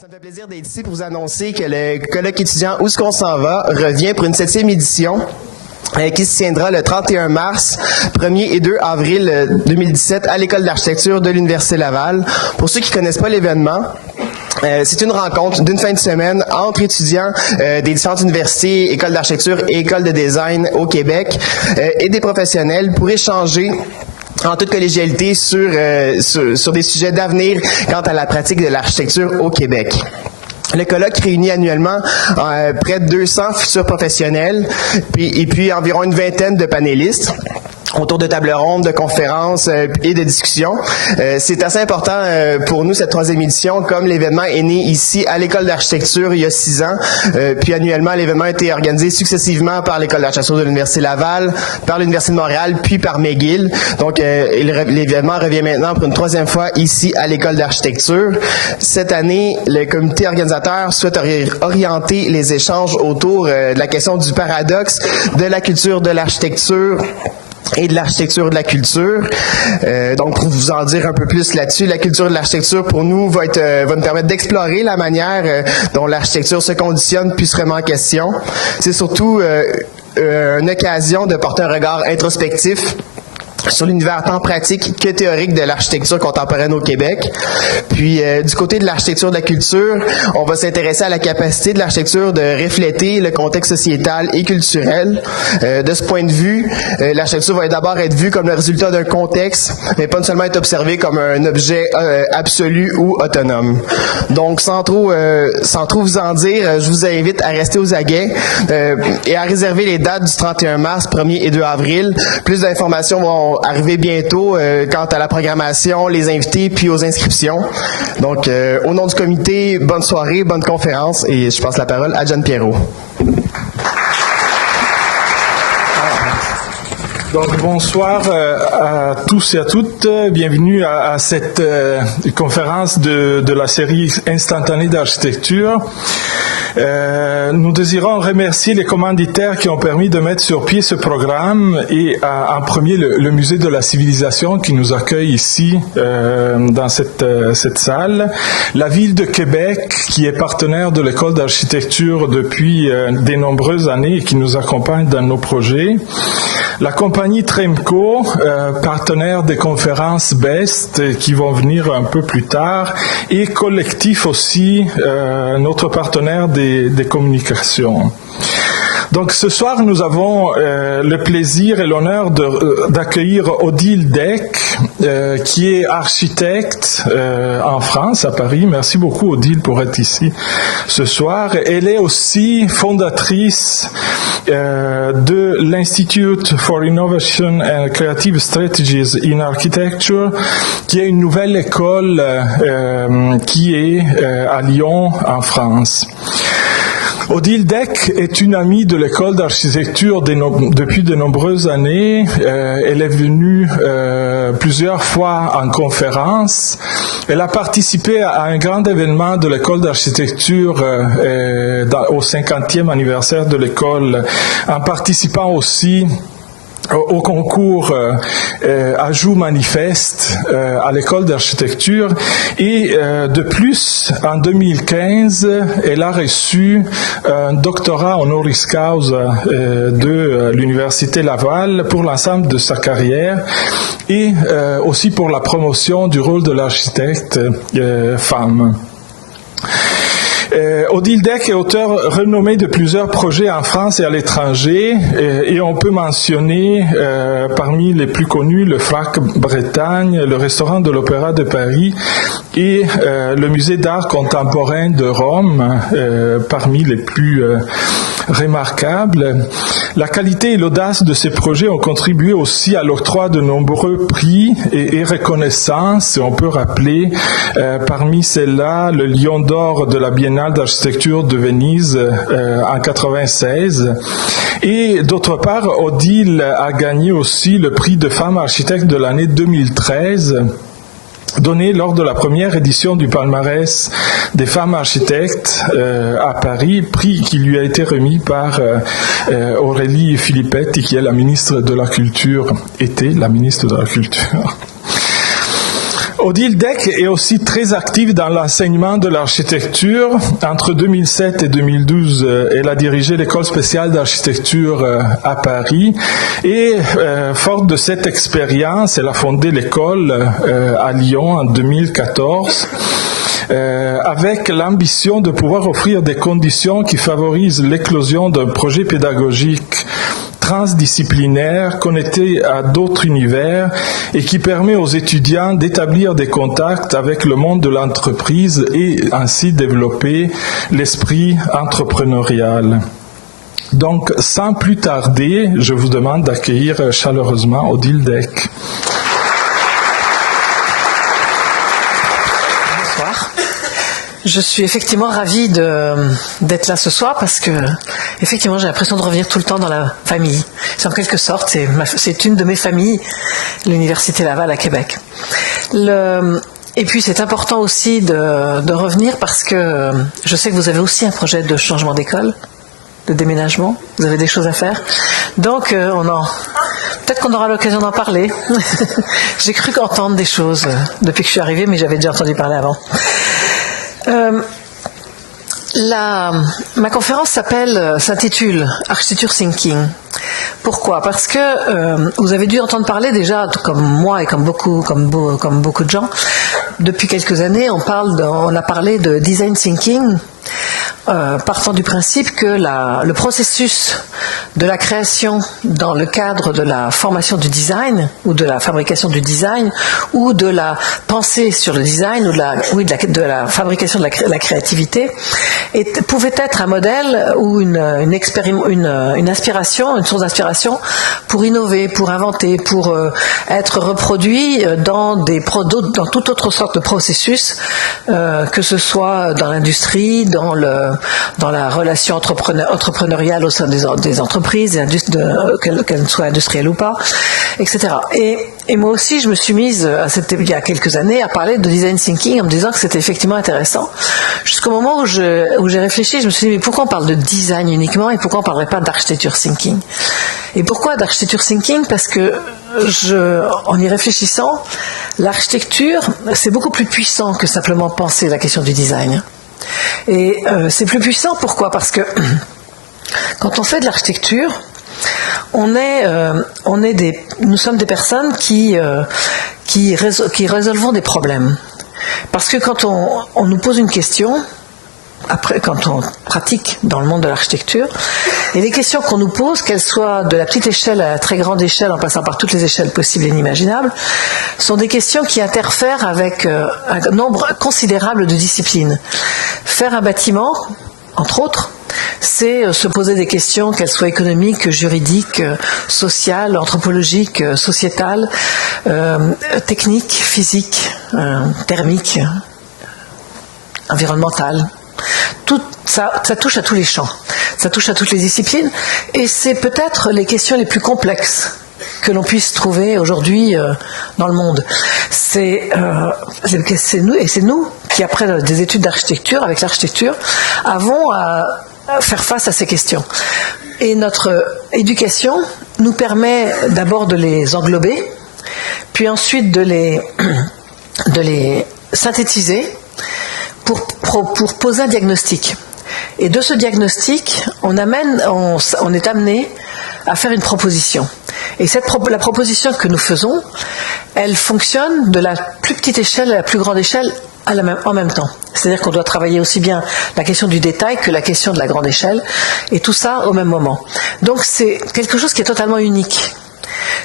Ça me fait plaisir d'être ici pour vous annoncer que le colloque étudiant Où est-ce qu'on s'en va revient pour une 7e édition qui se tiendra le 31 mars, 1er et 2 avril 2017 à l'École d'architecture de l'Université Laval. Pour ceux qui ne connaissent pas l'événement, c'est une rencontre d'une fin de semaine entre étudiants des différentes universités, écoles d'architecture et écoles de design au Québec et des professionnels pour échanger en toute collégialité sur des sujets d'avenir quant à la pratique de l'architecture au Québec. Le colloque réunit annuellement près de 200 futurs professionnels et puis environ une vingtaine de panélistes autour de tables rondes, de conférences et de discussions. C'est assez important pour nous, cette 3e édition, comme l'événement est né ici à l'École d'architecture il y a 6 ans. Puis annuellement, l'événement a été organisé successivement par l'École d'architecture de l'Université Laval, par l'Université de Montréal, puis par McGill. Donc, l'événement revient maintenant pour une 3e fois ici à l'École d'architecture. Cette année, le comité organisateur souhaite orienter les échanges autour de la question du paradoxe de la culture de l'architecture et de l'architecture de la culture. Donc, pour vous en dire un peu plus là-dessus, la culture de l'architecture, pour nous, va nous permettre d'explorer la manière dont l'architecture se conditionne puis se remet en question. C'est surtout une occasion de porter un regard introspectif sur l'univers tant pratique que théorique de l'architecture contemporaine au Québec. Puis, du côté de l'architecture de la culture, on va s'intéresser à la capacité de l'architecture de refléter le contexte sociétal et culturel. De ce point de vue, l'architecture va d'abord être vue comme le résultat d'un contexte, mais pas seulement être observée comme un objet absolu ou autonome. Donc, sans trop vous en dire, je vous invite à rester aux aguets et à réserver les dates du 31 mars, 1er et 2 avril. Plus d'informations vont arriver bientôt quant à la programmation, les invités, puis aux inscriptions. Donc, au nom du comité, bonne soirée, bonne conférence, et je passe la parole à John Pierrot. Donc, bonsoir à tous et à toutes. Bienvenue à cette conférence de la série instantanée d'architecture. Nous désirons remercier les commanditaires qui ont permis de mettre sur pied ce programme et en premier le Musée de la Civilisation qui nous accueille ici dans cette salle, la Ville de Québec qui est partenaire de l'École d'architecture depuis de nombreuses années et qui nous accompagne dans nos projets, la compagnie Tremco, partenaire des conférences BEST qui vont venir un peu plus tard, et Collectif aussi, notre partenaire des communications. Donc ce soir, nous avons le plaisir et l'honneur d'accueillir Odile Deck, qui est architecte en France, à Paris. Merci beaucoup Odile pour être ici ce soir. Elle est aussi fondatrice de l'Institute for Innovation and Creative Strategies in Architecture, qui est une nouvelle école qui est à Lyon, en France. Odile Deck est une amie de l'école d'architecture depuis de nombreuses années. Elle est venue plusieurs fois en conférence. Elle a participé à un grand événement de l'école d'architecture au 50e anniversaire de l'école, en participant aussi au concours Ajout Manifeste à l'école d'architecture, et de plus, en 2015, elle a reçu un doctorat honoris causa de l'Université Laval pour l'ensemble de sa carrière et aussi pour la promotion du rôle de l'architecte femme. Odile Deck est auteur renommé de plusieurs projets en France et à l'étranger, et on peut mentionner parmi les plus connus le FRAC Bretagne, le restaurant de l'Opéra de Paris et le musée d'art contemporain de Rome, parmi les plus remarquables. La qualité et l'audace de ces projets ont contribué aussi à l'octroi de nombreux prix et reconnaissances. On peut rappeler parmi celles-là le Lion d'or de la Biennale d'architecture de Venise en 96. Et d'autre part, Odile a gagné aussi le prix de femme architecte de l'année 2013, donné lors de la première édition du palmarès des femmes architectes à Paris, prix qui lui a été remis par Aurélie Filippetti, qui est la ministre de la Culture, était la ministre de la Culture. Odile Deck est aussi très active dans l'enseignement de l'architecture. Entre 2007 et 2012, elle a dirigé l'école spéciale d'architecture à Paris. Et forte de cette expérience, elle a fondé l'école à Lyon en 2014. Avec l'ambition de pouvoir offrir des conditions qui favorisent l'éclosion d'un projet pédagogique transdisciplinaire, connecté à d'autres univers et qui permet aux étudiants d'établir des contacts avec le monde de l'entreprise et ainsi développer l'esprit entrepreneurial. Donc, sans plus tarder, je vous demande d'accueillir chaleureusement Odile Deck. Je suis effectivement ravie d'être là ce soir parce que, effectivement, j'ai l'impression de revenir tout le temps dans la famille. C'est en quelque sorte, c'est une de mes familles, l'Université Laval à Québec. Et puis, c'est important aussi de revenir parce que je sais que vous avez aussi un projet de changement d'école, de déménagement. Vous avez des choses à faire. Donc, peut-être qu'on aura l'occasion d'en parler. J'ai cru entendre des choses depuis que je suis arrivée, mais j'avais déjà entendu parler avant. Ma conférence s'intitule Architecture Thinking. Pourquoi ? Parce que vous avez dû entendre parler déjà, comme moi et comme beaucoup de gens, depuis quelques années, on a parlé de design thinking, partant du principe que le processus de la création dans le cadre de la formation du design ou de la fabrication du design ou de la pensée sur le design ou de la fabrication de la créativité pouvait être un modèle ou une inspiration, une source d'inspiration pour innover, pour inventer, pour être reproduit dans toute autre sorte de processus, que ce soit dans l'industrie, dans la relation entrepreneuriale au sein des entreprises, qu'elles soient industrielles ou pas, etc. Et moi aussi, je me suis mise, il y a quelques années, à parler de design thinking en me disant que c'était effectivement intéressant. Jusqu'au moment où j'ai réfléchi, je me suis dit, mais pourquoi on parle de design uniquement et pourquoi on ne parlerait pas d'architecture thinking ? Et pourquoi d'architecture thinking ? Parce que en y réfléchissant, l'architecture, c'est beaucoup plus puissant que simplement penser la question du design. Et c'est plus puissant, pourquoi ? Parce que quand on fait de l'architecture, nous sommes des personnes qui résolvons des problèmes. Parce que quand on nous pose une question, après, quand on pratique dans le monde de l'architecture, et les questions qu'on nous pose, qu'elles soient de la petite échelle à la très grande échelle, en passant par toutes les échelles possibles et inimaginables, sont des questions qui interfèrent avec un nombre considérable de disciplines. Faire un bâtiment, entre autres, c'est se poser des questions, qu'elles soient économiques, juridiques, sociales, anthropologiques, sociétales, techniques, physiques, thermiques, environnementales. Tout ça touche à tous les champs, ça touche à toutes les disciplines, et c'est peut-être les questions les plus complexes que l'on puisse trouver aujourd'hui dans le monde. C'est nous qui, après des études d'architecture, avec l'architecture, avons à faire face à ces questions. Et notre éducation nous permet d'abord de les englober, puis ensuite de les synthétiser pour poser un diagnostic. Et de ce diagnostic, on est amené à faire une proposition. Et la proposition que nous faisons, elle fonctionne de la plus petite échelle à la plus grande échelle en même temps. C'est-à-dire qu'on doit travailler aussi bien la question du détail que la question de la grande échelle, et tout ça au même moment. Donc c'est quelque chose qui est totalement unique.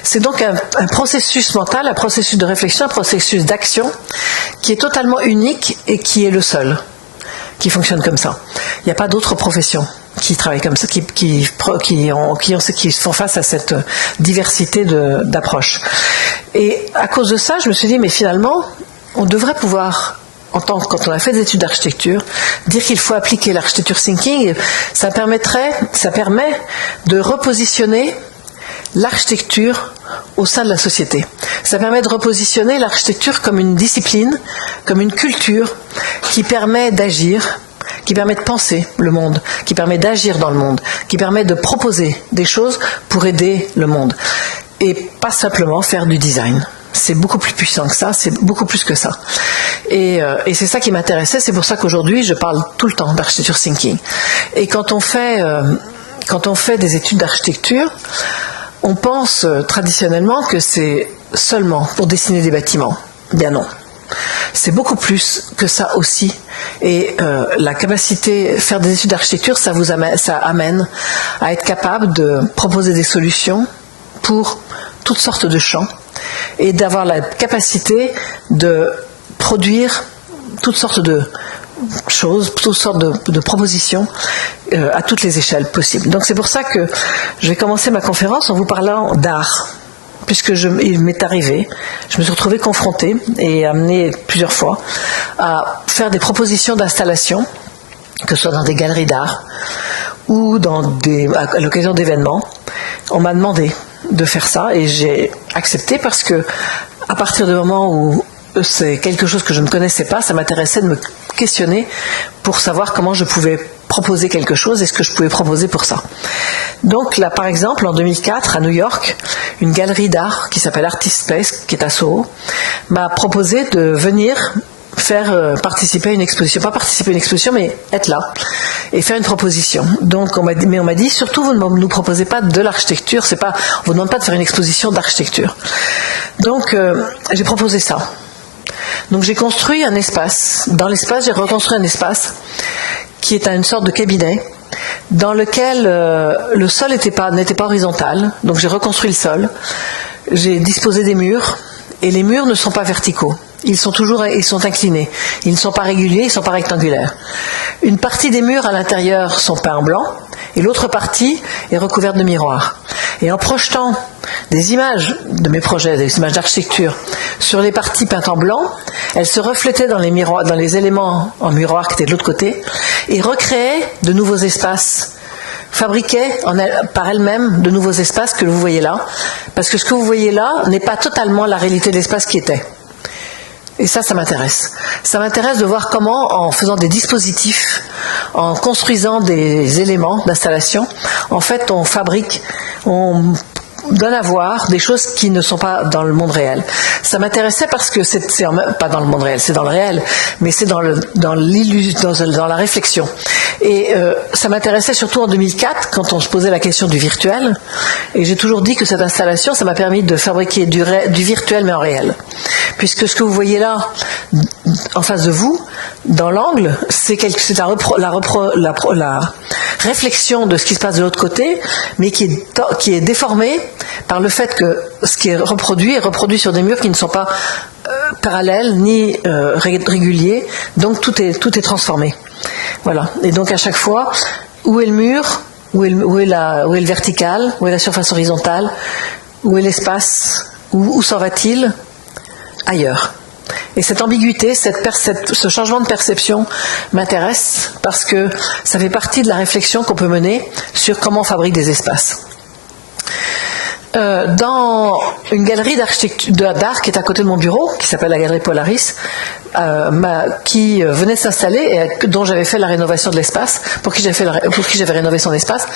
C'est donc un processus mental, un processus de réflexion, un processus d'action qui est totalement unique et qui est le seul qui fonctionne comme ça. Il n'y a pas d'autres professions qui travaillent comme ça, qui font face à cette diversité d'approches. Et à cause de ça, je me suis dit, mais finalement, on devrait pouvoir, quand on a fait des études d'architecture, dire qu'il faut appliquer l'architecture thinking. Ça permet de repositionner l'architecture au sein de la société. Ça permet de repositionner l'architecture comme une discipline, comme une culture qui permet d'agir, qui permet de penser le monde, qui permet d'agir dans le monde, qui permet de proposer des choses pour aider le monde. Et pas simplement faire du design. C'est beaucoup plus puissant que ça, c'est beaucoup plus que ça. Et c'est ça qui m'intéressait, c'est pour ça qu'aujourd'hui je parle tout le temps d'architecture thinking. Et quand on fait des études d'architecture, on pense traditionnellement que c'est seulement pour dessiner des bâtiments. Bien non. C'est beaucoup plus que ça aussi. Et la capacité de faire des études d'architecture, ça amène à être capable de proposer des solutions pour toutes sortes de champs et d'avoir la capacité de produire toutes sortes de choses, toutes sortes de propositions à toutes les échelles possibles. Donc c'est pour ça que je vais commencer ma conférence en vous parlant d'art. Puisque il m'est arrivé, je me suis retrouvée confrontée et amenée plusieurs fois à faire des propositions d'installation, que ce soit dans des galeries d'art ou à l'occasion d'événements. On m'a demandé de faire ça et j'ai accepté parce que à partir du moment où c'est quelque chose que je ne connaissais pas, ça m'intéressait de me questionner pour savoir comment je pouvais proposer quelque chose et ce que je pouvais proposer pour ça. Donc là, par exemple, en 2004, à New York, une galerie d'art qui s'appelle Artist Space, qui est à Soho, m'a proposé de venir faire participer à une exposition. Pas participer à une exposition, mais être là et faire une proposition. Donc, on m'a dit, surtout, vous ne nous proposez pas de l'architecture, on vous demande pas de faire une exposition d'architecture. Donc, j'ai proposé ça. Donc, j'ai construit un espace. Dans l'espace, j'ai reconstruit un espace qui est une sorte de cabinet dans lequel le sol n'était pas horizontal. Donc, j'ai reconstruit le sol. J'ai disposé des murs et les murs ne sont pas verticaux. Ils sont inclinés. Ils ne sont pas réguliers, ils ne sont pas rectangulaires. Une partie des murs à l'intérieur sont peints en blanc et l'autre partie est recouverte de miroirs. Et en projetant des images de mes projets, des images d'architecture, sur les parties peintes en blanc, elles se reflétaient dans les éléments en miroir qui étaient de l'autre côté et recréaient de nouveaux espaces, fabriquaient par elles-mêmes de nouveaux espaces que vous voyez là, parce que ce que vous voyez là n'est pas totalement la réalité de l'espace qui était. Et ça m'intéresse. Ça m'intéresse de voir comment, en faisant des dispositifs, en construisant des éléments d'installation, en fait, on donne à voir des choses qui ne sont pas dans le monde réel. Ça m'intéressait parce que c'est pas dans le monde réel, c'est dans le réel, mais c'est dans la réflexion. Et ça m'intéressait surtout en 2004, quand on se posait la question du virtuel. Et j'ai toujours dit que cette installation, ça m'a permis de fabriquer du virtuel mais en réel. Puisque ce que vous voyez là, en face de vous, dans l'angle, c'est la réflexion de ce qui se passe de l'autre côté, mais qui est déformé par le fait que ce qui est reproduit sur des murs qui ne sont pas parallèles ni réguliers, donc tout est transformé. Voilà. Et donc à chaque fois, où est le mur, où est le vertical, où est la surface horizontale, où est l'espace, où s'en va-t-il ailleurs. Et cette ambiguïté, ce changement de perception m'intéresse parce que ça fait partie de la réflexion qu'on peut mener sur comment on fabrique des espaces. Dans une galerie d'art qui est à côté de mon bureau, qui s'appelle la galerie Polaris, qui venait de s'installer et dont j'avais fait la rénovation de l'espace, pour qui j'avais rénové son espace,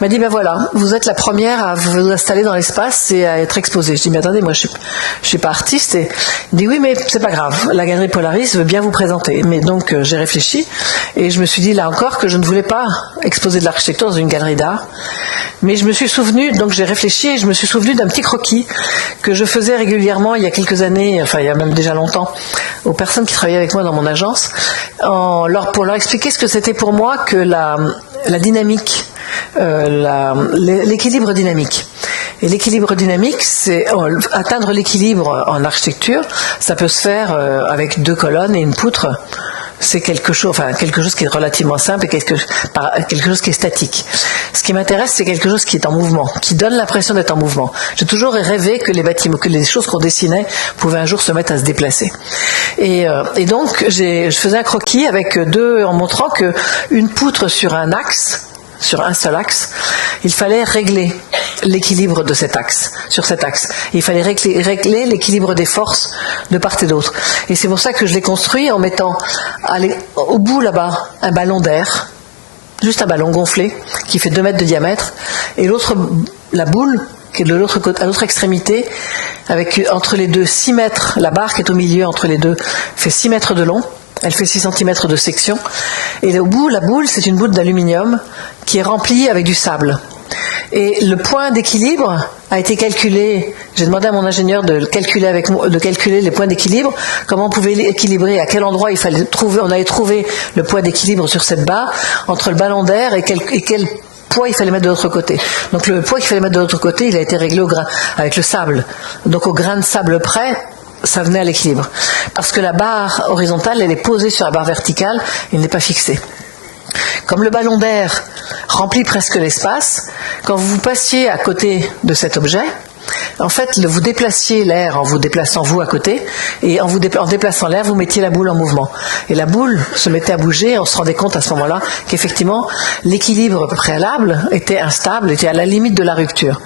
m'a dit, ben voilà, vous êtes la première à vous installer dans l'espace et à être exposée. Je dis, mais attendez, moi je suis pas artiste. Et il dit, oui, mais c'est pas grave, la galerie Polaris veut bien vous présenter. Mais donc j'ai réfléchi et je me suis dit là encore que je ne voulais pas exposer de l'architecture dans une galerie d'art. Mais je me suis souvenu, donc j'ai réfléchi et je me suis souvenu d'un petit croquis que je faisais régulièrement il y a quelques années, enfin il y a même déjà longtemps, aux personnes qui travaillaient avec moi dans mon agence, pour leur expliquer ce que c'était pour moi que la dynamique, l'équilibre dynamique. Et l'équilibre dynamique, c'est atteindre l'équilibre en architecture, ça peut se faire avec 2 colonnes et une poutre. C'est quelque chose qui est relativement simple et quelque chose qui est statique. Ce qui m'intéresse, c'est quelque chose qui est en mouvement, qui donne l'impression d'être en mouvement. J'ai toujours rêvé que les bâtiments, que les choses qu'on dessinait pouvaient un jour se mettre à se déplacer. Et donc, je faisais un croquis en montrant que une poutre sur un seul axe, il fallait régler l'équilibre de cet axe, sur cet axe. Il fallait régler l'équilibre des forces de part et d'autre. Et c'est pour ça que je l'ai construit en mettant au bout là-bas un ballon d'air, juste un ballon gonflé qui fait 2 mètres de diamètre, et la boule qui est à l'autre extrémité avec entre les deux 6 mètres, la barre qui est au milieu entre les deux fait 6 mètres de long, elle fait 6 cm de section, et au bout, la boule, c'est une boule d'aluminium qui est remplie avec du sable. Et le point d'équilibre a été calculé, j'ai demandé à mon ingénieur de calculer les points d'équilibre, comment on pouvait équilibrer, à quel endroit il fallait trouver, on allait trouver le point d'équilibre sur cette barre, entre le ballon d'air et quel poids il fallait mettre de l'autre côté. Donc le poids qu'il fallait mettre de l'autre côté, il a été réglé avec le sable. Donc au grain de sable près, ça venait à l'équilibre. Parce que la barre horizontale, elle est posée sur la barre verticale, elle n'est pas fixée. Comme le ballon d'air remplit presque l'espace, quand vous passiez à côté de cet objet, en fait, vous déplaciez l'air en vous déplaçant vous à côté, et en déplaçant l'air, vous mettiez la boule en mouvement. Et la boule se mettait à bouger, et on se rendait compte à ce moment-là qu'effectivement, l'équilibre préalable était instable, était à la limite de la rupture.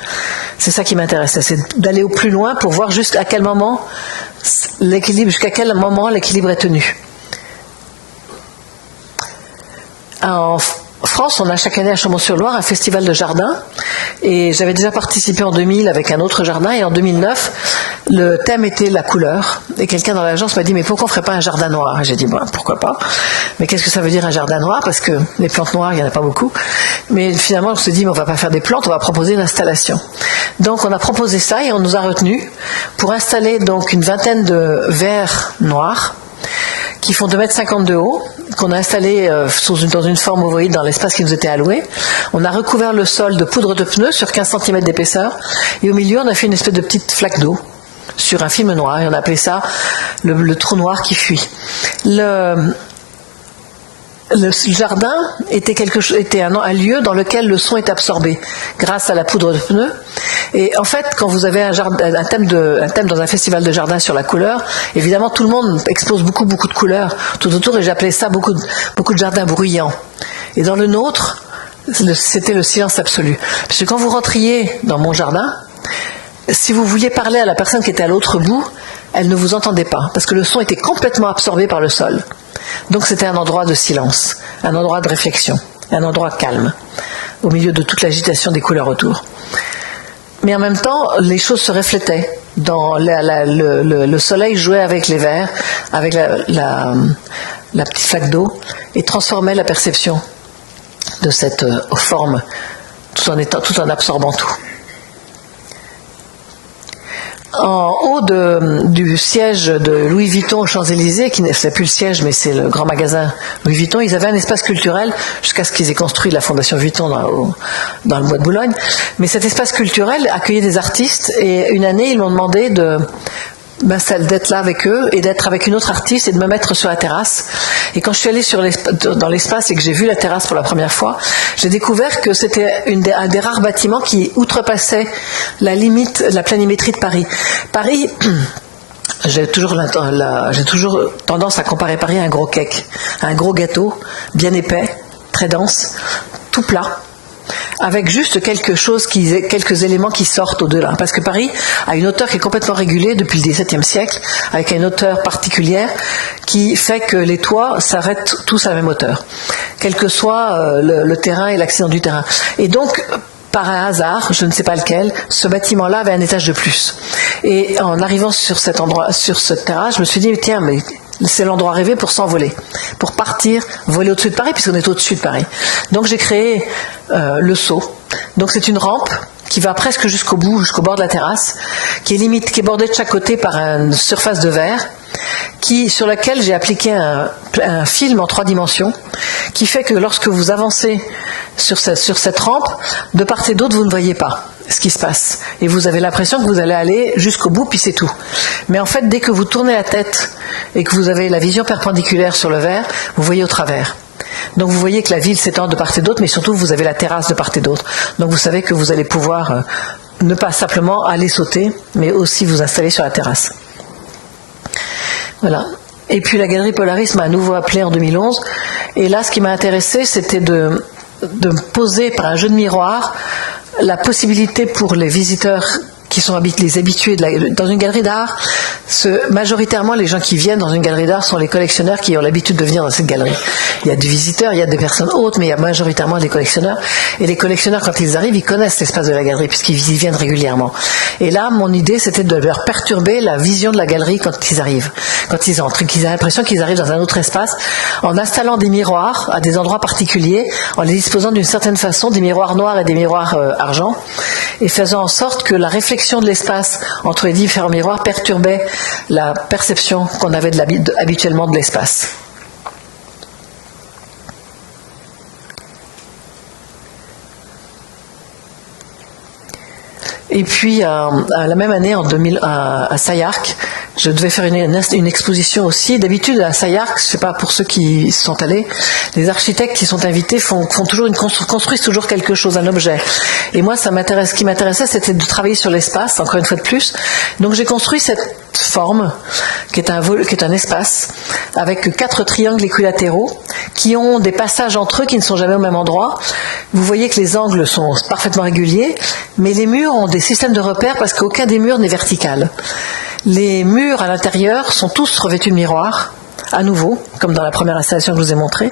C'est ça qui m'intéressait, c'est d'aller au plus loin pour voir jusqu'à quel moment l'équilibre est tenu. En France, on a chaque année à Chaumont-sur-Loire un festival de jardin, et j'avais déjà participé en 2000 avec un autre jardin, et en 2009, le thème était la couleur, et quelqu'un dans l'agence m'a dit mais pourquoi on ne ferait pas un jardin noir? Et j'ai dit pourquoi pas, mais qu'est-ce que ça veut dire un jardin noir, parce que les plantes noires il n'y en a pas beaucoup, mais finalement on se dit mais on ne va pas faire des plantes, on va proposer une installation. Donc on a proposé ça et on nous a retenus pour installer donc une vingtaine de verres noirs qui font 2,50 m de haut, qu'on a installé dans une forme ovoïde dans l'espace qui nous était alloué. On a recouvert le sol de poudre de pneu sur 15 cm d'épaisseur, et au milieu on a fait une espèce de petite flaque d'eau sur un film noir, et on a appelé ça le trou noir qui fuit. Le jardin était un lieu dans lequel le son est absorbé grâce à la poudre de pneu. Et en fait, quand vous avez un thème dans un festival de jardin sur la couleur, évidemment tout le monde expose beaucoup de couleurs tout autour, et j'appelais ça beaucoup de jardins bruyants. Et dans le nôtre, c'était le silence absolu. Parce que quand vous rentriez dans mon jardin, si vous vouliez parler à la personne qui était à l'autre bout, elle ne vous entendait pas, parce que le son était complètement absorbé par le sol. Donc c'était un endroit de silence, un endroit de réflexion, un endroit calme, au milieu de toute l'agitation des couleurs autour. Mais en même temps, les choses se reflétaient. Le soleil jouait avec les verres, avec la petite flaque d'eau, et transformait la perception de cette forme, tout en absorbant tout. En haut du siège de Louis Vuitton aux Champs-Élysées, qui n'est plus le siège, mais c'est le grand magasin Louis Vuitton, ils avaient un espace culturel, jusqu'à ce qu'ils aient construit la Fondation Vuitton dans le bois de Boulogne. Mais cet espace culturel accueillait des artistes, et une année, ils m'ont demandé d'être là avec eux et d'être avec une autre artiste et de me mettre sur la terrasse. Et quand je suis allée dans l'espace et que j'ai vu la terrasse pour la première fois, j'ai découvert que c'était un des rares bâtiments qui outrepassait la limite de la planimétrie de Paris. Paris, j'ai toujours tendance à comparer Paris à un gros cake, à un gros gâteau, bien épais, très dense, tout plat, avec juste quelques éléments qui sortent au-delà. Parce que Paris a une hauteur qui est complètement régulée depuis le XVIIe siècle, avec une hauteur particulière qui fait que les toits s'arrêtent tous à la même hauteur, quel que soit le terrain et l'accident du terrain. Et donc, par un hasard, je ne sais pas lequel, ce bâtiment-là avait un étage de plus. Et en arrivant sur cette terrasse, je me suis dit, tiens, mais c'est l'endroit rêvé pour s'envoler, pour partir, voler au-dessus de Paris, puisqu'on est au-dessus de Paris. Donc j'ai créé le saut. Donc c'est une rampe qui va presque jusqu'au bout, jusqu'au bord de la terrasse, qui est bordée de chaque côté par une surface de verre, sur laquelle j'ai appliqué un film en 3 dimensions, qui fait que lorsque vous avancez sur cette rampe, de part et d'autre, vous ne voyez pas ce qui se passe. Et vous avez l'impression que vous allez aller jusqu'au bout, puis c'est tout. Mais en fait, dès que vous tournez la tête et que vous avez la vision perpendiculaire sur le verre, vous voyez au travers. Donc vous voyez que la ville s'étend de part et d'autre, mais surtout vous avez la terrasse de part et d'autre. Donc vous savez que vous allez pouvoir ne pas simplement aller sauter, mais aussi vous installer sur la terrasse. Voilà. Et puis la galerie Polaris m'a à nouveau appelé en 2011. Et là, ce qui m'a intéressé, c'était de me poser par un jeu de miroir la possibilité pour les visiteurs qui qui sont les habitués dans une galerie d'art, majoritairement les gens qui viennent dans une galerie d'art sont les collectionneurs qui ont l'habitude de venir dans cette galerie. Il y a des visiteurs, il y a des personnes autres, mais il y a majoritairement des collectionneurs. Et les collectionneurs, quand ils arrivent, ils connaissent l'espace de la galerie puisqu'ils y viennent régulièrement. Et là, mon idée, c'était de leur perturber la vision de la galerie quand ils arrivent, quand ils entrent, qu'ils aient l'impression qu'ils arrivent dans un autre espace, en installant des miroirs à des endroits particuliers, en les disposant d'une certaine façon, des miroirs noirs et des miroirs argent, et faisant en sorte que la réflexion de l'espace entre les différents miroirs perturbait la perception qu'on avait habituellement de l'espace. Et puis, à la même année, en 2000, à Sayark, je devais faire une exposition aussi. D'habitude, à Sayark, je ne sais pas pour ceux qui sont allés, les architectes qui sont invités construisent toujours quelque chose, un objet. Et moi, ce qui m'intéressait, c'était de travailler sur l'espace, encore une fois de plus. Donc, j'ai construit cette forme, qui est un espace, avec 4 triangles équilatéraux, qui ont des passages entre eux qui ne sont jamais au même endroit. Vous voyez que les angles sont parfaitement réguliers, mais les murs ont des systèmes de repères parce qu'aucun des murs n'est vertical. Les murs à l'intérieur sont tous revêtus de miroirs, à nouveau, comme dans la première installation que je vous ai montrée.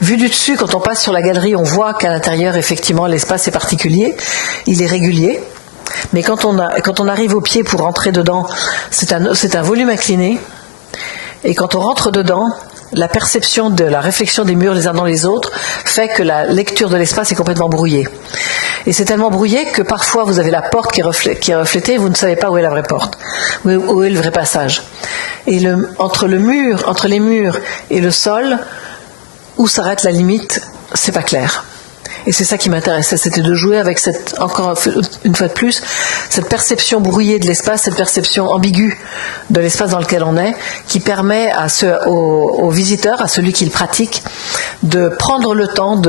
Vu du dessus, quand on passe sur la galerie, on voit qu'à l'intérieur, effectivement, l'espace est particulier, il est régulier. Mais quand on arrive au pied pour rentrer dedans, c'est un volume incliné. Et quand on rentre dedans, la perception de la réflexion des murs les uns dans les autres fait que la lecture de l'espace est complètement brouillée. Et c'est tellement brouillé que parfois vous avez la porte qui est reflétée et vous ne savez pas où est la vraie porte, où est le vrai passage. Et entre les murs et le sol, où s'arrête la limite, c'est pas clair. Et c'est ça qui m'intéressait, c'était de jouer avec encore une fois de plus, cette perception brouillée de l'espace, cette perception ambiguë de l'espace dans lequel on est, qui permet aux visiteurs, à celui qui le pratique, de prendre le temps,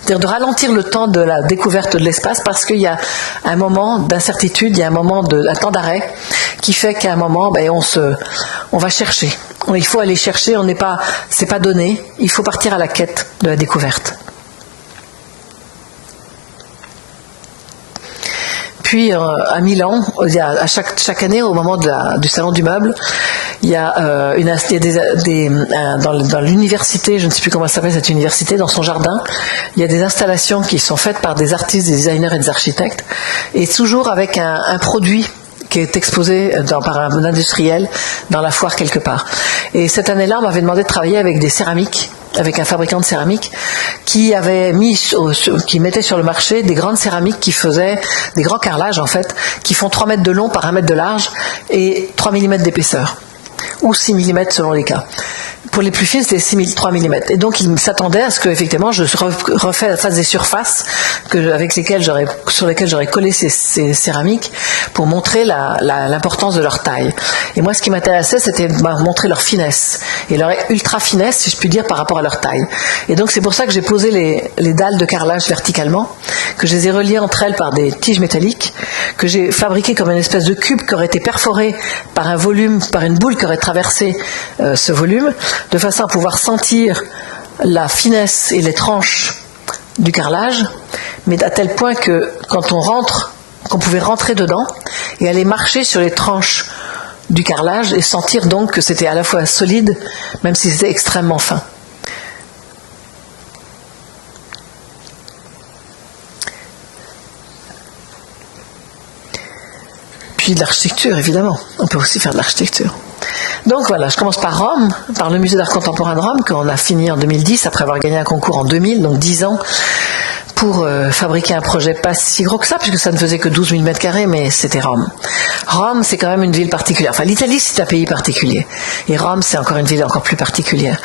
c'est-à-dire de ralentir le temps de la découverte de l'espace, parce qu'il y a un moment d'incertitude, il y a un temps d'arrêt, qui fait qu'à un moment, on va chercher. Il faut aller chercher, c'est pas donné, il faut partir à la quête de la découverte. Puis à Milan, à chaque année, au moment du salon du meuble, il y a dans l'université, je ne sais plus comment ça s'appelle cette université, dans son jardin, il y a des installations qui sont faites par des artistes, des designers et des architectes, et toujours avec un produit qui est exposé par un industriel dans la foire quelque part. Et cette année-là, on m'avait demandé de travailler avec des céramiques, avec un fabricant de céramique qui mettait sur le marché des grandes céramiques qui faisaient des grands carrelages en fait, qui font 3 mètres de long par 1 mètre de large et 3 mm d'épaisseur, ou 6 mm selon les cas. Pour les plus fines, c'était 3 mm. Et donc, il s'attendait à ce que, effectivement, je fasse des surfaces sur lesquelles j'aurais collé ces céramiques pour montrer l'importance de leur taille. Et moi, ce qui m'intéressait, c'était de montrer leur finesse. Et leur ultra finesse, si je puis dire, par rapport à leur taille. Et donc, c'est pour ça que j'ai posé les dalles de carrelage verticalement, que je les ai reliées entre elles par des tiges métalliques, que j'ai fabriqué comme une espèce de cube qui aurait été perforé par un volume, par une boule qui aurait traversé ce volume, de façon à pouvoir sentir la finesse et les tranches du carrelage, mais à tel point que quand on rentre, qu'on pouvait rentrer dedans et aller marcher sur les tranches du carrelage et sentir donc que c'était à la fois solide, même si c'était extrêmement fin. Puis de l'architecture, évidemment. On peut aussi faire de l'architecture. Donc voilà, je commence par Rome, par le musée d'art contemporain de Rome, qu'on a fini en 2010, après avoir gagné un concours en 2000, donc 10 ans, pour fabriquer un projet pas si gros que ça, puisque ça ne faisait que 12 000 m², mais c'était Rome. Rome, c'est quand même une ville particulière. Enfin, l'Italie, c'est un pays particulier. Et Rome, c'est encore une ville encore plus particulière.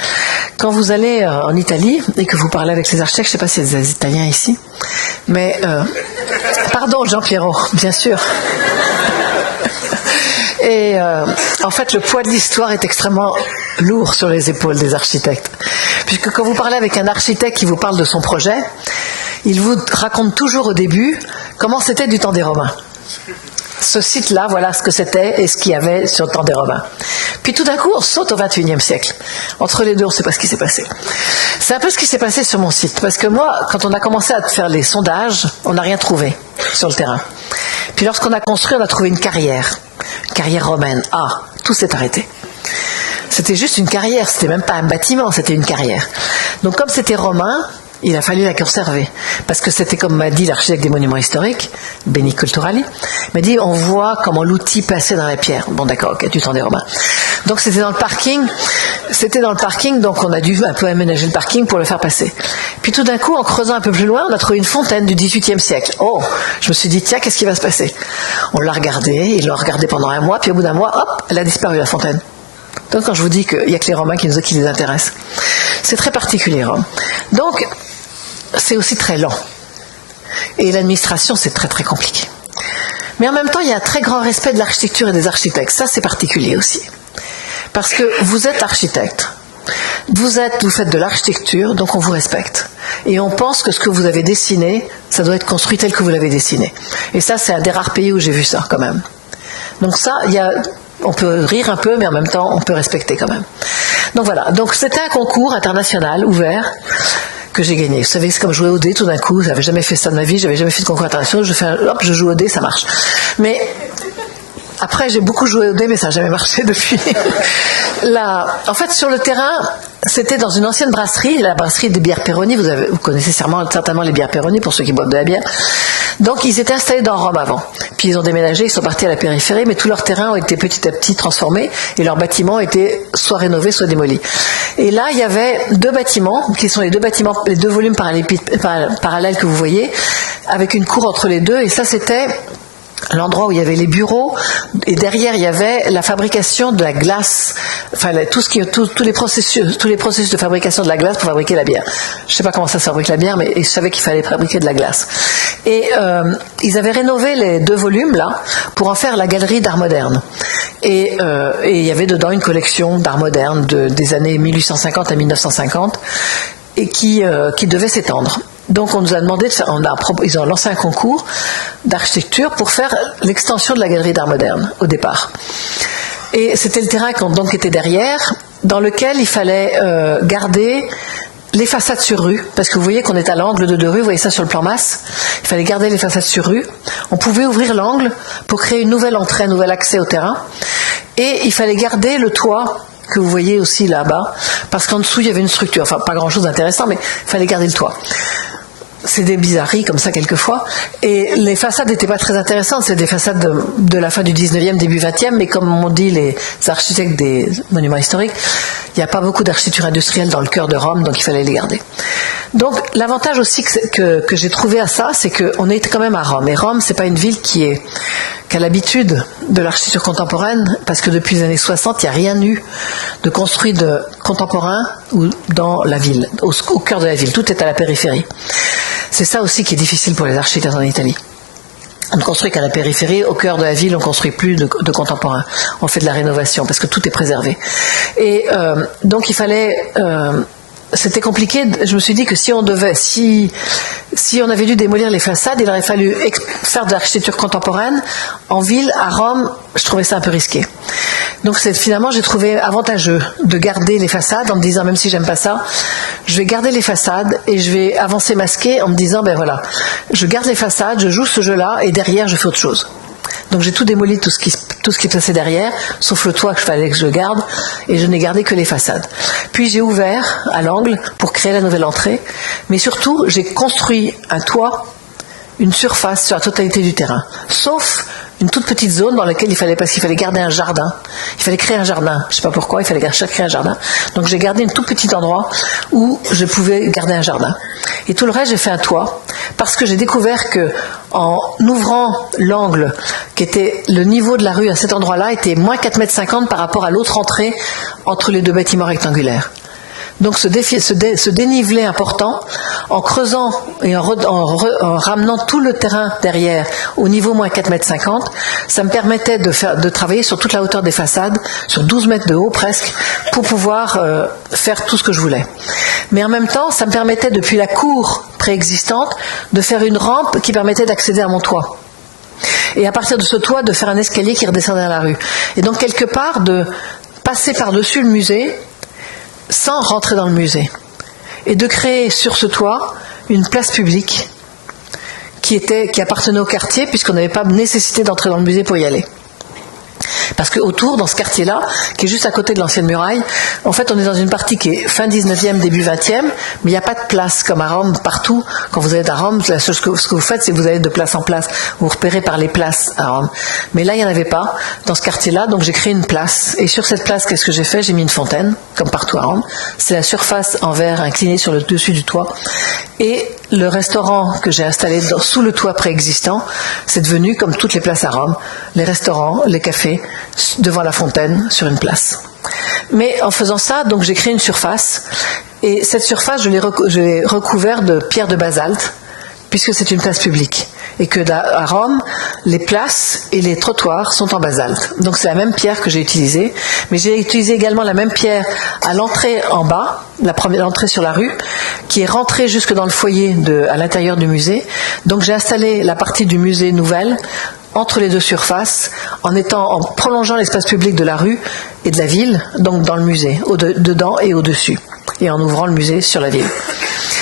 Quand vous allez en Italie, et que vous parlez avec les architectes, je ne sais pas s'il y a des Italiens ici, mais... Pardon, Jean Pierrot, bien sûr. Et en fait, le poids de l'histoire est extrêmement lourd sur les épaules des architectes. Puisque quand vous parlez avec un architecte qui vous parle de son projet, il vous raconte toujours au début comment c'était du temps des Romains. Ce site-là, voilà ce que c'était et ce qu'il y avait sur le temps des Romains. Puis tout d'un coup, on saute au XXIe siècle. Entre les deux, on ne sait pas ce qui s'est passé. C'est un peu ce qui s'est passé sur mon site. Parce que moi, quand on a commencé à faire les sondages, on n'a rien trouvé sur le terrain. Puis lorsqu'on a construit, on a trouvé une carrière romaine. Ah, tout s'est arrêté. C'était juste une carrière, c'était même pas un bâtiment, c'était une carrière. Donc comme c'était romain, il a fallu la conserver. Parce que c'était, comme m'a dit l'architecte des monuments historiques, Benny Culturali, m'a dit, on voit comment l'outil passait dans la pierre. Bon d'accord, ok, du temps des Romains. Donc c'était dans le parking, donc on a dû un peu aménager le parking pour le faire passer. Puis tout d'un coup, en creusant un peu plus loin, on a trouvé une fontaine du XVIIIe siècle. Oh, je me suis dit, tiens, qu'est-ce qui va se passer? On l'a regardée, ils l'ont regardée pendant un mois, puis au bout d'un mois, hop, elle a disparu la fontaine. Donc quand je vous dis qu'il n'y a que les Romains qui les intéressent. C'est très particulier, Rome. Donc, c'est aussi très lent. Et l'administration, c'est très très compliqué. Mais en même temps, il y a un très grand respect de l'architecture et des architectes. Ça, c'est particulier aussi. Parce que vous êtes architecte. Vous faites de l'architecture, donc on vous respecte. Et on pense que ce que vous avez dessiné, ça doit être construit tel que vous l'avez dessiné. Et ça, c'est un des rares pays où j'ai vu ça, quand même. Donc ça, on peut rire un peu, mais en même temps, on peut respecter quand même. Donc voilà. Donc c'était un concours international ouvert que j'ai gagné. Vous savez, c'est comme jouer au dé tout d'un coup. J'avais jamais fait ça de ma vie, j'avais jamais fait de concours international. Je joue au dé, ça marche. Mais après, j'ai beaucoup joué au dé, mais ça n'a jamais marché depuis. En fait, sur le terrain, c'était dans une ancienne brasserie, la brasserie des bières Peroni. Vous connaissez certainement les bières Peroni pour ceux qui boivent de la bière. Donc, ils étaient installés dans Rome avant. Puis, ils ont déménagé, ils sont partis à la périphérie, mais tous leurs terrains ont été petit à petit transformés et leurs bâtiments étaient soit rénovés, soit démolis. Et là, il y avait deux bâtiments, qui sont les deux volumes parallèles que vous voyez, avec une cour entre les deux. Et ça, c'était l'endroit où il y avait les bureaux, et derrière il y avait la fabrication de la glace, enfin tous les processus de fabrication de la glace pour fabriquer la bière. Je ne sais pas comment ça se fabrique la bière, mais ils savaient qu'il fallait fabriquer de la glace. Et ils avaient rénové les deux volumes là pour en faire la galerie d'art moderne. Et il y avait dedans une collection d'art moderne des années 1850 à 1950 et qui devait s'étendre. Donc on nous a demandé ils ont lancé un concours d'architecture pour faire l'extension de la galerie d'art moderne au départ. Et c'était le terrain qui était derrière, dans lequel il fallait garder les façades sur rue, parce que vous voyez qu'on est à l'angle de deux rues, vous voyez ça sur le plan masse, il fallait garder les façades sur rue. On pouvait ouvrir l'angle pour créer une nouvelle entrée, un nouvel accès au terrain, et il fallait garder le toit que vous voyez aussi là-bas, parce qu'en dessous il y avait une structure, enfin pas grand-chose d'intéressant, mais il fallait garder le toit. C'est des bizarreries comme ça quelquefois. Et les façades n'étaient pas très intéressantes. C'est des façades de la fin du 19e, début 20e, mais comme m'ont dit les architectes des monuments historiques, il n'y a pas beaucoup d'architecture industrielle dans le cœur de Rome, donc il fallait les garder. Donc l'avantage aussi que j'ai trouvé à ça, c'est qu'on est quand même à Rome. Et Rome, c'est pas une ville qui a l'habitude de l'architecture contemporaine, parce que depuis les années 60, il n'y a rien eu de construit de contemporain ou dans la ville, au cœur de la ville. Tout est à la périphérie. C'est ça aussi qui est difficile pour les architectes en Italie. On ne construit qu'à la périphérie, au cœur de la ville, on ne construit plus de contemporain. On fait de la rénovation parce que tout est préservé. Et donc il fallait... c'était compliqué. Je me suis dit que si on avait dû démolir les façades, il aurait fallu faire de l'architecture contemporaine en ville, à Rome. Je trouvais ça un peu risqué. Donc finalement, j'ai trouvé avantageux de garder les façades en me disant, même si j'aime pas ça, je vais garder les façades et je vais avancer masqué en me disant, ben voilà, je garde les façades, je joue ce jeu-là et derrière, je fais autre chose. Donc j'ai tout démoli, tout ce qui passait derrière, sauf le toit que je fallait que je garde, et je n'ai gardé que les façades. Puis j'ai ouvert à l'angle pour créer la nouvelle entrée, mais surtout j'ai construit un toit, une surface sur la totalité du terrain, sauf une toute petite zone dans laquelle parce qu'il fallait garder un jardin. Il fallait créer un jardin. Je ne sais pas pourquoi, il fallait créer un jardin. Donc j'ai gardé un tout petit endroit où je pouvais garder un jardin. Et tout le reste, j'ai fait un toit, parce que j'ai découvert que en ouvrant l'angle, qui était le niveau de la rue à cet endroit-là, était moins 4,50 m par rapport à l'autre entrée entre les deux bâtiments rectangulaires. Donc ce dénivelé important, en creusant et en ramenant tout le terrain derrière au niveau moins 4,50 m, ça me permettait de travailler sur toute la hauteur des façades, sur 12 mètres de haut presque, pour pouvoir faire tout ce que je voulais. Mais en même temps, ça me permettait depuis la cour préexistante de faire une rampe qui permettait d'accéder à mon toit. Et à partir de ce toit, de faire un escalier qui redescendait à la rue. Et donc quelque part, de passer par-dessus le musée sans rentrer dans le musée, et de créer sur ce toit une place publique qui appartenait au quartier, puisqu'on n'avait pas nécessité d'entrer dans le musée pour y aller. Parce que autour, dans ce quartier-là, qui est juste à côté de l'ancienne muraille, en fait, on est dans une partie qui est fin 19e, début 20e, mais il n'y a pas de place comme à Rome partout. Quand vous êtes à Rome, la seule chose que vous faites, c'est que vous allez de place en place. Vous repérez par les places à Rome. Mais là, il n'y en avait pas dans ce quartier-là, donc j'ai créé une place. Et sur cette place, qu'est-ce que j'ai fait? J'ai mis une fontaine, comme partout à Rome. C'est la surface en verre inclinée sur le dessus du toit. Et le restaurant que j'ai installé sous le toit préexistant, c'est devenu, comme toutes les places à Rome, les restaurants, les cafés, devant la fontaine, sur une place. Mais en faisant ça, donc j'ai créé une surface, et cette surface, je l'ai recouverte de pierres de basalte, puisque c'est une place publique. Et que à Rome, les places et les trottoirs sont en basalte. Donc c'est la même pierre que j'ai utilisée, mais j'ai utilisé également la même pierre à l'entrée en bas, l'entrée sur la rue, qui est rentrée jusque dans le foyer à l'intérieur du musée. Donc j'ai installé la partie du musée nouvelle entre les deux surfaces, en prolongeant l'espace public de la rue et de la ville, donc dans le musée, dedans et au-dessus, et en ouvrant le musée sur la ville.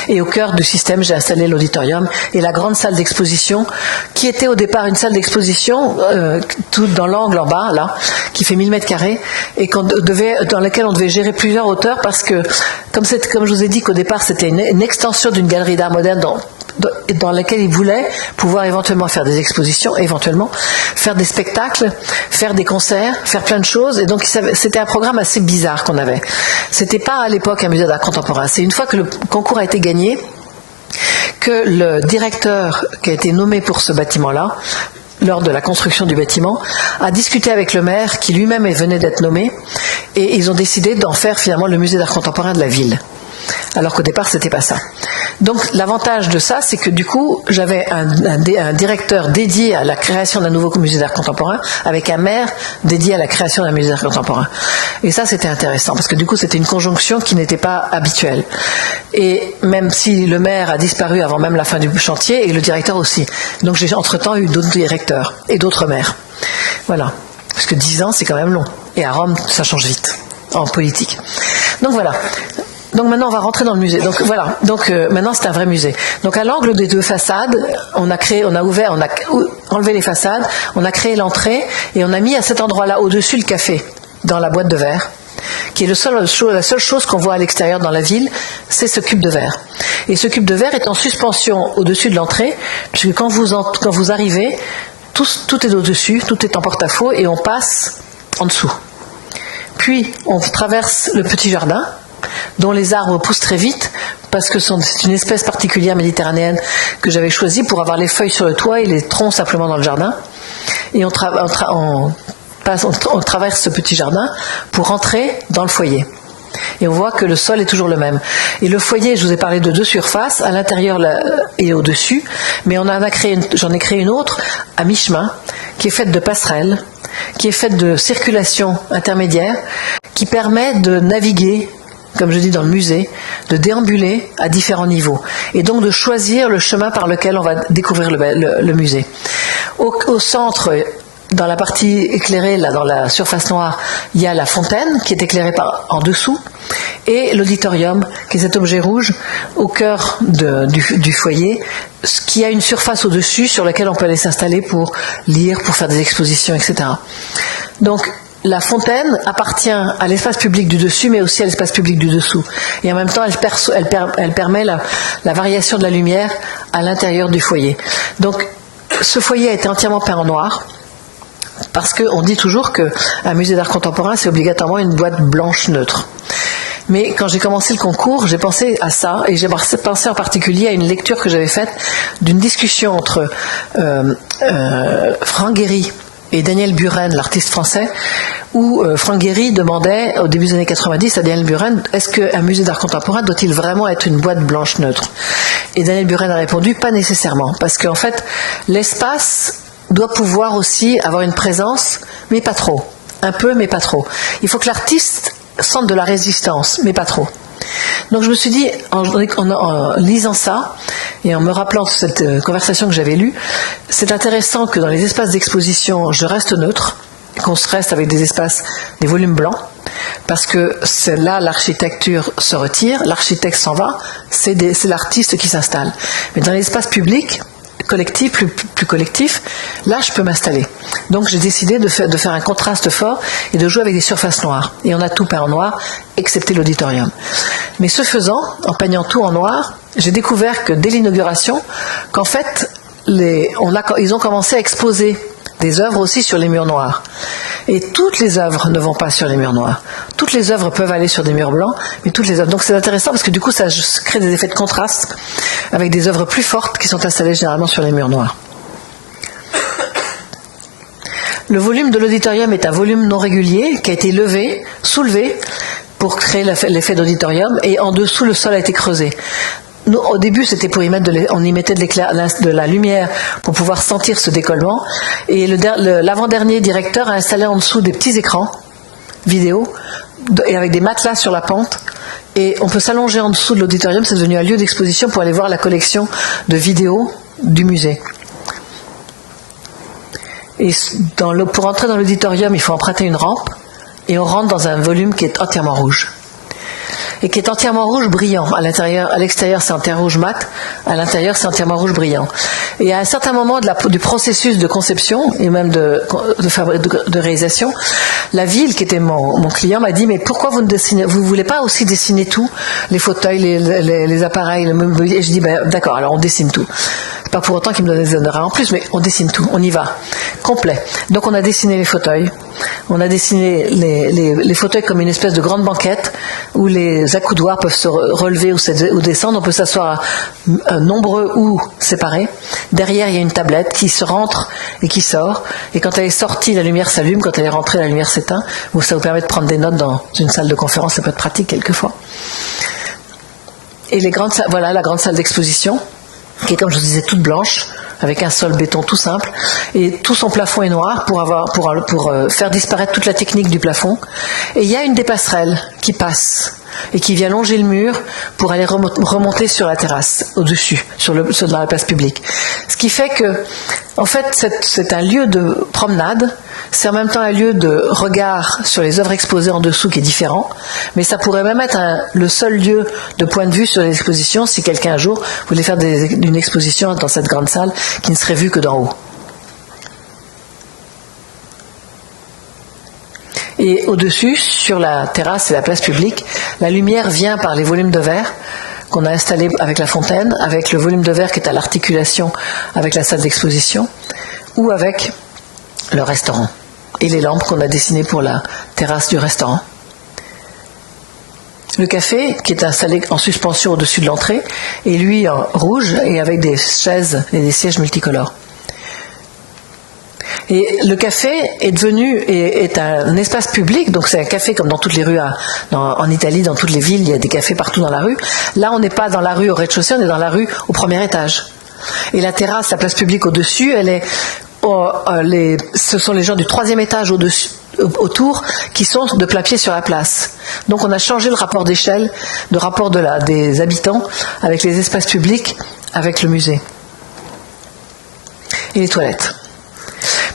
Et au cœur du système, j'ai installé l'auditorium et la grande salle d'exposition, qui était au départ une salle d'exposition, tout dans l'angle en bas, là, qui fait 1000 mètres carrés, et dans laquelle on devait gérer plusieurs hauteurs, parce que, comme je vous ai dit qu'au départ, c'était une extension d'une galerie d'art moderne dans laquelle ils voulaient pouvoir éventuellement faire des expositions, éventuellement faire des spectacles, faire des concerts, faire plein de choses. Et donc c'était un programme assez bizarre qu'on avait. C'était pas à l'époque un musée d'art contemporain. C'est une fois que le concours a été gagné que le directeur qui a été nommé pour ce bâtiment-là, lors de la construction du bâtiment, a discuté avec le maire qui lui-même venait d'être nommé, et ils ont décidé d'en faire finalement le musée d'art contemporain de la ville. Alors qu'au départ, c'était pas ça. Donc, l'avantage de ça, c'est que du coup, j'avais un directeur dédié à la création d'un nouveau musée d'art contemporain, avec un maire dédié à la création d'un musée d'art contemporain. Et ça, c'était intéressant, parce que du coup, c'était une conjonction qui n'était pas habituelle. Et même si le maire a disparu avant même la fin du chantier, et le directeur aussi. Donc, j'ai entre-temps eu d'autres directeurs et d'autres maires. Voilà. Parce que 10 ans, c'est quand même long. Et à Rome, ça change vite, en politique. Donc, voilà. Donc maintenant on va rentrer dans le musée. Donc voilà. Donc maintenant c'est un vrai musée. Donc à l'angle des deux façades, on a enlevé les façades, on a créé l'entrée et on a mis à cet endroit-là au-dessus le café dans la boîte de verre, qui est la seule chose qu'on voit à l'extérieur dans la ville, c'est ce cube de verre. Et ce cube de verre est en suspension au-dessus de l'entrée, puisque quand vous arrivez, tout est au-dessus, tout est en porte-à-faux et on passe en dessous. Puis on traverse le petit jardin, dont les arbres poussent très vite, parce que c'est une espèce particulière méditerranéenne que j'avais choisie pour avoir les feuilles sur le toit et les troncs simplement dans le jardin. Et on traverse ce petit jardin pour rentrer dans le foyer. Et on voit que le sol est toujours le même. Et le foyer, je vous ai parlé de deux surfaces, à l'intérieur et au-dessus, mais j'en ai créé une autre à mi-chemin, qui est faite de passerelles, qui est faite de circulation intermédiaire, qui permet de naviguer, comme je dis dans le musée, de déambuler à différents niveaux et donc de choisir le chemin par lequel on va découvrir le musée. Au centre, dans la partie éclairée, là, dans la surface noire, il y a la fontaine qui est éclairée en dessous et l'auditorium, qui est cet objet rouge au cœur du foyer, qui a une surface au-dessus sur laquelle on peut aller s'installer pour lire, pour faire des expositions, etc. Donc, la fontaine appartient à l'espace public du dessus, mais aussi à l'espace public du dessous. Et en même temps, elle permet la variation de la lumière à l'intérieur du foyer. Donc, ce foyer a été entièrement peint en noir, parce qu'on dit toujours qu'un musée d'art contemporain, c'est obligatoirement une boîte blanche neutre. Mais quand j'ai commencé le concours, j'ai pensé à ça, et j'ai pensé en particulier à une lecture que j'avais faite d'une discussion entre Franck Gehry et Daniel Buren, l'artiste français, où Franck Gehry demandait, au début des années 90, à Daniel Buren, est-ce qu'un musée d'art contemporain doit-il vraiment être une boîte blanche neutre? Et Daniel Buren a répondu, pas nécessairement, parce qu'en fait, l'espace doit pouvoir aussi avoir une présence, mais pas trop. Un peu, mais pas trop. Il faut que l'artiste sente de la résistance, mais pas trop. Donc je me suis dit, en lisant ça, et en me rappelant cette conversation que j'avais lue, c'est intéressant que dans les espaces d'exposition, je reste neutre, qu'on se reste avec des espaces, des volumes blancs, parce que c'est là l'architecture se retire, l'architecte s'en va, c'est l'artiste qui s'installe. Mais dans l'espace public, collectif, plus collectif, là je peux m'installer. Donc j'ai décidé de faire un contraste fort et de jouer avec des surfaces noires. Et on a tout peint en noir, excepté l'auditorium. Mais ce faisant, en peignant tout en noir, j'ai découvert que dès l'inauguration, qu'en fait, ils ont commencé à exposer des œuvres aussi sur les murs noirs. Et toutes les œuvres ne vont pas sur les murs noirs. Toutes les œuvres peuvent aller sur des murs blancs, mais toutes les œuvres. Donc c'est intéressant parce que du coup ça crée des effets de contraste avec des œuvres plus fortes qui sont installées généralement sur les murs noirs. Le volume de l'auditorium est un volume non régulier qui a été soulevé pour créer l'effet d'auditorium, et en dessous le sol a été creusé. Nous, au début, c'était pour on y mettait de la lumière pour pouvoir sentir ce décollement. Et l'avant-dernier directeur a installé en dessous des petits écrans vidéo et avec des matelas sur la pente. Et on peut s'allonger en dessous de l'auditorium. C'est devenu un lieu d'exposition pour aller voir la collection de vidéos du musée. Et pour entrer dans l'auditorium, il faut emprunter une rampe. Et on rentre dans un volume qui est entièrement rouge. Et qui est entièrement rouge brillant. À l'extérieur, c'est entièrement rouge mat. À l'intérieur, c'est entièrement rouge brillant. Et à un certain moment du processus de conception et même de réalisation, la ville, qui était mon client, m'a dit: mais pourquoi vous voulez pas aussi dessiner tout, les fauteuils, les appareils, le mobilier? Et je dis: d'accord, alors on dessine tout. C'est pas pour autant qu'ils me donnent des honoraires en plus, mais on dessine tout, on y va, complet. Donc on a dessiné les fauteuils, on a dessiné les fauteuils comme une espèce de grande banquette où les accoudoirs peuvent se relever ou descendre, on peut s'asseoir nombreux ou séparés. Derrière, il y a une tablette qui se rentre et qui sort, et quand elle est sortie, la lumière s'allume, quand elle est rentrée, la lumière s'éteint. Ça vous permet de prendre des notes dans une salle de conférence, ça peut être pratique quelquefois. Et voilà la grande salle d'exposition, qui est, comme je vous disais, toute blanche, avec un sol béton tout simple, et tout son plafond est noir pour faire disparaître toute la technique du plafond. Et il y a une des passerelles qui passe et qui vient longer le mur pour aller remonter sur la terrasse, au-dessus, dans la place publique. Ce qui fait que, en fait, c'est un lieu de promenade, c'est en même temps un lieu de regard sur les œuvres exposées en dessous qui est différent, mais ça pourrait même être le seul lieu de point de vue sur l'exposition si quelqu'un un jour voulait faire une exposition dans cette grande salle qui ne serait vue que d'en haut. Et au-dessus, sur la terrasse et la place publique, la lumière vient par les volumes de verre qu'on a installés avec la fontaine, avec le volume de verre qui est à l'articulation avec la salle d'exposition, ou avec le restaurant et les lampes qu'on a dessinées pour la terrasse du restaurant. Le café, qui est installé en suspension au-dessus de l'entrée, est lui en rouge et avec des chaises et des sièges multicolores. Et le café est un espace public, donc c'est un café comme dans toutes les rues en Italie, dans toutes les villes, il y a des cafés partout dans la rue. Là, on n'est pas dans la rue au rez-de-chaussée, on est dans la rue au premier étage. Et la terrasse, la place publique au-dessus, ce sont les gens du troisième étage autour qui sont de plain-pied sur la place. Donc on a changé le rapport d'échelle, le rapport des habitants avec les espaces publics, avec le musée. Et les toilettes.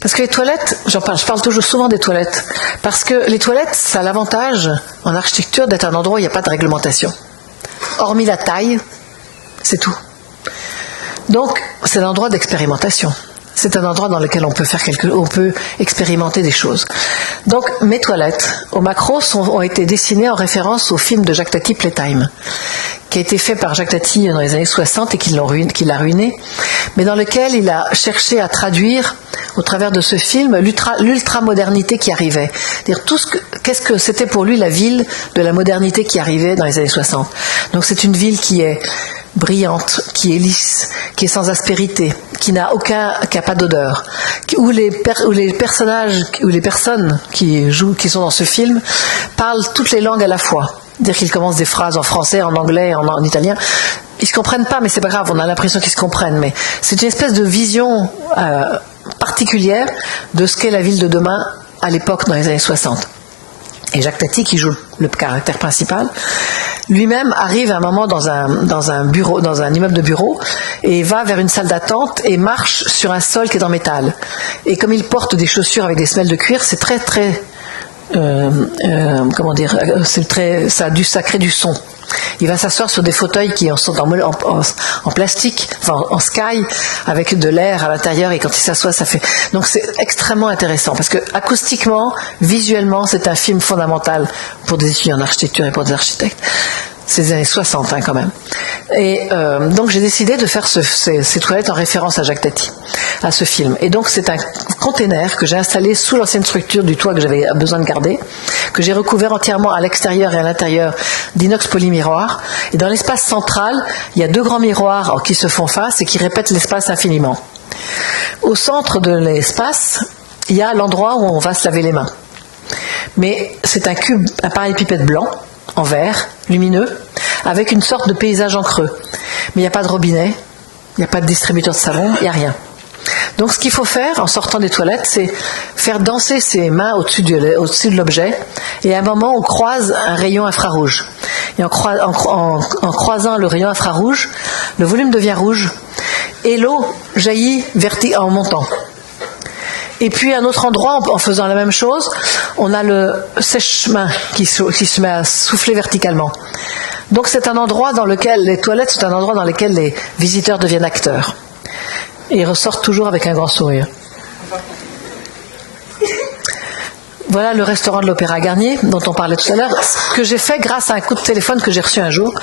Parce que les toilettes, je parle toujours souvent des toilettes, parce que les toilettes, ça a l'avantage en architecture d'être un endroit où il n'y a pas de réglementation. Hormis la taille, c'est tout. Donc, c'est un endroit d'expérimentation. C'est un endroit dans lequel on peut expérimenter des choses. Donc, mes toilettes au macro ont été dessinées en référence au film de Jacques Tati, Playtime, qui a été fait par Jacques Tati dans les années 60 et qui l'a ruiné, mais dans lequel il a cherché à traduire, au travers de ce film, l'ultra-modernité qui arrivait. C'est-à-dire qu'est-ce que c'était pour lui la ville de la modernité qui arrivait dans les années 60. Donc c'est une ville qui est brillante, qui est lisse, qui est sans aspérité, qui n'a pas d'odeur, où les personnages ou les personnes qui sont dans ce film parlent toutes les langues à la fois. C'est-à-dire qu'ils commencent des phrases en français, en anglais, en italien. Ils se comprennent pas, mais c'est pas grave, on a l'impression qu'ils se comprennent. Mais c'est une espèce de vision particulière de ce qu'est la ville de demain à l'époque dans les années 60. Et Jacques Tati, qui joue le caractère principal, lui-même arrive à un moment dans un immeuble de bureau et va vers une salle d'attente et marche sur un sol qui est en métal. Et comme il porte des chaussures avec des semelles de cuir, c'est très très ça crée du son. Il va s'asseoir sur des fauteuils qui sont en plastique, enfin en sky, avec de l'air à l'intérieur, et quand il s'assoit, ça fait... Donc c'est extrêmement intéressant, parce que acoustiquement, visuellement, c'est un film fondamental pour des étudiants en architecture et pour des architectes. C'est les années 60 quand même. Et donc j'ai décidé de faire ces toilettes en référence à Jacques Tati, à ce film. Et donc c'est un container que j'ai installé sous l'ancienne structure du toit que j'avais besoin de garder, que j'ai recouvert entièrement à l'extérieur et à l'intérieur d'inox polymiroir. Et dans l'espace central, il y a 2 grands miroirs qui se font face et qui répètent l'espace infiniment. Au centre de l'espace, il y a l'endroit où on va se laver les mains. Mais c'est un cube, un parallélépipède blanc, en verre, lumineux, avec une sorte de paysage en creux. Mais il n'y a pas de robinet, il n'y a pas de distributeur de savon, il n'y a rien. Donc ce qu'il faut faire en sortant des toilettes, c'est faire danser ses mains au-dessus de l'objet, et à un moment on croise un rayon infrarouge. Et en croisant le rayon infrarouge, le volume devient rouge, et l'eau jaillit en montant. Et puis à un autre endroit, en faisant la même chose, on a le sèche-main qui se met à souffler verticalement. Donc c'est un endroit dans lequel, les toilettes, c'est un endroit dans lequel les visiteurs deviennent acteurs. Et ils ressortent toujours avec un grand sourire. Voilà le restaurant de l'Opéra Garnier, dont on parlait tout à l'heure, que j'ai fait grâce à un coup de téléphone que j'ai reçu un jour,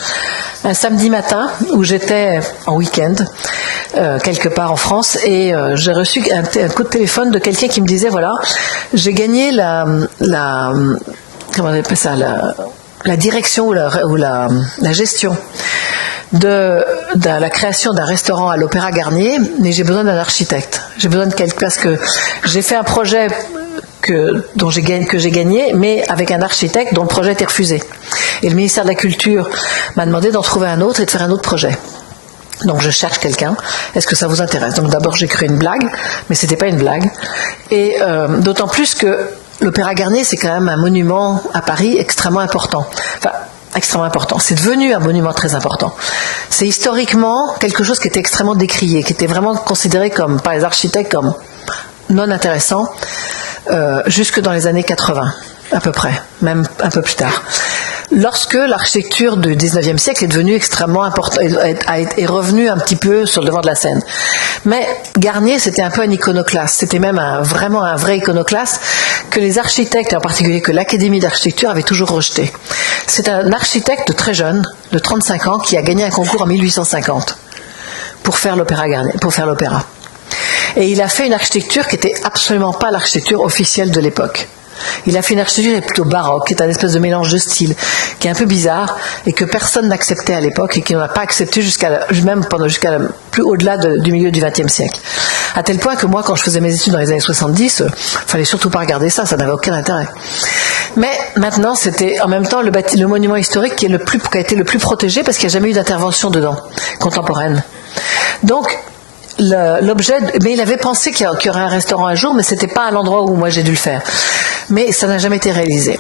un samedi matin, où j'étais en week-end, quelque part en France, et j'ai reçu un coup de téléphone de quelqu'un qui me disait, voilà, j'ai gagné comment on appelle ça, la direction ou la gestion de la création d'un restaurant à l'Opéra Garnier, mais j'ai besoin d'un architecte. J'ai besoin de quelqu'un, parce que j'ai fait un projet que j'ai gagné, mais avec un architecte dont le projet a été refusé. Et le ministère de la Culture m'a demandé d'en trouver un autre et de faire un autre projet. Donc je cherche quelqu'un. Est-ce que ça vous intéresse? Donc d'abord j'ai créé une blague, mais c'était pas une blague. Et d'autant plus que l'Opéra Garnier, c'est quand même un monument à Paris extrêmement important. Enfin, extrêmement important. C'est devenu un monument très important. C'est historiquement quelque chose qui était extrêmement décrié, qui était vraiment considéré par les architectes comme non intéressant, jusque dans les années 80, à peu près, même un peu plus tard. Lorsque l'architecture du 19e siècle est devenue extrêmement importante, est revenue un petit peu sur le devant de la scène. Mais Garnier, c'était un peu un iconoclaste, c'était même vraiment un vrai iconoclaste que les architectes, et en particulier que l'Académie d'architecture, avait toujours rejeté. C'est un architecte très jeune, de 35 ans, qui a gagné un concours en 1850 pour faire l'Opéra Garnier, pour faire l'opéra. Et il a fait une architecture qui n'était absolument pas l'architecture officielle de l'époque. Il a fait une architecture plutôt baroque, qui est un espèce de mélange de styles, qui est un peu bizarre, et que personne n'acceptait à l'époque, et qui n'a pas accepté jusqu'à plus au-delà du milieu du XXe siècle. À tel point que moi, quand je faisais mes études dans les années 70, fallait surtout pas regarder ça n'avait aucun intérêt. Mais maintenant, c'était en même temps le monument historique qui a été le plus protégé, parce qu'il n'y a jamais eu d'intervention dedans, contemporaine. Donc, l'objet, mais il avait pensé qu'il y aurait un restaurant un jour, mais c'était pas à l'endroit où moi j'ai dû le faire. Mais ça n'a jamais été réalisé.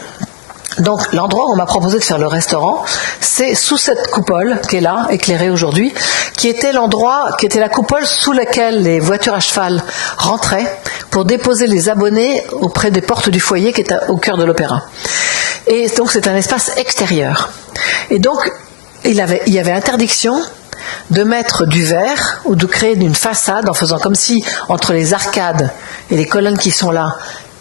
Donc l'endroit où on m'a proposé de faire le restaurant, c'est sous cette coupole qui est là, éclairée aujourd'hui, qui était la coupole sous laquelle les voitures à cheval rentraient pour déposer les abonnés auprès des portes du foyer qui est au cœur de l'opéra. Et donc c'est un espace extérieur. Et donc il y avait interdiction de mettre du verre ou de créer une façade en faisant comme si entre les arcades et les colonnes qui sont là,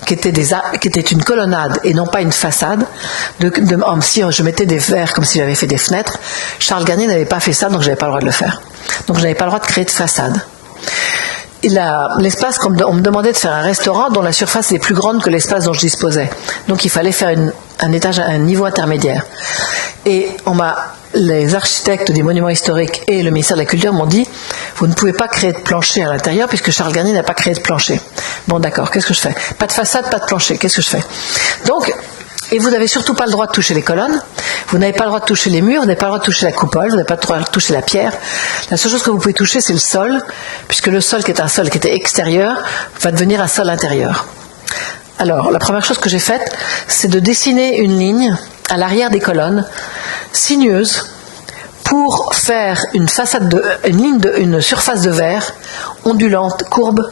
qui étaient une colonnade et non pas une façade, si je mettais des verres comme si j'avais fait des fenêtres. Charles Garnier n'avait pas fait ça, donc je n'avais pas le droit de le faire. Donc je n'avais pas le droit de créer de façade. L'espace, on me demandait de faire un restaurant dont la surface est plus grande que l'espace dont je disposais. Donc il fallait faire un niveau intermédiaire. Et les architectes des monuments historiques et le ministère de la Culture m'ont dit, vous ne pouvez pas créer de plancher à l'intérieur puisque Charles Garnier n'a pas créé de plancher. Bon d'accord, qu'est-ce que je fais? Pas de façade, pas de plancher, qu'est-ce que je fais? Donc, et vous n'avez surtout pas le droit de toucher les colonnes, vous n'avez pas le droit de toucher les murs, vous n'avez pas le droit de toucher la coupole, vous n'avez pas le droit de toucher la pierre. La seule chose que vous pouvez toucher, c'est le sol, puisque le sol qui est un sol qui était extérieur va devenir un sol intérieur. Alors, la première chose que j'ai faite, c'est de dessiner une ligne à l'arrière des colonnes, sinueuse, pour faire une surface de verre ondulante, courbe,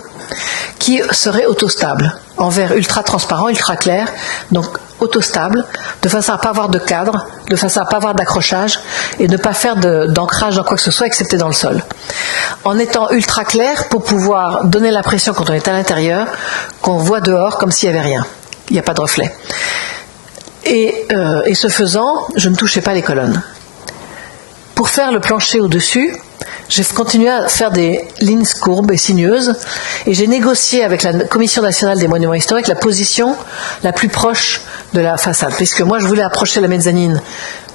qui serait autostable, en verre ultra transparent, ultra clair, donc autostable, de façon à ne pas avoir de cadre, de façon à ne pas avoir d'accrochage et ne pas faire d'ancrage dans quoi que ce soit, excepté dans le sol. En étant ultra clair, pour pouvoir donner l'impression, quand on est à l'intérieur, qu'on voit dehors comme s'il n'y avait rien. Il n'y a pas de reflet. Et ce faisant, je ne touchais pas les colonnes. Pour faire le plancher au-dessus, j'ai continué à faire des lignes courbes et sinueuses et j'ai négocié avec la Commission nationale des monuments historiques la position la plus proche de la façade, puisque moi je voulais approcher la mezzanine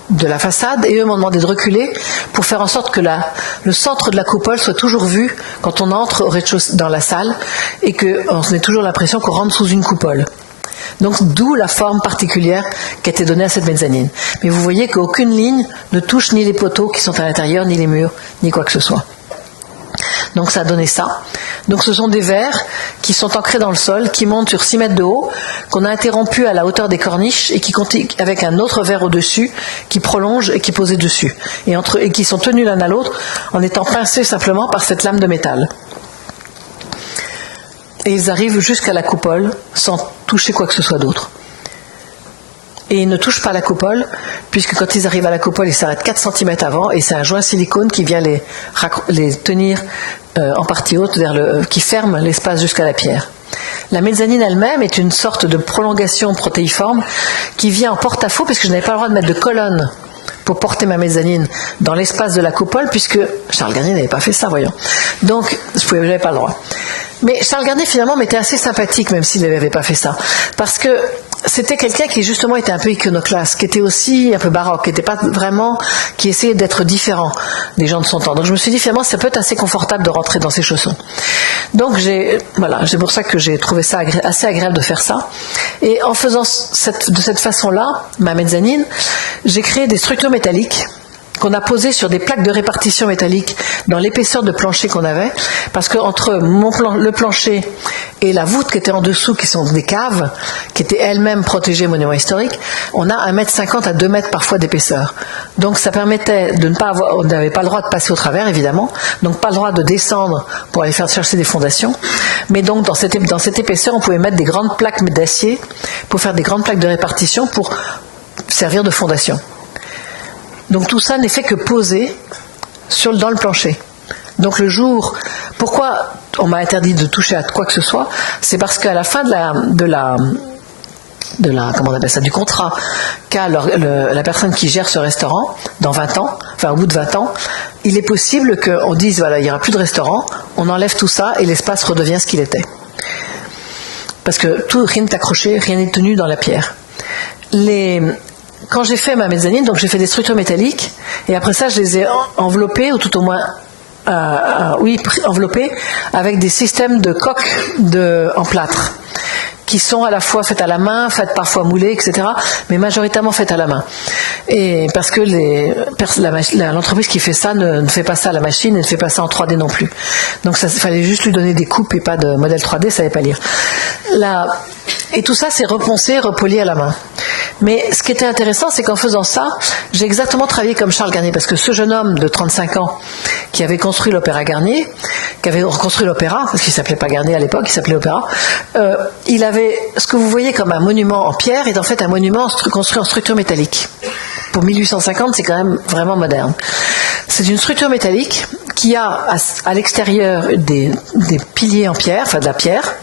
de la façade et eux m'ont demandé de reculer pour faire en sorte que le centre de la coupole soit toujours vu quand on entre au rez-de-chaussée dans la salle et qu'on ait toujours l'impression qu'on rentre sous une coupole. Donc d'où la forme particulière qui a été donnée à cette mezzanine. Mais vous voyez qu'aucune ligne ne touche ni les poteaux qui sont à l'intérieur, ni les murs, ni quoi que ce soit. Donc ça a donné ça. Donc ce sont des verres qui sont ancrés dans le sol, qui montent sur 6 mètres de haut, qu'on a interrompu à la hauteur des corniches et qui avec un autre verre au-dessus qui prolonge et qui est posé dessus. Et qui sont tenus l'un à l'autre en étant pincés simplement par cette lame de métal. Et ils arrivent jusqu'à la coupole sans toucher quoi que ce soit d'autre. Et ils ne touchent pas la coupole, puisque quand ils arrivent à la coupole, ils s'arrêtent 4 cm avant, et c'est un joint silicone qui vient les tenir en partie haute, qui ferme l'espace jusqu'à la pierre. La mezzanine elle-même est une sorte de prolongation protéiforme qui vient en porte-à-faux, puisque je n'avais pas le droit de mettre de colonne pour porter ma mezzanine dans l'espace de la coupole, puisque Charles Garnier n'avait pas fait ça, voyons. Donc, je n'avais pas le droit. Mais Charles Garnier, finalement, m'était assez sympathique, même s'il n'avait pas fait ça. Parce que c'était quelqu'un qui, justement, était un peu iconoclaste, qui était aussi un peu baroque, qui était pas vraiment, qui essayait d'être différent des gens de son temps. Donc, je me suis dit, finalement, ça peut être assez confortable de rentrer dans ses chaussons. Donc, c'est pour ça que j'ai trouvé ça assez agréable de faire ça. Et en faisant de cette façon-là, ma mezzanine, j'ai créé des structures métalliques qu'on a posé sur des plaques de répartition métallique dans l'épaisseur de plancher qu'on avait, parce qu'entre le plancher et la voûte qui était en dessous, qui sont des caves, qui étaient elles-mêmes protégées monuments historiques, on a 1,50 m à 2 mètres parfois d'épaisseur. Donc ça permettait de ne pas avoir, on n'avait pas le droit de passer au travers évidemment, donc pas le droit de descendre pour aller faire chercher des fondations, mais donc dans cette épaisseur on pouvait mettre des grandes plaques d'acier pour faire des grandes plaques de répartition pour servir de fondation. Donc tout ça n'est fait que poser dans le plancher. Donc le jour, pourquoi on m'a interdit de toucher à quoi que ce soit, c'est parce qu'à la fin comment on appelle ça, du contrat qu'a la personne qui gère ce restaurant dans 20 ans, enfin au bout de 20 ans, il est possible qu'on dise voilà, il n'y aura plus de restaurant, on enlève tout ça et l'espace redevient ce qu'il était. Parce que rien n'est accroché, rien n'est tenu dans la pierre. Quand j'ai fait ma mezzanine, donc j'ai fait des structures métalliques, et après ça, je les ai enveloppées, ou tout au moins, enveloppées, avec des systèmes de coques en plâtre, qui sont à la fois faites à la main, faites parfois moulées, etc., mais majoritairement faites à la main. Et parce que l'entreprise qui fait ça ne fait pas ça à la machine et ne fait pas ça en 3D non plus. Donc il fallait juste lui donner des coupes et pas de modèle 3D, ça ne savait pas lire. Et tout ça, c'est reponcé, repoli à la main. Mais ce qui était intéressant, c'est qu'en faisant ça, j'ai exactement travaillé comme Charles Garnier, parce que ce jeune homme de 35 ans qui avait construit l'Opéra Garnier, qui avait reconstruit l'Opéra, parce qu'il ne s'appelait pas Garnier à l'époque, il s'appelait Opéra, il avait ce que vous voyez comme un monument en pierre est en fait un monument construit en structure métallique. Pour 1850, c'est quand même vraiment moderne. C'est une structure métallique qui a à l'extérieur des piliers en pierre, enfin de la pierre,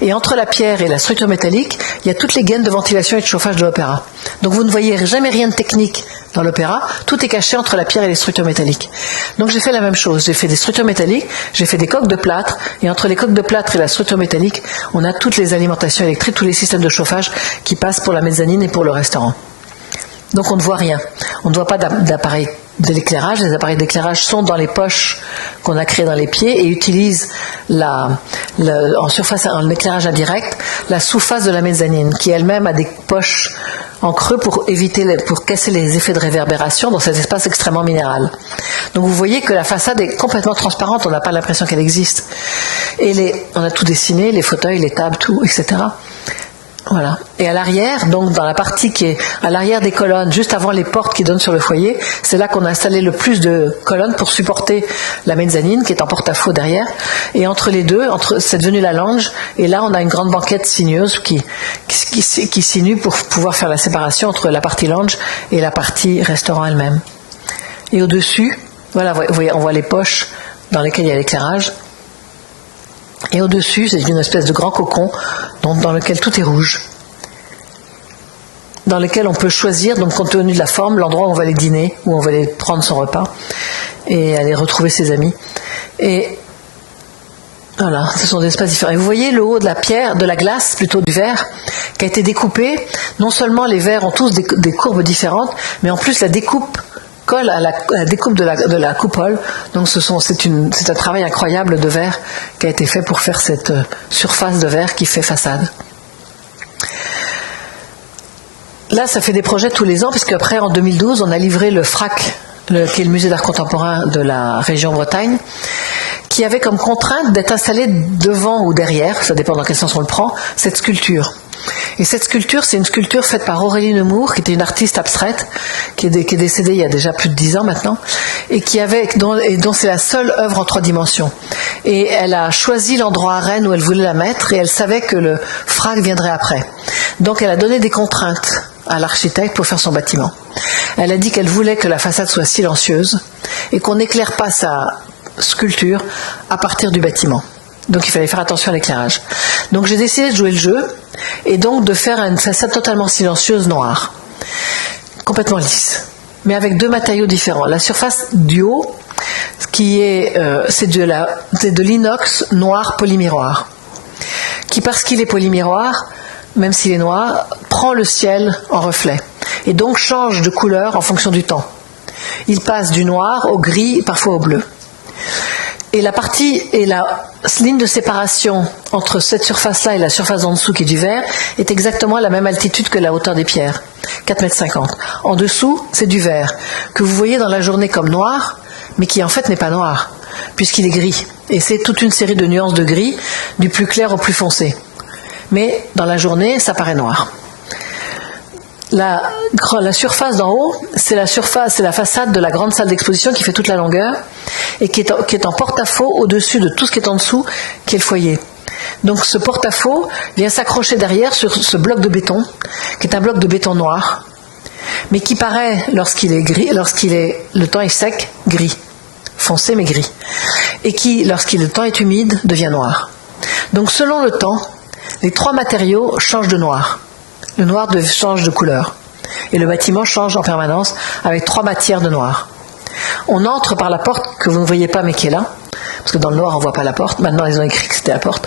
et entre la pierre et la structure métallique, il y a toutes les gaines de ventilation et de chauffage de l'opéra. Donc vous ne voyez jamais rien de technique dans l'opéra, tout est caché entre la pierre et les structures métalliques. Donc j'ai fait la même chose, j'ai fait des structures métalliques, j'ai fait des coques de plâtre, et entre les coques de plâtre et la structure métallique, on a toutes les alimentations électriques, tous les systèmes de chauffage qui passent pour la mezzanine et pour le restaurant. Donc on ne voit rien, on ne voit pas d'appareil de l'éclairage, les appareils d'éclairage sont dans les poches qu'on a créées dans les pieds et utilisent en éclairage indirect, la sous-face de la mezzanine, qui elle-même a des poches en creux pour casser les effets de réverbération dans cet espace extrêmement minéral. Donc vous voyez que la façade est complètement transparente, on n'a pas l'impression qu'elle existe. Et on a tout dessiné, les fauteuils, les tables, tout, etc. Voilà. Et à l'arrière, donc dans la partie qui est à l'arrière des colonnes, juste avant les portes qui donnent sur le foyer, c'est là qu'on a installé le plus de colonnes pour supporter la mezzanine qui est en porte-à-faux derrière. Et entre les deux, c'est devenu la lounge. Et là, on a une grande banquette sinueuse qui sinue pour pouvoir faire la séparation entre la partie lounge et la partie restaurant elle-même. Et au-dessus, voilà, vous voyez, on voit les poches dans lesquelles il y a l'éclairage. Et au-dessus, c'est une espèce de grand cocon dans lequel tout est rouge, dans lequel on peut choisir, donc compte tenu de la forme, l'endroit où on va aller dîner, où on va aller prendre son repas et aller retrouver ses amis. Et voilà, ce sont des espaces différents. Et vous voyez le haut de la pierre, de la glace, plutôt du verre, qui a été découpé. Non seulement les verres ont tous des courbes différentes, mais en plus la découpe colle à la découpe de la coupole. Donc c'est un travail incroyable de verre qui a été fait pour faire cette surface de verre qui fait façade. Là, ça fait des projets tous les ans, puisque après, en 2012, on a livré le FRAC, qui est le musée d'art contemporain de la région Bretagne, qui avait comme contrainte d'être installé devant ou derrière, ça dépend dans quel sens on le prend, cette sculpture. Et cette sculpture, c'est une sculpture faite par Aurélie Nemours, qui était une artiste abstraite, qui est décédée il y a déjà plus de 10 ans maintenant, et dont c'est la seule œuvre en 3 dimensions. Et elle a choisi l'endroit à Rennes où elle voulait la mettre, et elle savait que le FRAC viendrait après. Donc elle a donné des contraintes à l'architecte pour faire son bâtiment. Elle a dit qu'elle voulait que la façade soit silencieuse, et qu'on n'éclaire pas sa sculpture à partir du bâtiment. Donc il fallait faire attention à l'éclairage. Donc j'ai décidé de jouer le jeu et donc de faire une façade totalement silencieuse noire, complètement lisse, mais avec 2 matériaux différents. La surface du haut, c'est de l'inox noir polymiroir, qui parce qu'il est polymiroir, même s'il est noir, prend le ciel en reflet et donc change de couleur en fonction du temps. Il passe du noir au gris, parfois au bleu. Et la ligne de séparation entre cette surface-là et la surface en dessous qui est du verre est exactement à la même altitude que la hauteur des pierres, 4,50 m. En dessous, c'est du verre, que vous voyez dans la journée comme noir, mais qui en fait n'est pas noir, puisqu'il est gris. Et c'est toute une série de nuances de gris, du plus clair au plus foncé. Mais dans la journée, ça paraît noir. La surface d'en haut, c'est la façade de la grande salle d'exposition qui fait toute la longueur et qui est en porte-à-faux au-dessus de tout ce qui est en dessous, qui est le foyer. Donc ce porte-à-faux vient s'accrocher derrière sur ce bloc de béton, qui est un bloc de béton noir, mais qui paraît, le temps est sec, gris, foncé mais gris, et qui, le temps est humide, devient noir. Donc selon le temps, les 3 matériaux changent de noir. Le noir change de couleur. Et le bâtiment change en permanence avec 3 matières de noir. On entre par la porte que vous ne voyez pas mais qui est là. Parce que dans le noir, on ne voit pas la porte. Maintenant, ils ont écrit que c'était la porte.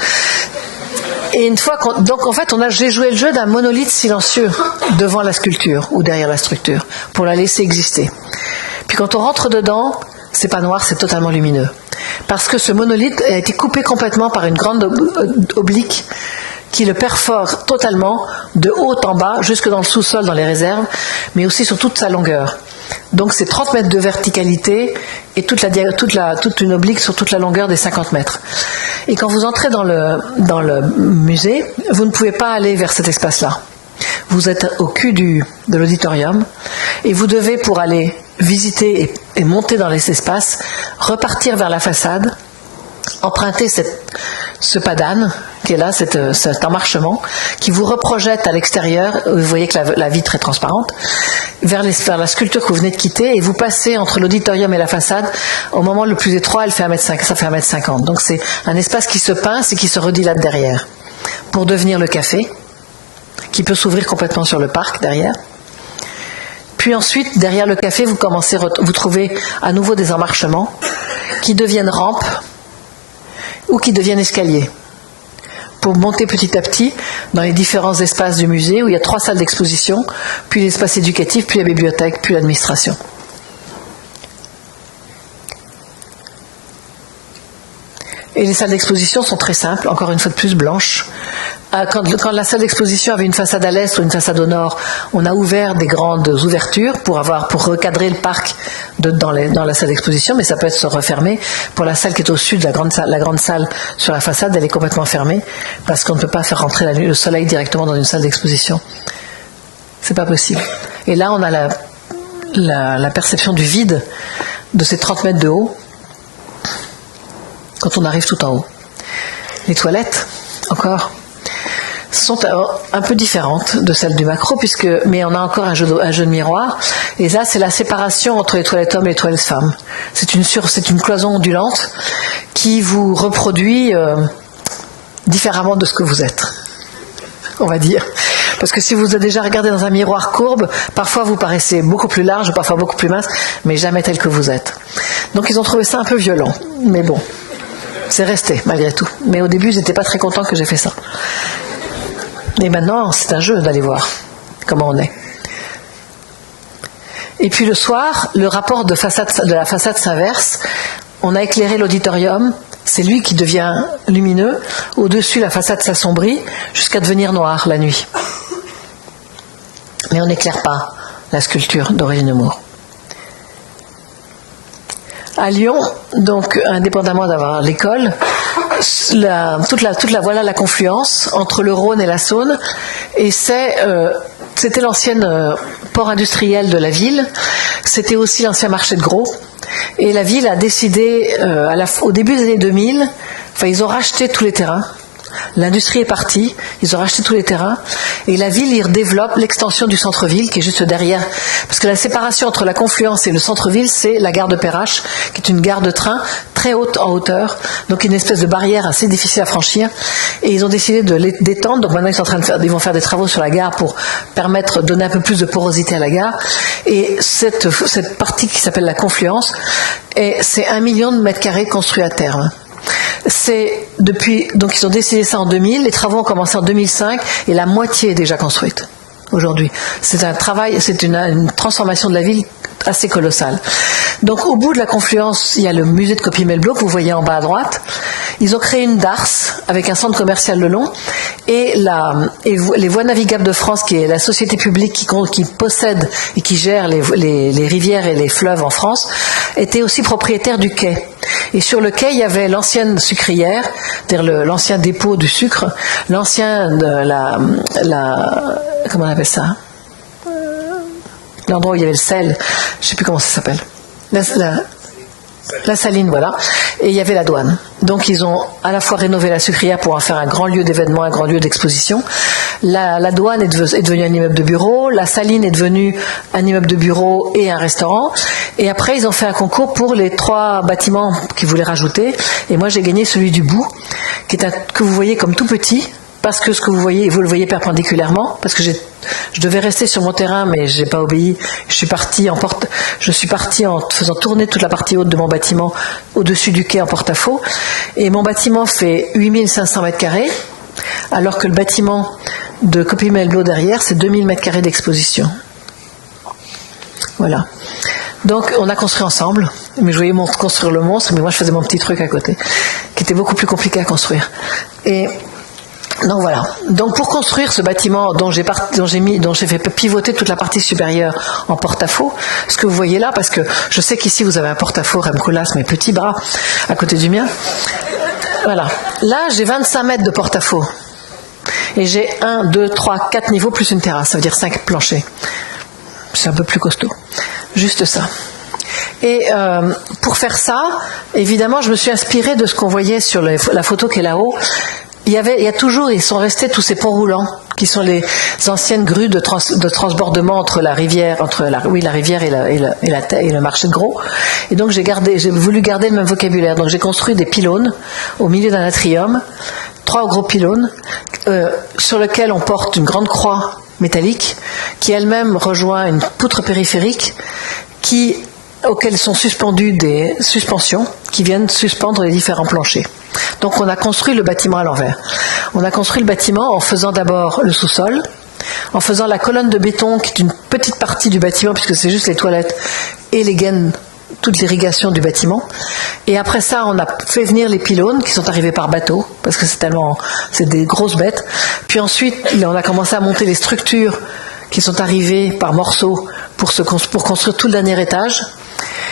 Et une fois donc en fait, j'ai joué le jeu d'un monolithe silencieux devant la sculpture ou derrière la structure pour la laisser exister. Puis quand on rentre dedans, c'est pas noir, c'est totalement lumineux. Parce que ce monolithe a été coupé complètement par une grande oblique qui le perfore totalement de haut en bas, jusque dans le sous-sol, dans les réserves, mais aussi sur toute sa longueur. Donc c'est 30 mètres de verticalité et toute une oblique sur toute la longueur des 50 mètres. Et quand vous entrez dans le musée, vous ne pouvez pas aller vers cet espace-là. Vous êtes au cul de l'auditorium et vous devez, pour aller visiter et monter dans les espaces, repartir vers la façade, emprunter ce pas d'âne qui est là, cet emmarchement, qui vous reprojette à l'extérieur, vous voyez que la vitre est transparente, vers la sculpture que vous venez de quitter, et vous passez entre l'auditorium et la façade, au moment le plus étroit, ça fait 1,50 m. Donc c'est un espace qui se pince et qui se redilate derrière, pour devenir le café, qui peut s'ouvrir complètement sur le parc derrière. Puis ensuite, derrière le café, vous trouvez à nouveau des emmarchements, qui deviennent rampes, ou qui deviennent escaliers, pour monter petit à petit dans les différents espaces du musée où il y a 3 salles d'exposition, puis l'espace éducatif, puis la bibliothèque, puis l'administration. Et les salles d'exposition sont très simples, encore une fois de plus blanches, quand la salle d'exposition avait une façade à l'est ou une façade au nord, on a ouvert des grandes ouvertures pour recadrer le parc dans la salle d'exposition, mais ça peut être se refermer. Pour la salle qui est au sud, la grande salle sur la façade, elle est complètement fermée parce qu'on ne peut pas faire rentrer le soleil directement dans une salle d'exposition. C'est pas possible. Et là, on a la perception du vide de ces 30 mètres de haut quand on arrive tout en haut. Les toilettes, encore, sont un peu différentes de celles du macro, mais on a encore un jeu de miroir. Et là, c'est la séparation entre les toilettes hommes et les toilettes femmes. C'est une cloison ondulante qui vous reproduit différemment de ce que vous êtes, on va dire. Parce que si vous avez déjà regardé dans un miroir courbe, parfois vous paraissez beaucoup plus large, parfois beaucoup plus mince, mais jamais tel que vous êtes. Donc ils ont trouvé ça un peu violent, mais bon, c'est resté malgré tout. Mais au début, ils n'étaient pas très contents que j'ai fait ça. Et maintenant, c'est un jeu d'aller voir comment on est. Et puis le soir, le rapport de la façade s'inverse. On a éclairé l'auditorium. C'est lui qui devient lumineux. Au-dessus, la façade s'assombrit jusqu'à devenir noire la nuit. Mais on n'éclaire pas la sculpture d'Aurélie Nemours. À Lyon, donc indépendamment d'avoir l'école, voilà la confluence entre le Rhône et la Saône, et c'était l'ancienne port industriel de la ville, c'était aussi l'ancien marché de gros, et la ville a décidé au début des années 2000, ils ont racheté tous les terrains. L'industrie est partie, ils ont racheté tous les terrains et la ville y redéveloppe l'extension du centre-ville qui est juste derrière. Parce que la séparation entre la confluence et le centre-ville, c'est la gare de Perrache, qui est une gare de train très haute en hauteur, donc une espèce de barrière assez difficile à franchir. Et ils ont décidé de d'étendre, donc maintenant ils vont faire des travaux sur la gare pour permettre de donner un peu plus de porosité à la gare. Et cette partie qui s'appelle la confluence, c'est 1 million de mètres carrés construits à terme. Donc ils ont décidé ça en 2000, les travaux ont commencé en 2005 et la moitié est déjà construite aujourd'hui. C'est un travail, c'est une transformation de la ville assez colossale. Donc au bout de la confluence, il y a le musée de Copy-Melblot que vous voyez en bas à droite. Ils ont créé une darse avec un centre commercial le long et les Voies navigables de France, qui est la société publique qui possède et qui gère les rivières et les fleuves en France, était aussi propriétaire du quai. Et sur le quai, il y avait l'ancienne sucrière, c'est-à-dire l'ancien dépôt du sucre, comment on appelle ça, l'endroit où il y avait le sel, je ne sais plus comment ça s'appelle, la saline, voilà, et il y avait la douane. Donc ils ont à la fois rénové la sucrière pour en faire un grand lieu d'événement, un grand lieu d'exposition. La douane est devenue un immeuble de bureau, la saline est devenue un immeuble de bureau et un restaurant. Et après ils ont fait un concours pour les 3 bâtiments qu'ils voulaient rajouter. Et moi j'ai gagné celui du bout, que vous voyez comme tout petit. Parce que ce que vous le voyez perpendiculairement, parce que je devais rester sur mon terrain, mais j'ai pas obéi. Je suis partie en faisant tourner toute la partie haute de mon bâtiment au-dessus du quai en porte-à-faux. Et mon bâtiment fait 8500 mètres carrés, alors que le bâtiment de Copy-Melblot derrière, c'est 2000 mètres carrés d'exposition. Voilà. Donc on a construit ensemble, mais je voyais construire le monstre, mais moi je faisais mon petit truc à côté, qui était beaucoup plus compliqué à construire. Et donc voilà. Donc pour construire ce bâtiment dont j'ai fait pivoter toute la partie supérieure en porte-à-faux, ce que vous voyez là, parce que je sais qu'ici vous avez un porte-à-faux Remcolas, mes petits bras, à côté du mien. Voilà. Là, j'ai 25 mètres de porte-à-faux. Et j'ai 1, 2, 3, 4 niveaux plus une terrasse, ça veut dire 5 planchers. C'est un peu plus costaud. Juste ça. Et pour faire ça, évidemment, je me suis inspirée de ce qu'on voyait sur la photo qui est là-haut. Ils sont restés tous ces ponts roulants, qui sont les anciennes grues de transbordement entre la rivière, la rivière et le marché de gros. Et donc j'ai voulu garder le même vocabulaire. Donc j'ai construit des pylônes au milieu d'un atrium, 3 gros pylônes, sur lesquels on porte une grande croix métallique, qui elle-même rejoint une poutre périphérique, auxquelles sont suspendues des suspensions qui viennent suspendre les différents planchers. Donc on a construit le bâtiment à l'envers. On a construit le bâtiment en faisant d'abord le sous-sol, en faisant la colonne de béton qui est une petite partie du bâtiment puisque c'est juste les toilettes et les gaines toute l'irrigation du bâtiment. Et après ça, on a fait venir les pylônes qui sont arrivés par bateau, parce que c'est des grosses bêtes. Puis ensuite, on a commencé à monter les structures qui sont arrivées par morceaux pour construire tout le dernier étage.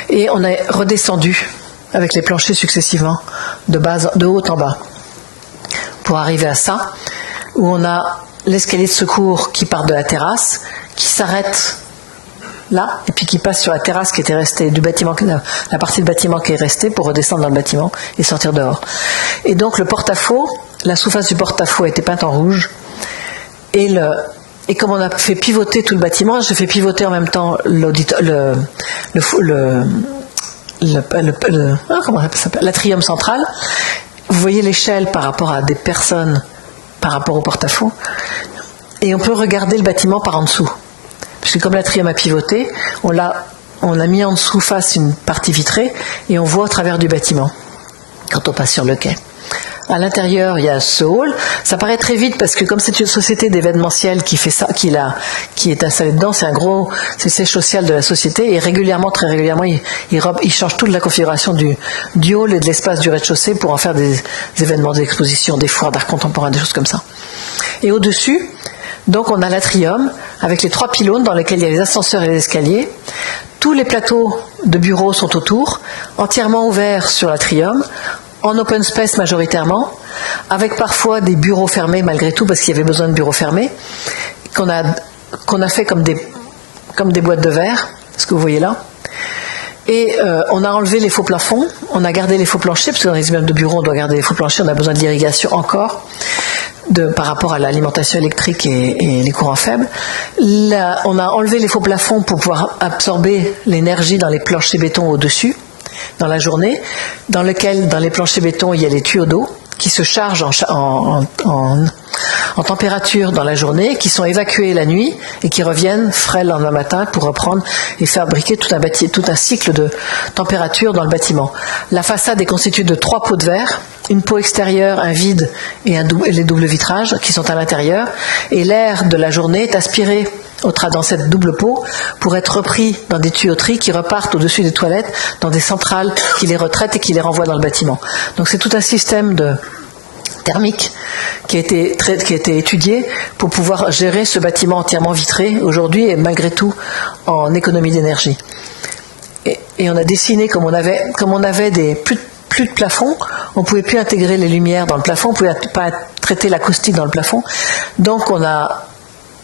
Et on est redescendu avec les planchers successivement, de haut en bas, pour arriver à ça, où on a l'escalier de secours qui part de la terrasse, qui s'arrête là, et puis qui passe sur la terrasse qui était restée du bâtiment, la partie du bâtiment qui est restée pour redescendre dans le bâtiment et sortir dehors. Et donc le porte-à-faux, la surface du porte-à-faux a été peinte en rouge, et comme on a fait pivoter tout le bâtiment, j'ai fait pivoter en même temps l'atrium central. Vous voyez l'échelle par rapport à des personnes, par rapport au porte-à-faux, et on peut regarder le bâtiment par en dessous. Puisque comme l'atrium a pivoté, on a mis en dessous face une partie vitrée et on voit au travers du bâtiment quand on passe sur le quai. À l'intérieur, il y a ce hall. Ça paraît très vite parce que comme c'est une société d'événementiel qui fait ça, qui est installée dedans, c'est le siège social de la société, et très régulièrement, il change toute la configuration du hall et de l'espace du rez-de-chaussée pour en faire des événements d'exposition, des foires d'art contemporain, des choses comme ça. Et au-dessus, donc on a l'atrium avec les 3 pylônes dans lesquels il y a les ascenseurs et les escaliers. Tous les plateaux de bureaux sont autour, entièrement ouverts sur l'atrium, en open space majoritairement, avec parfois des bureaux fermés malgré tout, parce qu'il y avait besoin de bureaux fermés, qu'on a fait comme des boîtes de verre, ce que vous voyez là. Et on a enlevé les faux plafonds, on a gardé les faux planchers, parce que dans les immeubles de bureaux, on doit garder les faux planchers, on a besoin de l'irrigation encore, par rapport à l'alimentation électrique et les courants faibles. Là, on a enlevé les faux plafonds pour pouvoir absorber l'énergie dans les planchers béton au-dessus, dans la journée, dans les planchers béton, il y a les tuyaux d'eau qui se chargent en température dans la journée, qui sont évacués la nuit et qui reviennent frais le lendemain matin pour reprendre et fabriquer tout un cycle de température dans le bâtiment. La façade est constituée de 3 pots de verre, une peau extérieure, un vide et les doubles vitrages qui sont à l'intérieur, et l'air de la journée est aspiré dans cette double peau pour être repris dans des tuyauteries qui repartent au-dessus des toilettes dans des centrales qui les retraitent et qui les renvoient dans le bâtiment. Donc c'est tout un système thermique qui a été étudié pour pouvoir gérer ce bâtiment entièrement vitré aujourd'hui et malgré tout en économie d'énergie. Et on a dessiné, comme on avait plus de plafond, on ne pouvait plus intégrer les lumières dans le plafond, on ne pouvait pas traiter l'acoustique dans le plafond, donc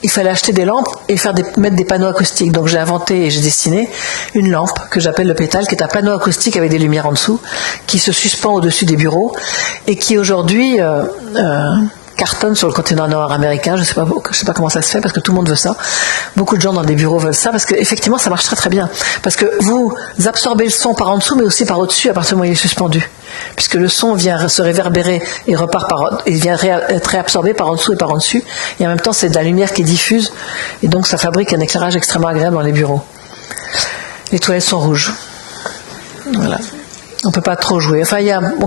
il fallait acheter des lampes et mettre des panneaux acoustiques. Donc j'ai inventé et j'ai dessiné une lampe que j'appelle le pétale, qui est un panneau acoustique avec des lumières en dessous, qui se suspend au-dessus des bureaux et qui aujourd'hui cartonne sur le continent nord-américain. Je sais pas comment ça se fait, parce que tout le monde veut ça. Beaucoup de gens dans des bureaux veulent ça, parce qu'effectivement ça marche très très bien. Parce que vous absorbez le son par en dessous, mais aussi par au-dessus à partir du moment où il est suspendu. Puisque le son vient se réverbérer et vient être réabsorbé par en dessous et par en dessus. Et en même temps, c'est de la lumière qui diffuse. Et donc, ça fabrique un éclairage extrêmement agréable dans les bureaux. Les toilettes sont rouges. Voilà. On ne peut pas trop jouer. Enfin,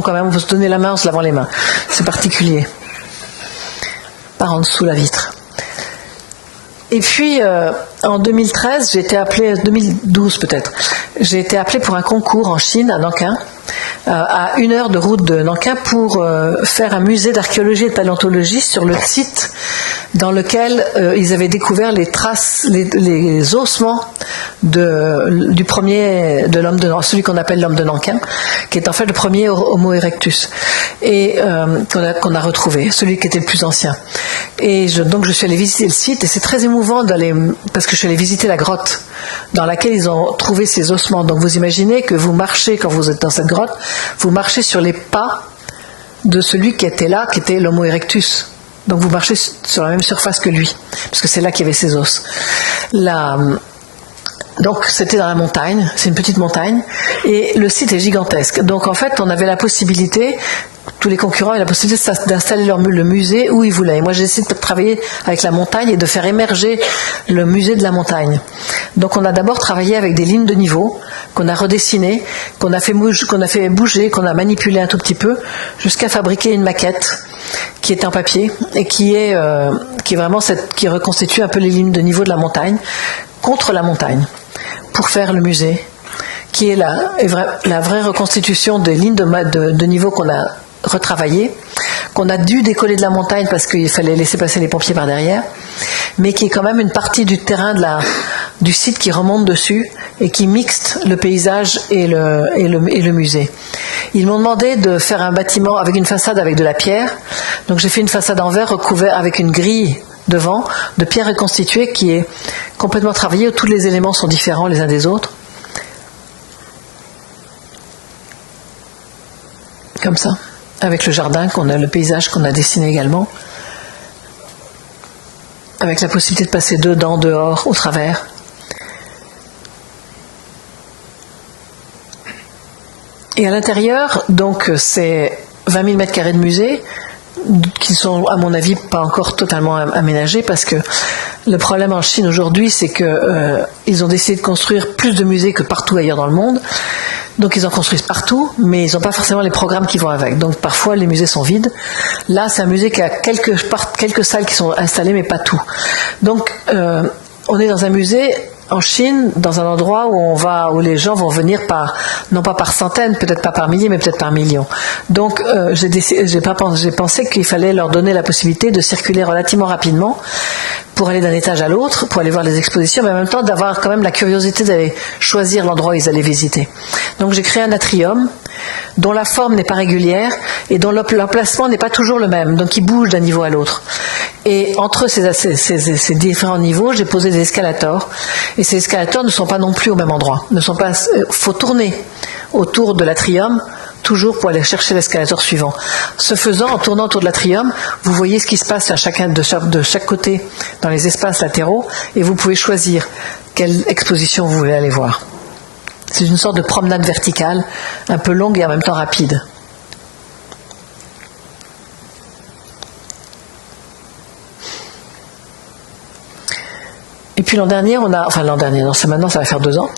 quand même, on peut se donner la main en se lavant les mains. C'est particulier. Par en dessous la vitre. Et puis, en 2013, j'ai été appelée, 2012 peut-être, j'ai été appelée pour un concours en Chine, à Nankin, à 1 heure de route de Nankin, pour faire un musée d'archéologie et de paléontologie sur le site dans lequel ils avaient découvert les traces, les ossements du premier de l'homme de Nankin, celui qu'on appelle l'homme de Nankin, qui est en fait le premier Homo erectus, et qu'on a retrouvé, celui qui était le plus ancien. Et donc je suis allée visiter le site, et c'est très émouvant parce que je suis allée visiter la grotte dans laquelle ils ont trouvé ces ossements. Donc vous imaginez que vous marchez, quand vous êtes dans cette grotte, vous marchez sur les pas de celui qui était là, qui était l'Homo erectus. Donc vous marchez sur la même surface que lui, parce que c'est là qu'il y avait ses os. Donc c'était dans la montagne, c'est une petite montagne, et le site est gigantesque. Donc en fait, on avait la possibilité, tous les concurrents avaient la possibilité d'installer le musée où ils voulaient. Et moi j'ai décidé de travailler avec la montagne et de faire émerger le musée de la montagne. Donc on a d'abord travaillé avec des lignes de niveau qu'on a redessinées, qu'on a fait bouger, qu'on a manipulé un tout petit peu, jusqu'à fabriquer une maquette qui est en papier et qui reconstitue un peu les lignes de niveau de la montagne contre la montagne, pour faire le musée qui est la vraie reconstitution des lignes de niveau qu'on a retravaillées, qu'on a dû décoller de la montagne parce qu'il fallait laisser passer les pompiers par derrière, mais qui est quand même une partie du terrain du site qui remonte dessus et qui mixte le paysage et le musée. Ils m'ont demandé de faire un bâtiment avec une façade avec de la pierre, donc j'ai fait une façade en verre recouverte avec une grille devant, de pierre reconstituée qui est complètement travaillée, où tous les éléments sont différents les uns des autres. Comme ça, avec le jardin, le paysage qu'on a dessiné également, avec la possibilité de passer dedans, dehors, au travers. Et à l'intérieur, donc, c'est 20 000 mètres carrés de musée, qui sont, à mon avis, pas encore totalement aménagés, parce que le problème en Chine aujourd'hui, c'est qu'ils ont décidé de construire plus de musées que partout ailleurs dans le monde. Donc ils en construisent partout, mais ils n'ont pas forcément les programmes qui vont avec. Donc parfois les musées sont vides. Là, c'est un musée qui a quelques salles qui sont installées, mais pas tout. Donc on est dans un musée en Chine, dans un endroit où les gens vont venir non pas par centaines, peut-être pas par milliers, mais peut-être par millions. Donc j'ai pensé qu'il fallait leur donner la possibilité de circuler relativement rapidement pour aller d'un étage à l'autre, pour aller voir les expositions, mais en même temps d'avoir quand même la curiosité d'aller choisir l'endroit où ils allaient visiter. Donc j'ai créé un atrium dont la forme n'est pas régulière et dont l'emplacement n'est pas toujours le même, donc il bouge d'un niveau à l'autre. Et entre ces différents niveaux, j'ai posé des escalators, et ces escalators ne sont pas non plus au même endroit. Faut tourner autour de l'atrium, toujours pour aller chercher l'escalator suivant. Ce faisant, en tournant autour de l'atrium, vous voyez ce qui se passe de chaque côté dans les espaces latéraux, et vous pouvez choisir quelle exposition vous voulez aller voir. C'est une sorte de promenade verticale, un peu longue et en même temps rapide. Et puis maintenant ça va faire 2 ans,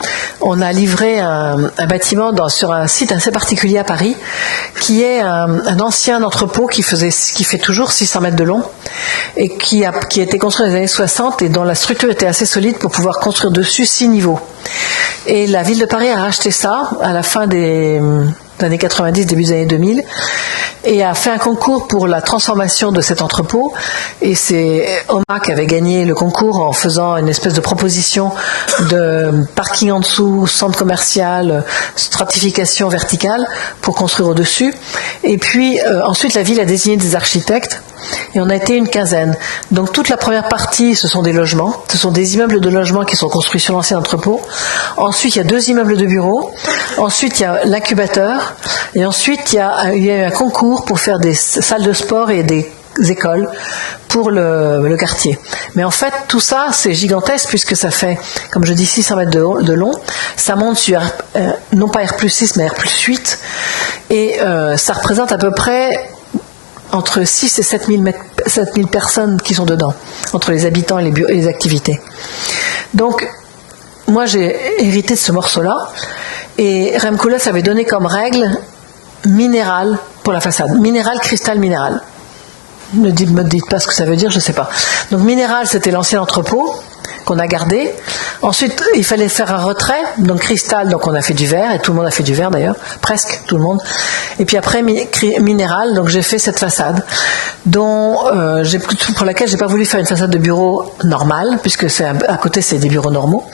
on a livré un bâtiment sur un site assez particulier à Paris, qui est un ancien entrepôt qui fait toujours 600 mètres de long, et qui a été construit dans les années 60 et dont la structure était assez solide pour pouvoir construire dessus 6 niveaux. Et la ville de Paris a racheté ça à la fin des années 90, début des années 2000, et a fait un concours pour la transformation de cet entrepôt, et c'est OMA qui avait gagné le concours en faisant une espèce de proposition de parking en dessous, centre commercial, stratification verticale pour construire au-dessus. Et puis ensuite la ville a désigné des architectes, et on a été une quinzaine. Donc toute la première partie, ce sont des logements, ce sont des immeubles de logements qui sont construits sur l'ancien entrepôt. Ensuite, il y a 2 immeubles de bureaux. Ensuite, il y a l'incubateur. Et ensuite, il y a eu un concours pour faire des salles de sport et des écoles pour le quartier. Mais en fait, tout ça, c'est gigantesque puisque ça fait, comme je dis, 600 mètres de long. Ça monte sur, non pas R+6, mais R+8. Et ça représente à peu près entre 6 et 7 000 personnes qui sont dedans, entre les habitants et les activités. Donc, moi, j'ai hérité de ce morceau-là, et Rem Koolhaas avait donné comme règle minéral pour la façade. Minéral, cristal, minéral. Ne me dites pas ce que ça veut dire, je ne sais pas. Donc, minéral, c'était l'ancien entrepôt qu'on a gardé. Ensuite, il fallait faire un retrait. Donc, cristal, donc on a fait du verre, et tout le monde a fait du verre d'ailleurs, presque tout le monde. Et puis après, minéral, donc j'ai fait cette façade, pour laquelle j'ai pas voulu faire une façade de bureau normale, puisque à côté c'est des bureaux normaux,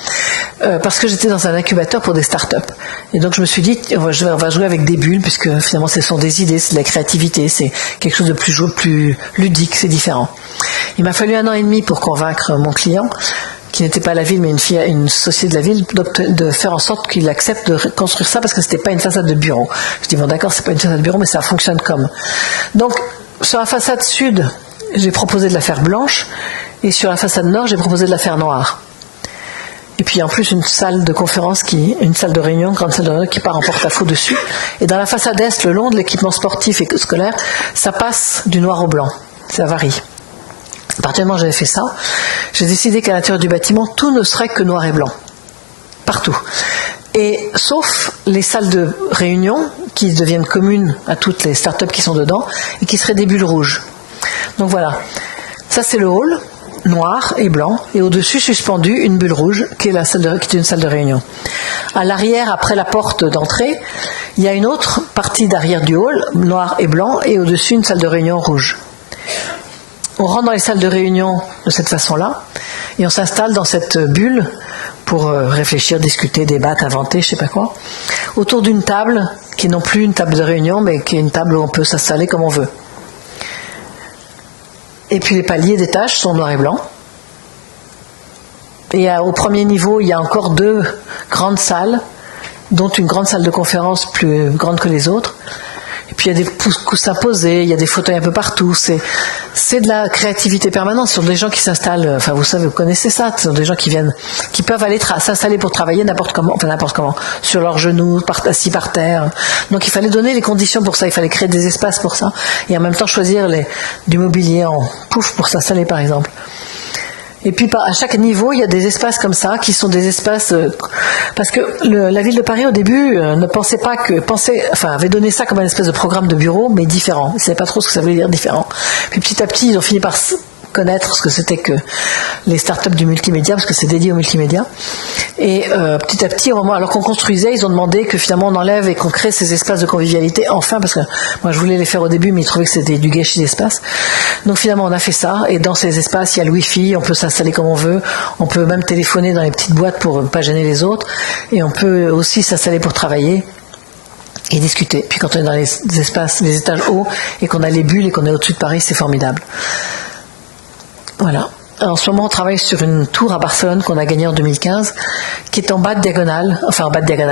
parce que j'étais dans un incubateur pour des start-up. Et donc je me suis dit, on va jouer avec des bulles, puisque finalement ce sont des idées, c'est de la créativité, c'est quelque chose de plus ludique, c'est différent. Il m'a fallu 1 an et demi pour convaincre mon client, qui n'était pas la ville, mais une société de la ville, de faire en sorte qu'il accepte de construire ça, parce que c'était pas une façade de bureau. Je dis, bon d'accord, c'est pas une façade de bureau, mais ça fonctionne comme. Donc, sur la façade sud, j'ai proposé de la faire blanche, et sur la façade nord, j'ai proposé de la faire noire. Et puis en plus une salle de conférence, une salle de réunion, grande salle de réunion qui part en porte-à-faux dessus. Et dans la façade est, le long de l'équipement sportif et scolaire, ça passe du noir au blanc. Ça varie. À partir du moment où j'avais fait ça, j'ai décidé qu'à l'intérieur du bâtiment, tout ne serait que noir et blanc. Partout. Et sauf les salles de réunion qui deviennent communes à toutes les startups qui sont dedans et qui seraient des bulles rouges. Donc voilà. Ça c'est le hall. noir et blanc, et au-dessus suspendue une bulle rouge qui est une salle de réunion. À l'arrière, après la porte d'entrée, il y a une autre partie d'arrière du hall, noir et blanc, et au-dessus une salle de réunion rouge. On rentre dans les salles de réunion de cette façon-là, et on s'installe dans cette bulle pour réfléchir, discuter, débattre, inventer, je sais pas quoi, autour d'une table qui est non plus une table de réunion, mais qui est une table où on peut s'installer comme on veut. Et puis les paliers d'étage sont noirs et blancs. Et au premier niveau, il y a encore 2 grandes salles, dont une grande salle de conférence plus grande que les autres. Et puis il y a des coussins posés, il y a des fauteuils un peu partout. C'est de la créativité permanente. Ce sont des gens qui s'installent, enfin vous savez, vous connaissez ça, ce sont des gens qui viennent, qui peuvent aller s'installer pour travailler n'importe comment, sur leurs genoux, assis par terre. Donc il fallait donner les conditions pour ça, il fallait créer des espaces pour ça, et en même temps choisir du mobilier en pouf pour s'installer par exemple. Et puis à chaque niveau, il y a des espaces comme ça, qui sont des espaces... parce que la ville de Paris, au début, ne pensait pas que... avait donné ça comme une espèce de programme de bureau, mais différent. Ils ne savaient pas trop ce que ça voulait dire, différent. Puis petit à petit, ils ont fini par connaître ce que c'était que les startups du multimédia, parce que c'est dédié au multimédia. Et petit à petit, au moment, alors qu'on construisait, ils ont demandé que finalement on enlève et qu'on crée ces espaces de convivialité, enfin, parce que moi je voulais les faire au début, mais ils trouvaient que c'était du gâchis d'espace. Donc finalement on a fait ça, et dans ces espaces, il y a le Wi-Fi, on peut s'installer comme on veut, on peut même téléphoner dans les petites boîtes pour ne pas gêner les autres, et on peut aussi s'installer pour travailler et discuter. Puis quand on est dans les espaces, les étages hauts, et qu'on a les bulles et qu'on est au-dessus de Paris, c'est formidable. Voilà. En ce moment, on travaille sur une tour à Barcelone qu'on a gagnée en 2015, qui est en bas de diagonale,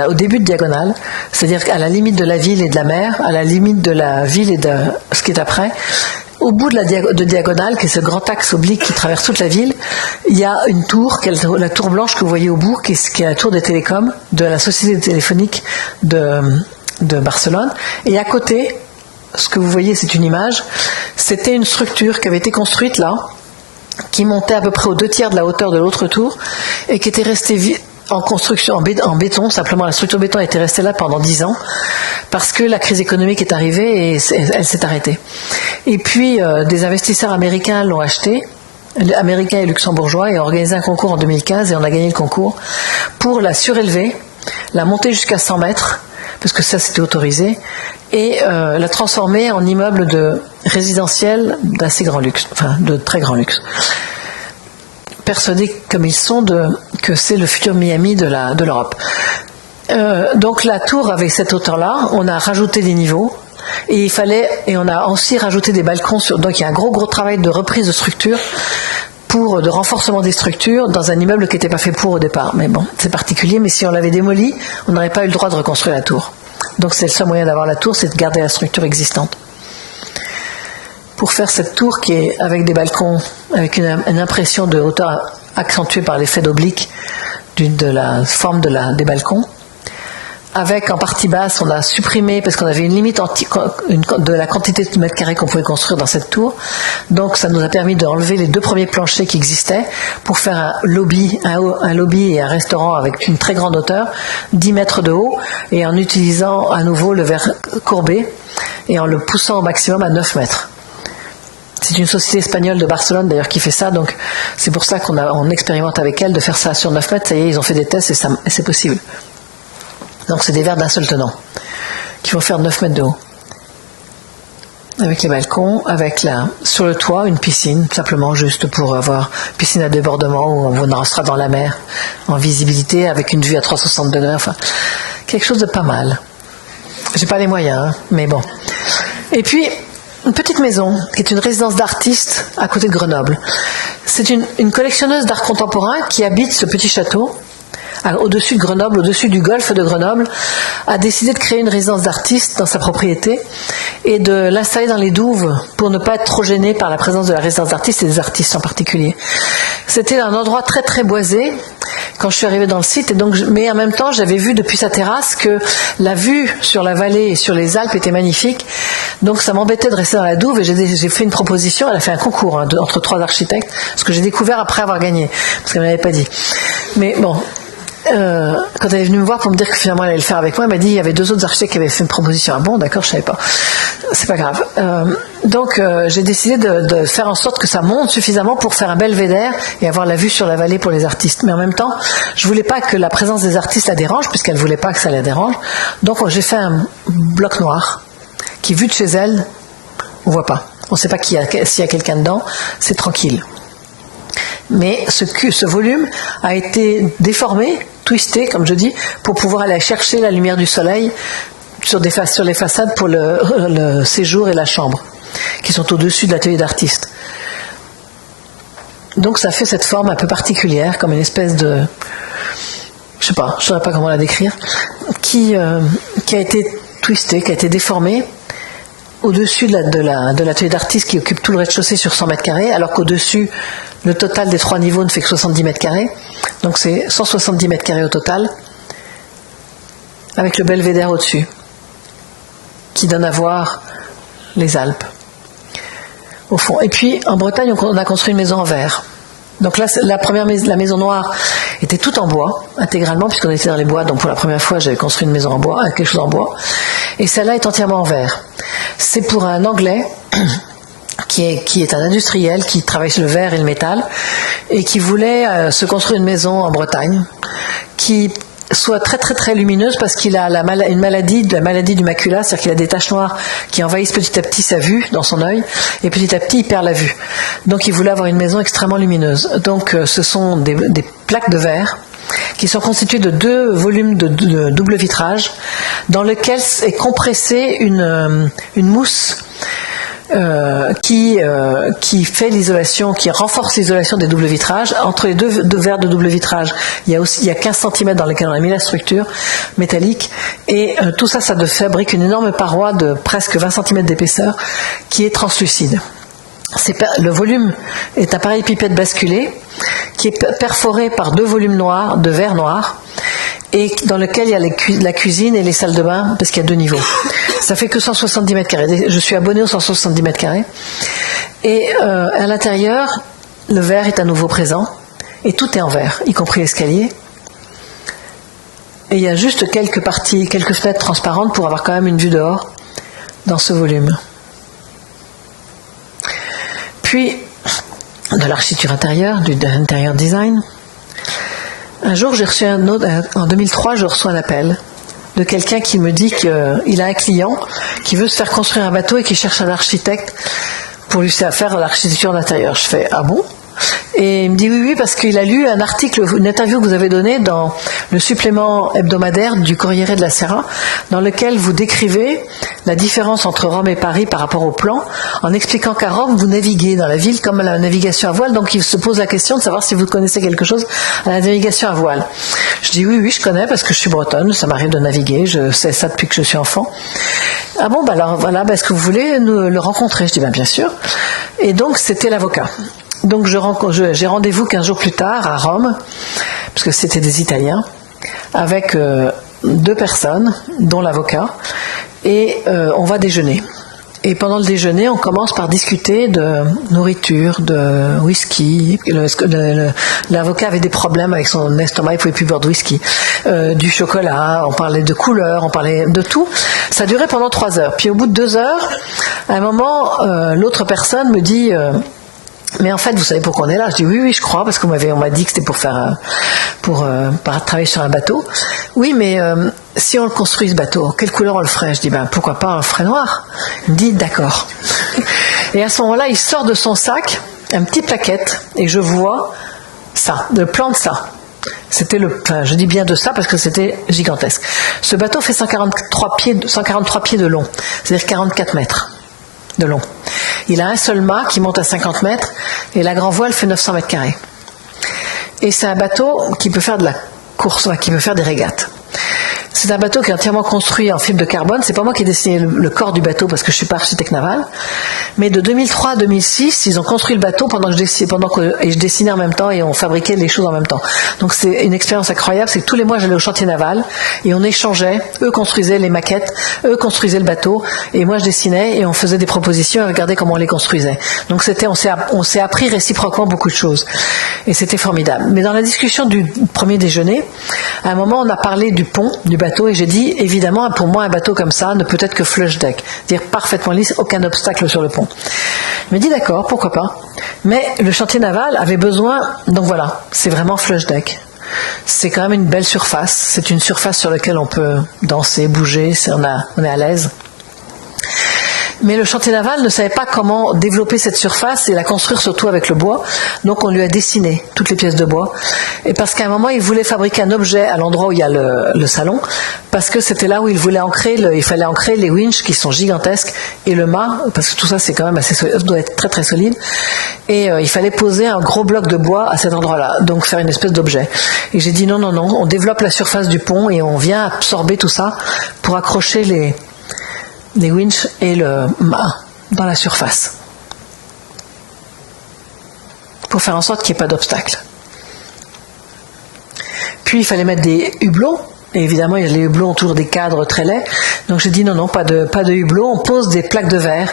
au début de diagonale, c'est-à-dire à la limite de la ville et de la mer, à la limite de la ville et de ce qui est après. Au bout de diagonale, qui est ce grand axe oblique qui traverse toute la ville, il y a une tour, la tour blanche que vous voyez au bout, qui est la tour des télécoms de la société téléphonique de Barcelone. Et à côté, ce que vous voyez, c'est une image, c'était une structure qui avait été construite là, qui montait à peu près aux 2/3 de la hauteur de l'autre tour et qui était restée en construction, en béton, simplement la structure béton était restée là pendant 10 ans parce que la crise économique est arrivée et elle s'est arrêtée. Et puis des investisseurs américains l'ont acheté, américains et luxembourgeois, et ont organisé un concours en 2015 et on a gagné le concours pour la surélever, la monter jusqu'à 100 mètres, parce que ça c'était autorisé, et la transformer en immeuble de résidentiel d'assez grand luxe, enfin de très grand luxe. Persuadés comme ils sont que c'est le futur Miami de l'Europe. Donc la tour avec cette hauteur-là, on a rajouté des niveaux, et on a aussi rajouté des balcons, donc il y a un gros travail de reprise de structure, de renforcement des structures dans un immeuble qui n'était pas fait pour au départ. Mais bon, c'est particulier, mais si on l'avait démoli, on n'aurait pas eu le droit de reconstruire la tour. Donc c'est le seul moyen d'avoir la tour, c'est de garder la structure existante. Pour faire cette tour qui est avec des balcons, avec une impression de hauteur accentuée par l'effet d'oblique de la forme des balcons, avec en partie basse, on a supprimé, parce qu'on avait une limite de la quantité de mètres carrés qu'on pouvait construire dans cette tour. Donc ça nous a permis d'enlever les 2 premiers planchers qui existaient pour faire un lobby et un restaurant avec une très grande hauteur, 10 mètres de haut, et en utilisant à nouveau le verre courbé et en le poussant au maximum à 9 mètres. C'est une société espagnole de Barcelone d'ailleurs qui fait ça, donc c'est pour ça qu'on expérimente avec elle de faire ça sur 9 mètres. Ça y est, ils ont fait des tests et c'est possible. Donc c'est des verres d'un seul tenant qui vont faire 9 mètres de haut. Avec les balcons, sur le toit, une piscine, simplement juste pour avoir une piscine à débordement où on sera dans la mer, en visibilité, avec une vue à 360 degrés, enfin, quelque chose de pas mal. J'ai pas les moyens, mais bon. Et puis, une petite maison, qui est une résidence d'artistes à côté de Grenoble. C'est une collectionneuse d'art contemporain qui habite ce petit château, au-dessus de Grenoble, au-dessus du golfe de Grenoble, a décidé de créer une résidence d'artistes dans sa propriété et de l'installer dans les douves pour ne pas être trop gêné par la présence de la résidence d'artistes et des artistes en particulier. C'était un endroit très très boisé quand je suis arrivée dans le site, mais en même temps j'avais vu depuis sa terrasse que la vue sur la vallée et sur les Alpes était magnifique, donc ça m'embêtait de rester dans la douve et j'ai fait une proposition. Elle a fait un concours entre 3 architectes, ce que j'ai découvert après avoir gagné, parce qu'elle ne m'avait pas dit. Mais bon. quand elle est venue me voir pour me dire que finalement elle allait le faire avec moi, elle m'a dit il y avait 2 autres architectes qui avaient fait une proposition. Ah bon, d'accord, je savais pas. C'est pas grave. Donc j'ai décidé de faire en sorte que ça monte suffisamment pour faire un belvédère et avoir la vue sur la vallée pour les artistes. Mais en même temps, je voulais pas que la présence des artistes la dérange, puisqu'elle voulait pas que ça la dérange. Donc j'ai fait un bloc noir qui, vu de chez elle, on voit pas. On sait pas s'il y a quelqu'un dedans. C'est tranquille. Mais ce volume a été déformé, twisté, comme je dis, pour pouvoir aller chercher la lumière du soleil sur les façades pour le séjour et la chambre, qui sont au-dessus de l'atelier d'artiste. Donc ça fait cette forme un peu particulière, comme une espèce de... je ne saurais pas comment la décrire, qui a été twisté, qui a été déformé au-dessus de l'atelier d'artiste qui occupe tout le rez-de-chaussée sur 100 mètres carrés, alors qu'au-dessus, le total des 3 niveaux ne fait que 70 mètres carrés. Donc c'est 170 mètres carrés au total, avec le belvédère au-dessus, qui donne à voir les Alpes, au fond. Et puis, en Bretagne, on a construit une maison en verre. Donc là, la maison noire était toute en bois, intégralement, puisqu'on était dans les bois. Donc pour la première fois, j'avais construit une maison en bois, quelque chose en bois. Et celle-là est entièrement en verre. C'est pour un Anglais qui est un industriel qui travaille sur le verre et le métal et qui voulait se construire une maison en Bretagne qui soit très très très lumineuse parce qu'il a une maladie du macula, c'est-à-dire qu'il a des taches noires qui envahissent petit à petit sa vue dans son œil et petit à petit il perd la vue. Donc il voulait avoir une maison extrêmement lumineuse. Donc ce sont des plaques de verre qui sont constituées de 2 volumes de double vitrage dans lequel est compressée une mousse qui fait l'isolation, qui renforce l'isolation des doubles vitrages. Entre les deux verres de double vitrage, il y a 15 cm dans lesquels on a mis la structure métallique et tout ça fabrique une énorme paroi de presque 20 cm d'épaisseur qui est translucide. Le volume est un parallélépipède basculé qui est perforé par 2 volumes noirs, de verre noir, et dans lequel il y a la cuisine et les salles de bain, parce qu'il y a 2 niveaux. Ça fait que 170 mètres carrés. Je suis abonné aux 170 mètres carrés. Et à l'intérieur, le verre est à nouveau présent, et tout est en verre, y compris l'escalier. Et il y a juste quelques fenêtres transparentes pour avoir quand même une vue dehors dans ce volume. Puis, de l'architecture intérieure, de l'intérieur design. Un jour, en 2003, je reçois un appel de quelqu'un qui me dit qu'il a un client qui veut se faire construire un bateau et qui cherche un architecte pour lui faire l'architecture d'intérieur. Je fais « Ah bon ?» Et il me dit oui, parce qu'il a lu un article, une interview que vous avez donnée dans le supplément hebdomadaire du Corriere della Sera, dans lequel vous décrivez la différence entre Rome et Paris par rapport au plan, en expliquant qu'à Rome, vous naviguez dans la ville comme à la navigation à voile, donc il se pose la question de savoir si vous connaissez quelque chose à la navigation à voile. Je dis oui, je connais parce que je suis bretonne, ça m'arrive de naviguer, je sais ça depuis que je suis enfant. Ah bon, alors voilà, est-ce que vous voulez le rencontrer? Je dis bien sûr. Et donc c'était l'avocat. Donc j'ai rendez-vous 15 jours plus tard à Rome, parce que c'était des Italiens, avec 2 personnes, dont l'avocat, et on va déjeuner. Et pendant le déjeuner, on commence par discuter de nourriture, de whisky. L'avocat avait des problèmes avec son estomac, il ne pouvait plus boire de whisky. Du chocolat, on parlait de couleurs, on parlait de tout. Ça durait pendant 3 heures. Puis au bout de 2 heures, à un moment, l'autre personne me dit... mais en fait, vous savez pourquoi on est là? Je dis oui, je crois, parce qu'on m'a dit que c'était pour travailler sur un bateau. Oui, mais si on le construit, ce bateau, quelle couleur on le ferait? Je dis pourquoi pas on le ferait noir? Il me dit d'accord. Et à ce moment-là, il sort de son sac une petite plaquette et je vois ça, le plan de ça. Je dis bien de ça parce que c'était gigantesque. Ce bateau fait 143 pieds de long, c'est-à-dire 44 mètres de long. Il a un seul mât qui monte à 50 mètres et la grand voile fait 900 mètres carrés. Et c'est un bateau qui peut faire de la course, qui peut faire des régates. C'est un bateau qui est entièrement construit en fibre de carbone. C'est pas moi qui ai dessiné le corps du bateau parce que je suis pas architecte naval. Mais de 2003 à 2006, ils ont construit le bateau pendant que je dessinais en même temps et on fabriquait les choses en même temps. Donc c'est une expérience incroyable. C'est que tous les mois j'allais au chantier naval et on échangeait. Eux construisaient les maquettes, eux construisaient le bateau et moi je dessinais et on faisait des propositions et regardait comment on les construisait. Donc on s'est appris réciproquement beaucoup de choses et c'était formidable. Mais dans la discussion du premier déjeuner, à un moment on a parlé du pont, du bateau, et j'ai dit, évidemment, pour moi, un bateau comme ça ne peut être que flush deck, c'est-à-dire parfaitement lisse, aucun obstacle sur le pont. Il m'a dit, d'accord, pourquoi pas. Mais le chantier naval avait besoin, donc voilà, c'est vraiment flush deck. C'est quand même une belle surface, c'est une surface sur laquelle on peut danser, bouger, on est à l'aise. Mais le chantier naval ne savait pas comment développer cette surface et la construire surtout avec le bois. Donc on lui a dessiné toutes les pièces de bois. Et parce qu'à un moment, il voulait fabriquer un objet à l'endroit où il y a le salon, parce que c'était là où il fallait ancrer les winches qui sont gigantesques et le mât, parce que tout ça c'est quand même assez solide, doit être très très solide. Et il fallait poser un gros bloc de bois à cet endroit-là, donc faire une espèce d'objet. Et j'ai dit non, on développe la surface du pont et on vient absorber tout ça pour accrocher les winches et le mât dans la surface pour faire en sorte qu'il n'y ait pas d'obstacle. Puis il fallait mettre des hublots et évidemment les hublots ont toujours des cadres très laids, donc j'ai dit non, pas de hublots, on pose des plaques de verre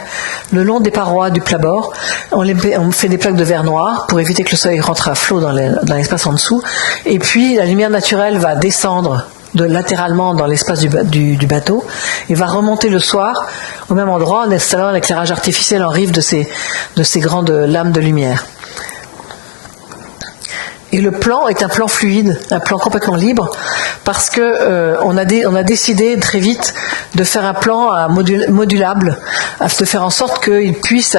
le long des parois du plat-bord, on fait des plaques de verre noir pour éviter que le soleil rentre à flot dans l'espace en dessous, et puis la lumière naturelle va descendre latéralement dans l'espace du bateau et va remonter le soir au même endroit en installant un éclairage artificiel en rive de ces grandes lames de lumière. Et le plan est un plan fluide, un plan complètement libre, parce que on a décidé très vite de faire un plan modulable, de faire en sorte qu'il puisse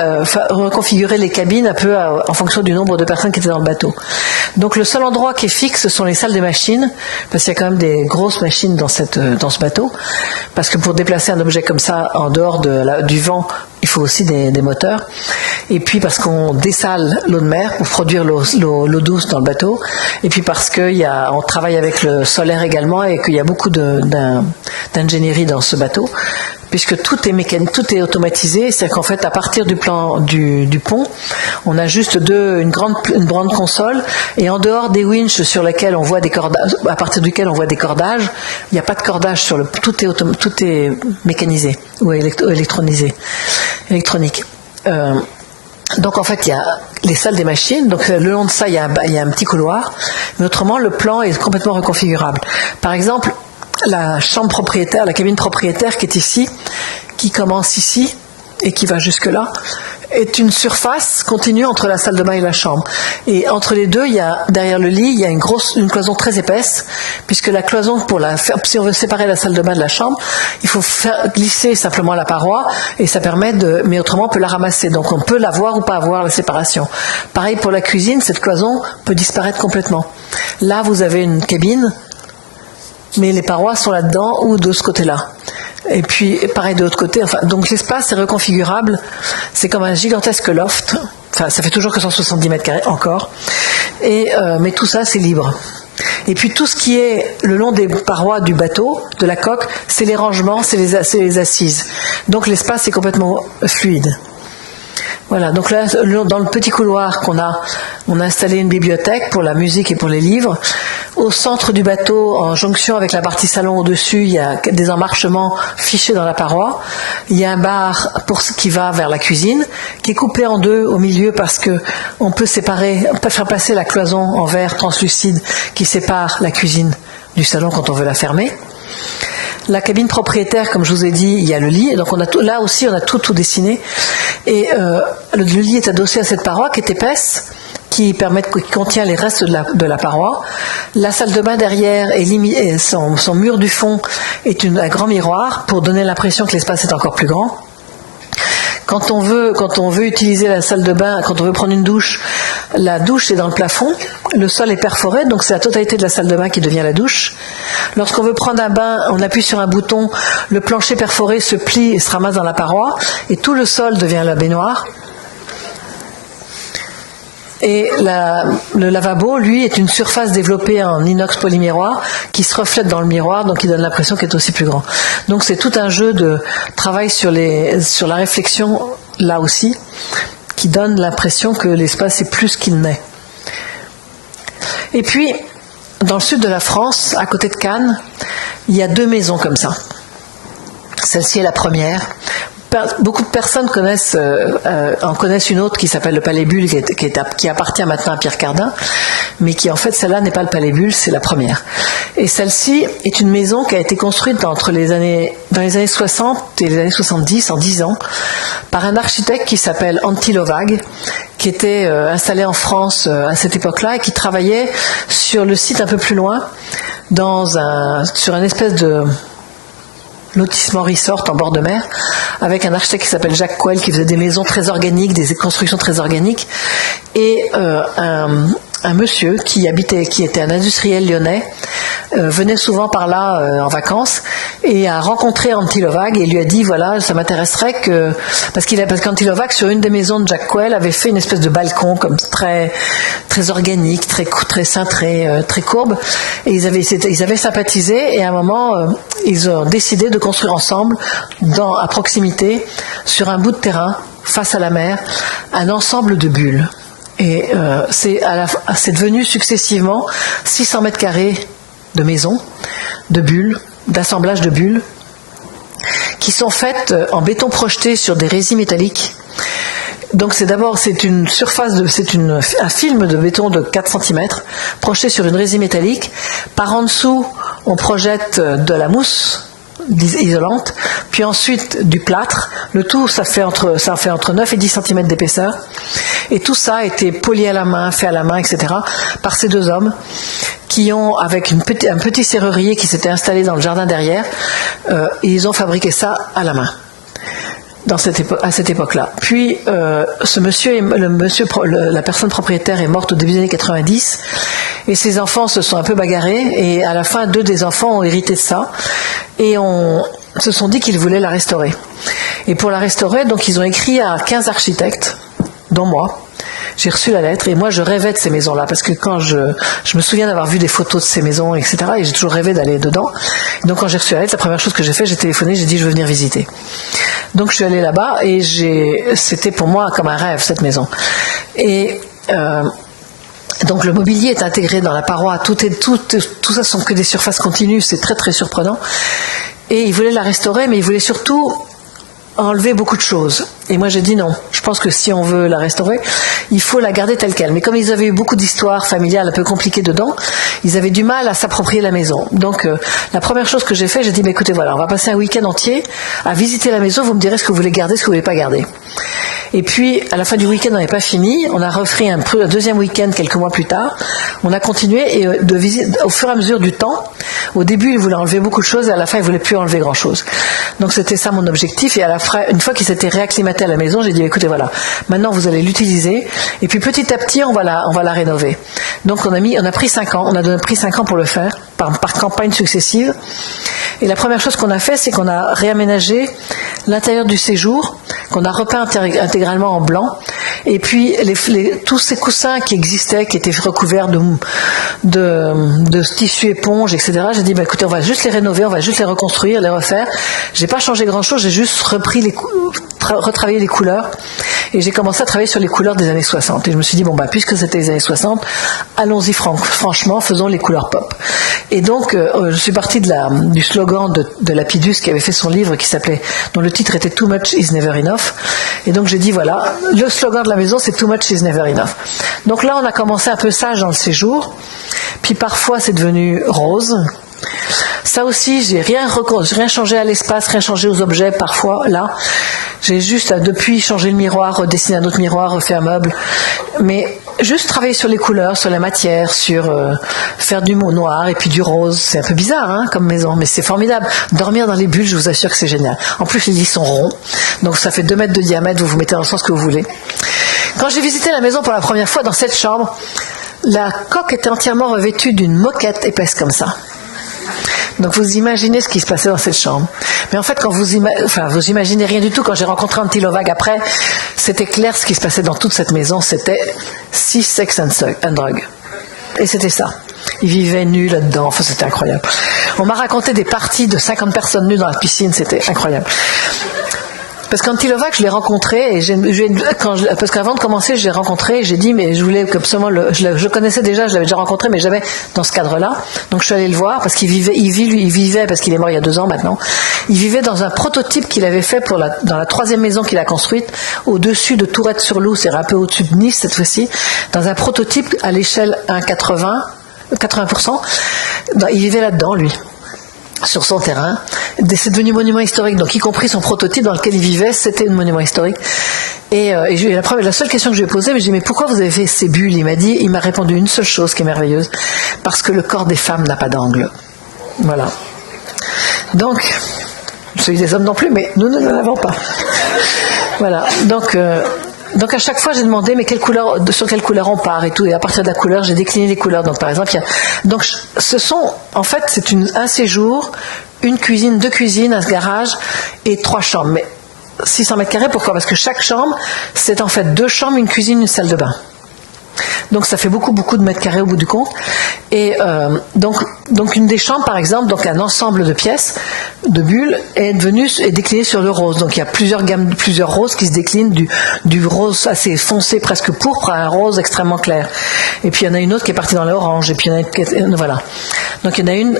reconfigurer les cabines un peu en fonction du nombre de personnes qui étaient dans le bateau. Donc le seul endroit qui est fixe, ce sont les salles des machines, parce qu'il y a quand même des grosses machines dans ce bateau, parce que pour déplacer un objet comme ça en dehors du vent, il faut aussi des moteurs. Et puis parce qu'on dessale l'eau de mer pour produire l'eau douce dans le bateau. Et puis parce qu'on travaille avec le solaire également et qu'il y a beaucoup d'ingénierie dans ce bateau. Puisque tout est mécanique, tout est automatisé, c'est-à-dire qu'en fait, à partir du plan du pont, on a juste une grande console, et en dehors des winches sur lesquels on voit des cordages, à partir duquel on voit des cordages, il n'y a pas de cordage tout est mécanisé ou électronique. Donc en fait, il y a les salles des machines, donc le long de ça, il y a un petit couloir, mais autrement, le plan est complètement reconfigurable. Par exemple, la chambre propriétaire, la cabine propriétaire qui est ici, qui commence ici et qui va jusque là, est une surface continue entre la salle de bain et la chambre. Et entre les deux, derrière le lit, il y a une cloison très épaisse, puisque la cloison, si on veut séparer la salle de bain de la chambre, il faut faire glisser simplement la paroi, et ça permet mais autrement on peut la ramasser. Donc on peut la voir ou pas avoir la séparation. Pareil pour la cuisine, cette cloison peut disparaître complètement. Là, vous avez une cabine, mais les parois sont là-dedans ou de ce côté-là. Et puis, pareil de l'autre côté. Donc l'espace est reconfigurable. C'est comme un gigantesque loft. Enfin, ça fait toujours que 170 mètres carrés encore. Mais tout ça, c'est libre. Et puis tout ce qui est le long des parois du bateau, de la coque, c'est les rangements, c'est les assises. Donc l'espace est complètement fluide. Voilà, donc là, dans le petit couloir on a installé une bibliothèque pour la musique et pour les livres. Au centre du bateau, en jonction avec la partie salon au-dessus, il y a des emmarchements fichés dans la paroi. Il y a un bar qui va vers la cuisine, qui est coupé en deux au milieu parce que on peut faire passer la cloison en verre translucide qui sépare la cuisine du salon quand on veut la fermer. La cabine propriétaire, comme je vous ai dit, il y a le lit. Donc là aussi, on a tout dessiné. Et le lit est adossé à cette paroi qui est épaisse, qui contient les restes de la paroi. La salle de bain derrière et son mur du fond est un grand miroir pour donner l'impression que l'espace est encore plus grand. Quand on veut utiliser la salle de bain, quand on veut prendre une douche, la douche est dans le plafond, le sol est perforé, donc c'est la totalité de la salle de bain qui devient la douche. Lorsqu'on veut prendre un bain, on appuie sur un bouton, le plancher perforé se plie et se ramasse dans la paroi, et tout le sol devient la baignoire. Et le lavabo, lui, est une surface développée en inox polymiroir qui se reflète dans le miroir, donc qui donne l'impression qu'il est aussi plus grand. Donc c'est tout un jeu de travail sur la réflexion, là aussi, qui donne l'impression que l'espace est plus qu'il n'est. Et puis, dans le sud de la France, à côté de Cannes, il y a 2 maisons comme ça. Celle-ci est la première. Beaucoup de personnes en connaissent une autre qui s'appelle le Palais Bulle, qui appartient maintenant à Pierre Cardin, mais qui en fait, celle-là n'est pas le Palais Bulle, c'est la première. Et celle-ci est une maison qui a été construite dans les années 60 et les années 70, en 10 ans, par un architecte qui s'appelle Antti Lovag, qui était installé en France à cette époque-là et qui travaillait sur le site un peu plus loin, sur une espèce de lotissement resort en bord de mer, avec un architecte qui s'appelle Jacques Coel, qui faisait des maisons très organiques, des constructions très organiques, et un monsieur qui était un industriel lyonnais, venait souvent par là en vacances et a rencontré Antti Lovag et lui a dit voilà, ça m'intéresserait parce qu'Antti Lovag, sur une des maisons de Jacques Coel, avait fait une espèce de balcon comme très très organique, très cintré, très courbe, et ils avaient sympathisé, et à un moment ils ont décidé de construire ensemble à proximité, sur un bout de terrain face à la mer, un ensemble de bulles. Et c'est devenu successivement 600 mètres carrés de maisons, de bulles, d'assemblage de bulles, qui sont faites en béton projeté sur des résines métalliques. Donc c'est un film de béton de 4 cm projeté sur une résine métallique. Par en dessous, on projette de la mousse isolante, puis ensuite du plâtre. Le tout, ça fait entre 9 et 10 cm d'épaisseur. Et tout ça a été poli à la main, fait à la main, etc., par ces 2 hommes qui ont, avec un petit serrurier qui s'était installé dans le jardin derrière, et ils ont fabriqué ça à la main. À cette époque-là. Puis ce monsieur, la personne propriétaire est morte au début des années 90, et ses enfants se sont un peu bagarrés, et à la fin 2 des enfants ont hérité de ça, et se sont dit qu'ils voulaient la restaurer. Et pour la restaurer, donc ils ont écrit à 15 architectes, dont moi. J'ai reçu la lettre, et moi je rêvais de ces maisons-là, parce que quand je me souviens d'avoir vu des photos de ces maisons, etc., et j'ai toujours rêvé d'aller dedans. Et donc quand j'ai reçu la lettre, la première chose que j'ai fait, j'ai téléphoné, j'ai dit je veux venir visiter. Donc je suis allée là-bas, et c'était pour moi comme un rêve, cette maison. Et donc le mobilier est intégré dans la paroi, tout ça sont que des surfaces continues, c'est très très surprenant. Et ils voulaient la restaurer, mais ils voulaient surtout enlever beaucoup de choses. Et moi j'ai dit non, je pense que si on veut la restaurer, il faut la garder telle qu'elle. Mais comme ils avaient eu beaucoup d'histoires familiales un peu compliquées dedans, ils avaient du mal à s'approprier la maison. Donc la première chose que j'ai fait, j'ai dit écoutez, voilà, on va passer un week-end entier à visiter la maison, vous me direz ce que vous voulez garder, ce que vous voulez pas garder. Et puis à la fin du week-end, on n'est pas fini, on a refait un 2e week-end quelques mois plus tard, on a continué, et au fur et à mesure du temps, au début ils voulaient enlever beaucoup de choses, et à la fin ils voulaient plus enlever grand chose. Donc c'était ça mon objectif, et une fois qu'ils s'étaient réacclimatés à la maison, j'ai dit écoutez, voilà, maintenant vous allez l'utiliser, et puis petit à petit on va la rénover. Donc on a pris 5 ans, on a pris 5 ans pour le faire, par campagne successive. Et la première chose qu'on a fait, c'est qu'on a réaménagé l'intérieur du séjour, qu'on a repeint intégralement en blanc, et puis tous ces coussins qui existaient, qui étaient recouverts de tissu éponge, etc. J'ai dit écoutez, on va juste les rénover, on va juste les reconstruire, les refaire. J'ai pas changé grand chose, j'ai juste retravaillé les couleurs, et j'ai commencé à travailler sur les couleurs des années 60. Et je me suis dit puisque c'était les années 60, allons-y franchement, faisons les couleurs pop. Et donc je suis partie du slogan de Lapidus, qui avait fait son livre dont le titre était Too Much is Never Enough. Et donc j'ai dit voilà, le slogan de la maison, c'est Too Much is Never Enough. Donc là on a commencé un peu sage dans le séjour, puis parfois c'est devenu rose. Ça aussi, j'ai rien changé à l'espace, rien changé aux objets. Parfois, là, j'ai juste depuis changé le miroir, redessiné un autre miroir, refait un meuble, mais juste travailler sur les couleurs, sur la matière, sur faire du noir et puis du rose. C'est un peu bizarre comme maison, mais c'est formidable. Dormir dans les bulles, je vous assure que c'est génial. En plus, les lits sont ronds, donc ça fait 2 mètres de diamètre, vous mettez dans le sens que vous voulez. Quand j'ai visité la maison pour la première fois, dans cette chambre, la coque était entièrement revêtue d'une moquette épaisse comme ça. Donc vous imaginez ce qui se passait dans cette chambre. Mais en fait, quand vous imaginez rien du tout. Quand j'ai rencontré Antti Lovag après, c'était clair ce qui se passait dans toute cette maison. C'était 6 Sex and Drug. Et c'était ça. Ils vivaient nus là-dedans, enfin c'était incroyable. On m'a raconté des parties de 50 personnes nues dans la piscine, c'était incroyable. Parce qu'Antilovac, je l'ai rencontré, parce qu'avant de commencer, je l'ai rencontré, et j'ai dit, mais je voulais absolument, je connaissais déjà, je l'avais déjà rencontré, mais jamais dans ce cadre-là. Donc je suis allée le voir, parce qu'il vivait, parce qu'il est mort il y a 2 ans maintenant, il vivait dans un prototype qu'il avait fait dans la 3e maison qu'il a construite, au-dessus de Tourette-sur-Loup, c'est un peu au-dessus de Nice cette fois-ci, dans un prototype à l'échelle 80%, il vivait là-dedans, lui. Sur son terrain, c'est devenu monument historique, donc y compris son prototype dans lequel il vivait, c'était un monument historique. Et la seule question que je lui ai posée, je lui ai dit, mais pourquoi vous avez fait ces bulles? Il m'a répondu une seule chose qui est merveilleuse, parce que le corps des femmes n'a pas d'angle. Voilà. Donc, celui des hommes non plus, mais nous n'en avons pas. Voilà. Donc à chaque fois j'ai demandé sur quelle couleur on part et tout, et à partir de la couleur j'ai décliné les couleurs. Donc par exemple c'est un séjour, une cuisine, 2 cuisines, un garage et 3 chambres. Mais 600 mètres carrés, pourquoi? Parce que chaque chambre c'est en fait 2 chambres, une cuisine, une salle de bain. Donc ça fait beaucoup de mètres carrés au bout du compte. Et donc une des chambres par exemple, donc un ensemble de pièces, de bulles, est décliné sur le rose. Donc il y a plusieurs roses qui se déclinent du rose assez foncé, presque pourpre, à un rose extrêmement clair. Et puis il y en a une autre qui est partie dans l'orange. Et puis il y en a une qui voilà. Donc il y en a une.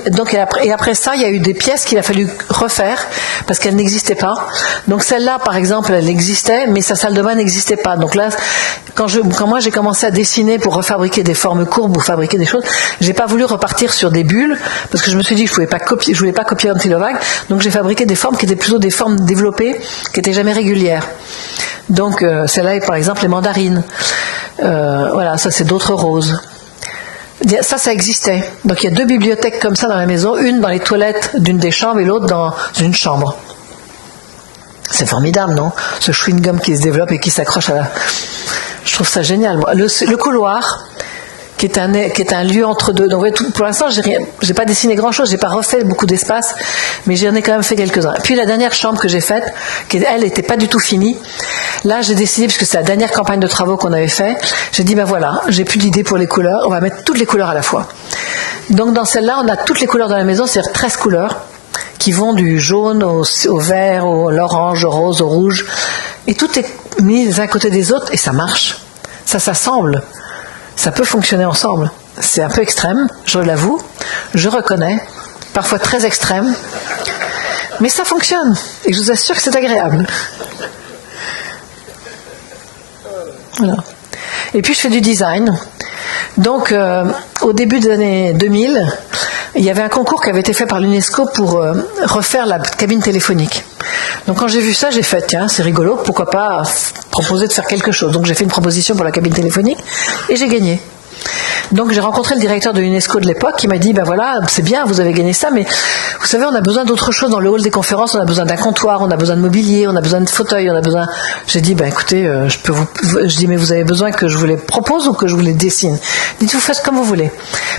Et après ça, il y a eu des pièces qu'il a fallu refaire parce qu'elles n'existaient pas. Donc celle-là, par exemple, elle existait, mais sa salle de bain n'existait pas. Donc là, quand moi j'ai commencé à dessiner pour refabriquer des formes courbes ou fabriquer des choses, j'ai pas voulu repartir sur des bulles parce que je me suis dit que je voulais pas copier Antilovac, donc j'ai fabriqué des formes qui étaient plutôt des formes développées, qui étaient jamais régulières. Donc celle-là est par exemple les mandarines. Voilà, ça c'est d'autres roses. Ça existait. Donc il y a 2 bibliothèques comme ça dans la maison, une dans les toilettes d'une des chambres et l'autre dans une chambre. C'est formidable, non? Ce chewing-gum qui se développe et qui s'accroche à la... Je trouve ça génial. Moi. Le couloir, qui est un lieu entre deux. Donc, pour l'instant, j'ai pas dessiné grand-chose, j'ai pas refait beaucoup d'espace, mais j'en ai quand même fait quelques-uns. Puis la dernière chambre que j'ai faite, elle n'était pas du tout finie. Là, j'ai décidé, puisque c'est la dernière campagne de travaux qu'on avait fait, j'ai dit, ben voilà, j'ai plus d'idées pour les couleurs, on va mettre toutes les couleurs à la fois. Donc dans celle-là, on a toutes les couleurs dans la maison, c'est-à-dire 13 couleurs, qui vont du jaune au vert, à l'orange, au rose, au rouge. Et tout est mis les uns à côté des autres et ça marche. Ça s'assemble. Ça peut fonctionner ensemble. C'est un peu extrême, je l'avoue. Je reconnais. Parfois très extrême. Mais ça fonctionne. Et je vous assure que c'est agréable. Voilà. Et puis je fais du design. Donc au début des années 2000, il y avait un concours qui avait été fait par l'UNESCO pour refaire la cabine téléphonique. Donc quand j'ai vu ça, j'ai fait, tiens, c'est rigolo, pourquoi pas proposer de faire quelque chose. Donc j'ai fait une proposition pour la cabine téléphonique et j'ai gagné. Donc j'ai rencontré le directeur de l'UNESCO de l'époque qui m'a dit, ben voilà, c'est bien, vous avez gagné ça, mais vous savez, on a besoin d'autre chose dans le hall des conférences, on a besoin d'un comptoir, on a besoin de mobilier, on a besoin de fauteuils, on a besoin... J'ai dit, ben écoutez, je dis, mais vous avez besoin que je vous les propose ou que je vous les dessine? Dites, vous faites comme vous voulez.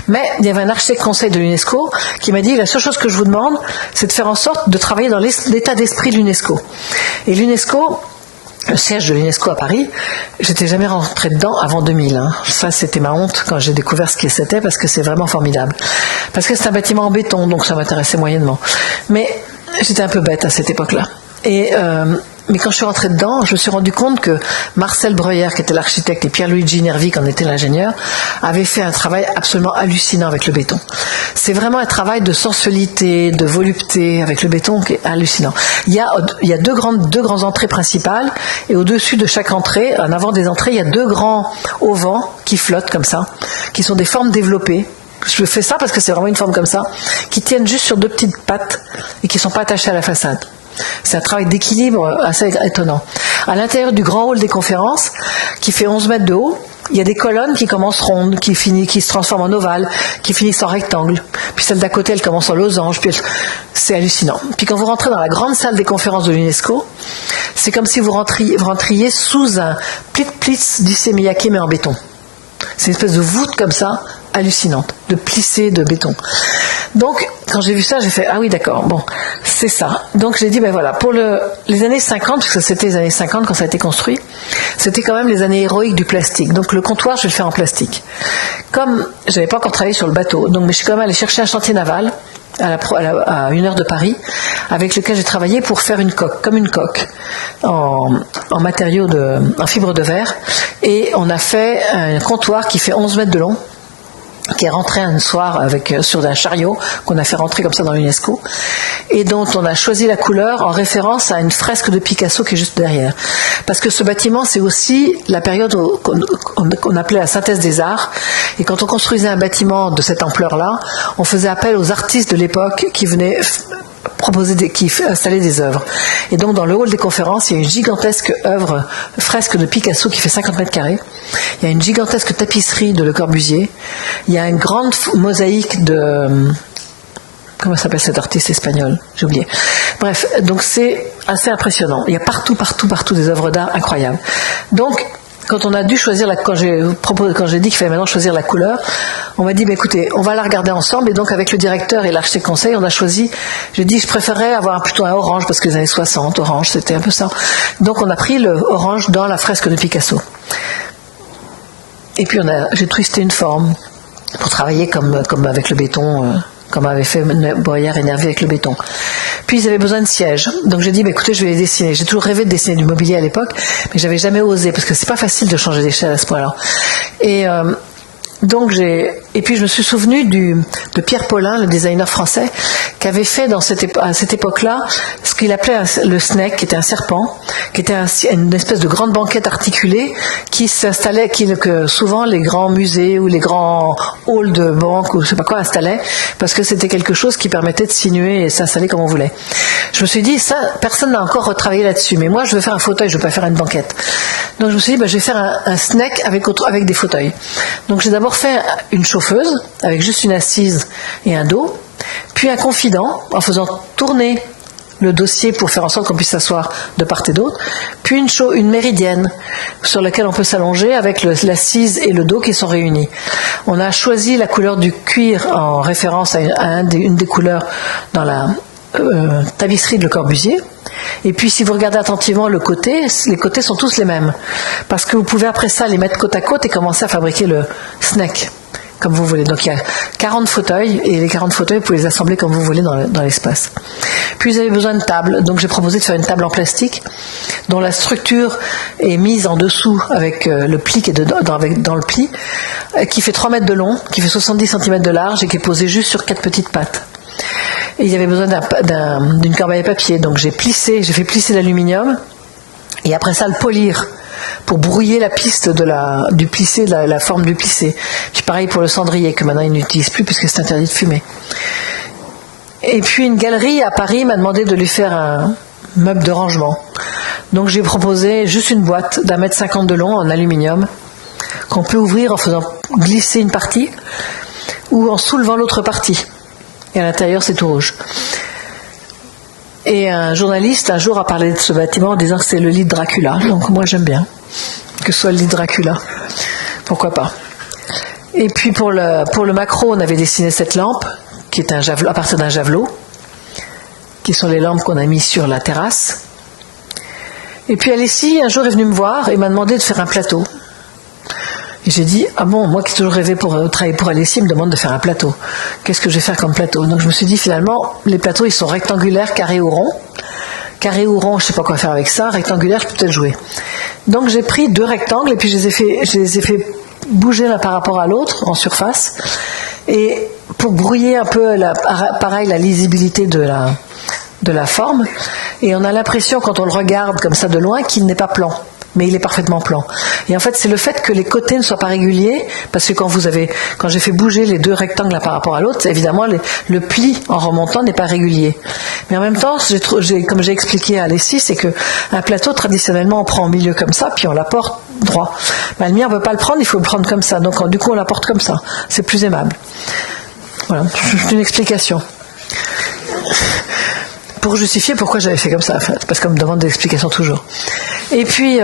Mais il y avait un architecte conseil de l'UNESCO qui m'a dit, la seule chose que je vous demande, c'est de faire en sorte de travailler dans l'état d'esprit de l'UNESCO. Et l'UNESCO... Le siège de l'UNESCO à Paris, j'étais jamais rentrée dedans avant 2000. Hein. Ça, c'était ma honte quand j'ai découvert ce que c'était, parce que c'est vraiment formidable. Parce que c'est un bâtiment en béton, donc ça m'intéressait moyennement. Mais j'étais un peu bête à cette époque-là. Mais quand je suis rentrée dedans, je me suis rendu compte que Marcel Breuer, qui était l'architecte, et Pierluigi Nervi, qui en était l'ingénieur, avaient fait un travail absolument hallucinant avec le béton. C'est vraiment un travail de sensualité, de volupté avec le béton qui est hallucinant. Il y a deux grandes entrées principales, et au-dessus de chaque entrée, en avant des entrées, il y a 2 grands auvents qui flottent comme ça, qui sont des formes développées. Je fais ça parce que c'est vraiment une forme comme ça, qui tiennent juste sur 2 petites pattes et qui ne sont pas attachées à la façade. C'est un travail d'équilibre assez étonnant. À l'intérieur du grand hall des conférences, qui fait 11 mètres de haut, il y a des colonnes qui commencent rondes, qui se transforment en ovales, qui finissent en rectangle. Puis celle d'à côté, elle commence en losange. C'est hallucinant. Puis quand vous rentrez dans la grande salle des conférences de l'UNESCO, c'est comme si vous rentriez sous un plit-plitz d'Issey Miyake, mais en béton. C'est une espèce de voûte comme ça, hallucinante, de plissé de béton. Donc, quand j'ai vu ça, j'ai fait, ah oui, d'accord, bon, c'est ça. Donc, j'ai dit, ben voilà, pour les années 50, parce que c'était les années 50 quand ça a été construit, c'était quand même les années héroïques du plastique. Donc, le comptoir, je vais le faire en plastique. Comme je n'avais pas encore travaillé sur le bateau, donc, mais je suis quand même allée chercher un chantier naval à 1 heure de Paris, avec lequel j'ai travaillé pour faire une coque, comme une coque, en matériaux en fibre de verre. Et on a fait un comptoir qui fait 11 mètres de long, qui est rentré un soir sur un chariot qu'on a fait rentrer comme ça dans l'UNESCO et dont on a choisi la couleur en référence à une fresque de Picasso qui est juste derrière. Parce que ce bâtiment, c'est aussi la période qu'on appelait la synthèse des arts. Et quand on construisait un bâtiment de cette ampleur-là, on faisait appel aux artistes de l'époque qui venaient qui installaient des œuvres. Et donc dans le hall des conférences, il y a une gigantesque fresque de Picasso qui fait 50 mètres carrés. Il y a une gigantesque tapisserie de Le Corbusier. Il y a une grande mosaïque de... Comment s'appelle cet artiste espagnol? J'ai oublié. Bref, donc c'est assez impressionnant. Il y a partout des œuvres d'art incroyables. Donc, quand on a dû choisir quand j'ai dit qu'il fallait maintenant choisir la couleur, on m'a dit, écoutez, on va la regarder ensemble. Et donc, avec le directeur et l'architecte conseil, on a choisi, j'ai dit, je préférerais avoir plutôt un orange, parce que les années 60, orange, c'était un peu ça. Donc, on a pris le orange dans la fresque de Picasso. Et puis, j'ai twisté une forme pour travailler comme avec le béton, comme avait fait Boyard énervé avec le béton. Puis ils avaient besoin de sièges. Donc j'ai dit, écoutez, je vais les dessiner. J'ai toujours rêvé de dessiner du mobilier à l'époque, mais j'avais jamais osé, parce que c'est pas facile de changer d'échelle à ce point-là. Et puis je me suis souvenu de Pierre Paulin, le designer français, qui avait fait à cette époque-là ce qu'il appelait le snack, qui était un serpent, qui était une espèce de grande banquette articulée qui s'installait, que souvent les grands musées ou les grands halls de banque ou je sais pas quoi installaient, parce que c'était quelque chose qui permettait de sinuer et s'installer comme on voulait. Je me suis dit, ça, personne n'a encore retravaillé là-dessus, mais moi je veux faire un fauteuil, je veux pas faire une banquette. Donc je me suis dit, je vais faire un snack avec des fauteuils. Donc j'ai d'abord fait une chauffeuse avec juste une assise et un dos, puis un confident en faisant tourner le dossier pour faire en sorte qu'on puisse s'asseoir de part et d'autre, puis une méridienne sur laquelle on peut s'allonger avec l'assise et le dos qui sont réunis. On a choisi la couleur du cuir en référence à une des couleurs dans la tapisserie de Le Corbusier. Et puis si vous regardez attentivement les côtés sont tous les mêmes, parce que vous pouvez après ça les mettre côte à côte et commencer à fabriquer le snack comme vous voulez. Donc il y a 40 fauteuils, et les 40 fauteuils vous pouvez les assembler comme vous voulez dans l'espace. Puis vous avez besoin de tables, donc j'ai proposé de faire une table en plastique dont la structure est mise en dessous avec le pli qui est dans le pli, qui fait 3 mètres de long, qui fait 70 cm de large et qui est posée juste sur 4 petites pattes. Et il y avait besoin d'une corbeille à papier, donc j'ai fait plisser l'aluminium et après ça le polir pour brouiller la piste du plissé, la forme du plissé. Puis pareil pour le cendrier que maintenant ils n'utilisent plus puisque c'est interdit de fumer. Et puis une galerie à Paris m'a demandé de lui faire un meuble de rangement. Donc j'ai proposé juste une boîte d'1,50 m de long en aluminium qu'on peut ouvrir en faisant glisser une partie ou en soulevant l'autre partie. Et à l'intérieur, c'est tout rouge. Et un journaliste, un jour, a parlé de ce bâtiment en disant que c'est le lit de Dracula. Donc moi, j'aime bien que ce soit le lit de Dracula. Pourquoi pas. Et puis pour le macro, on avait dessiné cette lampe, qui est à partir d'un javelot, qui sont les lampes qu'on a mises sur la terrasse. Et puis Alessi, un jour, est venue me voir et m'a demandé de faire un plateau. Et j'ai dit, ah bon, moi qui ai toujours rêvé pour travailler pour Alessi, il me demande de faire un plateau. Qu'est-ce que je vais faire comme plateau? Donc je me suis dit, finalement, les plateaux, ils sont rectangulaires, carrés ou ronds. Carré ou rond, je ne sais pas quoi faire avec ça. Rectangulaire, je peux peut-être jouer. Donc j'ai pris 2 rectangles et puis je les ai fait bouger l'un par rapport à l'autre en surface. Et pour brouiller un peu, pareil, la lisibilité de la forme. Et on a l'impression, quand on le regarde comme ça de loin, qu'il n'est pas plan. Mais il est parfaitement plan. Et en fait, c'est le fait que les côtés ne soient pas réguliers, parce que quand j'ai fait bouger les 2 rectangles l'un par rapport à l'autre, évidemment, le pli en remontant n'est pas régulier. Mais en même temps, comme j'ai expliqué à Alessi, c'est que un plateau, traditionnellement, on prend au milieu comme ça, puis on l'apporte droit. Le mien, on ne peut pas le prendre, il faut le prendre comme ça. Donc, du coup, on l'apporte comme ça. C'est plus aimable. Voilà, c'est une explication. Pour justifier pourquoi j'avais fait comme ça, en fait, parce qu'on me demande des explications toujours. Et puis,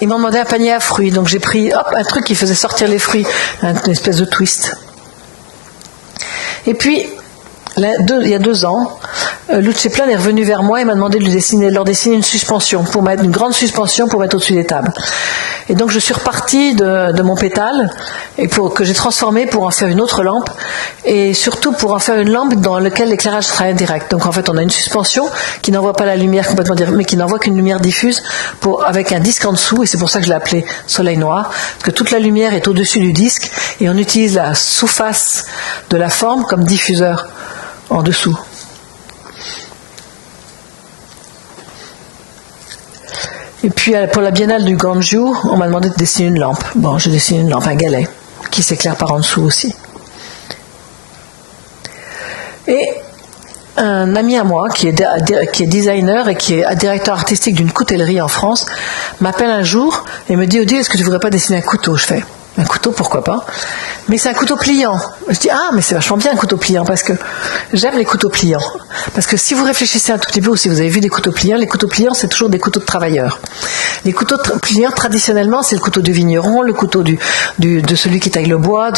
ils m'ont demandé un panier à fruits, donc j'ai pris un truc qui faisait sortir les fruits, une espèce de twist. Et puis, il y a 2 ans, Luce Plan est revenu vers moi et m'a demandé de leur dessiner une suspension, une grande suspension pour mettre au-dessus des tables. Et donc je suis repartie de mon pétale et que j'ai transformé pour en faire une autre lampe et surtout pour en faire une lampe dans laquelle l'éclairage sera indirect. Donc en fait on a une suspension qui n'envoie pas la lumière complètement directe mais qui n'envoie qu'une lumière diffuse avec un disque en dessous, et c'est pour ça que je l'ai appelé Soleil Noir, parce que toute la lumière est au-dessus du disque et on utilise la sous-face de la forme comme diffuseur en dessous. Et puis pour la biennale du Ganju, on m'a demandé de dessiner une lampe. Bon, j'ai dessiné une lampe, un galet, qui s'éclaire par en dessous aussi. Et un ami à moi, qui est designer et qui est directeur artistique d'une coutellerie en France, m'appelle un jour et me dit « Odile, est-ce que tu ne voudrais pas dessiner un couteau ?» Je fais « Un couteau, pourquoi pas ?» Mais c'est un couteau pliant. Je dis, mais c'est vachement bien un couteau pliant, parce que j'aime les couteaux pliants. Parce que si vous réfléchissez un tout petit peu, ou si vous avez vu des couteaux pliants, les couteaux pliants, c'est toujours des couteaux de travailleurs. Les couteaux pliants, traditionnellement, c'est le couteau du vigneron, le couteau de celui qui taille le bois,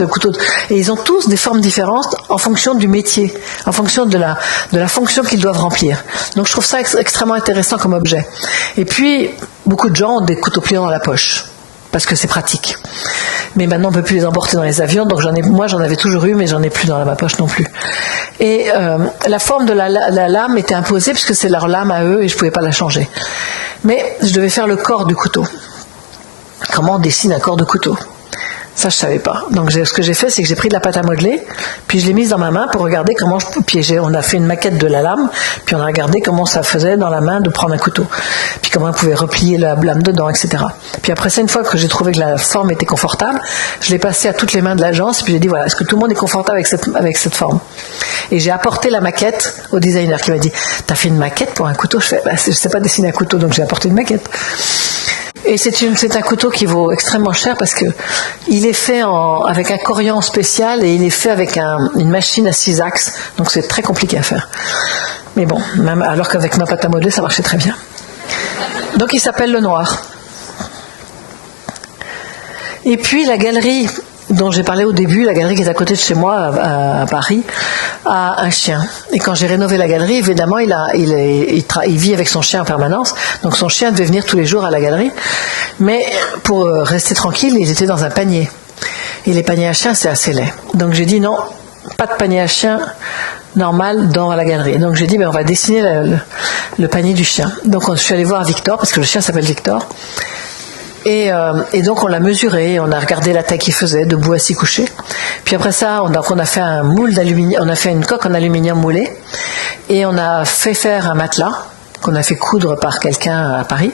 et ils ont tous des formes différentes en fonction du métier, en fonction de la fonction qu'ils doivent remplir. Donc je trouve ça extrêmement intéressant comme objet. Et puis, beaucoup de gens ont des couteaux pliants dans la poche, parce que c'est pratique. Mais maintenant on ne peut plus les emporter dans les avions, donc moi j'en avais toujours eu, mais j'en ai plus dans ma poche non plus. Et la forme de la lame était imposée puisque c'est leur lame à eux et je ne pouvais pas la changer. Mais je devais faire le corps du couteau. Comment on dessine un corps de couteau ? Ça, je ne savais pas. Donc, ce que j'ai fait, c'est que j'ai pris de la pâte à modeler, puis je l'ai mise dans ma main pour regarder comment je peux piéger. On a fait une maquette de la lame, puis on a regardé comment ça faisait dans la main de prendre un couteau. Puis comment on pouvait replier la lame dedans, etc. Puis après ça, une fois que j'ai trouvé que la forme était confortable, je l'ai passée à toutes les mains de l'agence, puis j'ai dit, voilà, est-ce que tout le monde est confortable avec cette forme ? Et j'ai apporté la maquette au designer qui m'a dit, t'as fait une maquette pour un couteau ? Je fais, je ne sais pas dessiner un couteau, donc j'ai apporté une maquette. Et c'est un couteau qui vaut extrêmement cher parce que il est fait avec un corian spécial et il est fait avec une machine à 6 axes, donc c'est très compliqué à faire. Mais bon, même alors qu'avec ma pâte à modeler, ça marchait très bien. Donc il s'appelle Le Noir. Et puis la galerie dont j'ai parlé au début, la galerie qui est à côté de chez moi à Paris, a un chien. Et quand j'ai rénové la galerie, évidemment, il vit avec son chien en permanence. Donc son chien devait venir tous les jours à la galerie. Mais pour rester tranquille, il était dans un panier. Et les paniers à chiens, c'est assez laid. Donc j'ai dit non, pas de panier à chien normal dans la galerie. Donc j'ai dit, on va dessiner le panier du chien. Donc je suis allée voir Victor, parce que le chien s'appelle Victor. Et donc on l'a mesuré, on a regardé la taille qu'il faisait, debout, assis, couché. Puis après ça, on a fait un moule d'aluminium, on a fait une coque en aluminium moulée, et on a fait faire un matelas qu'on a fait coudre par quelqu'un à Paris,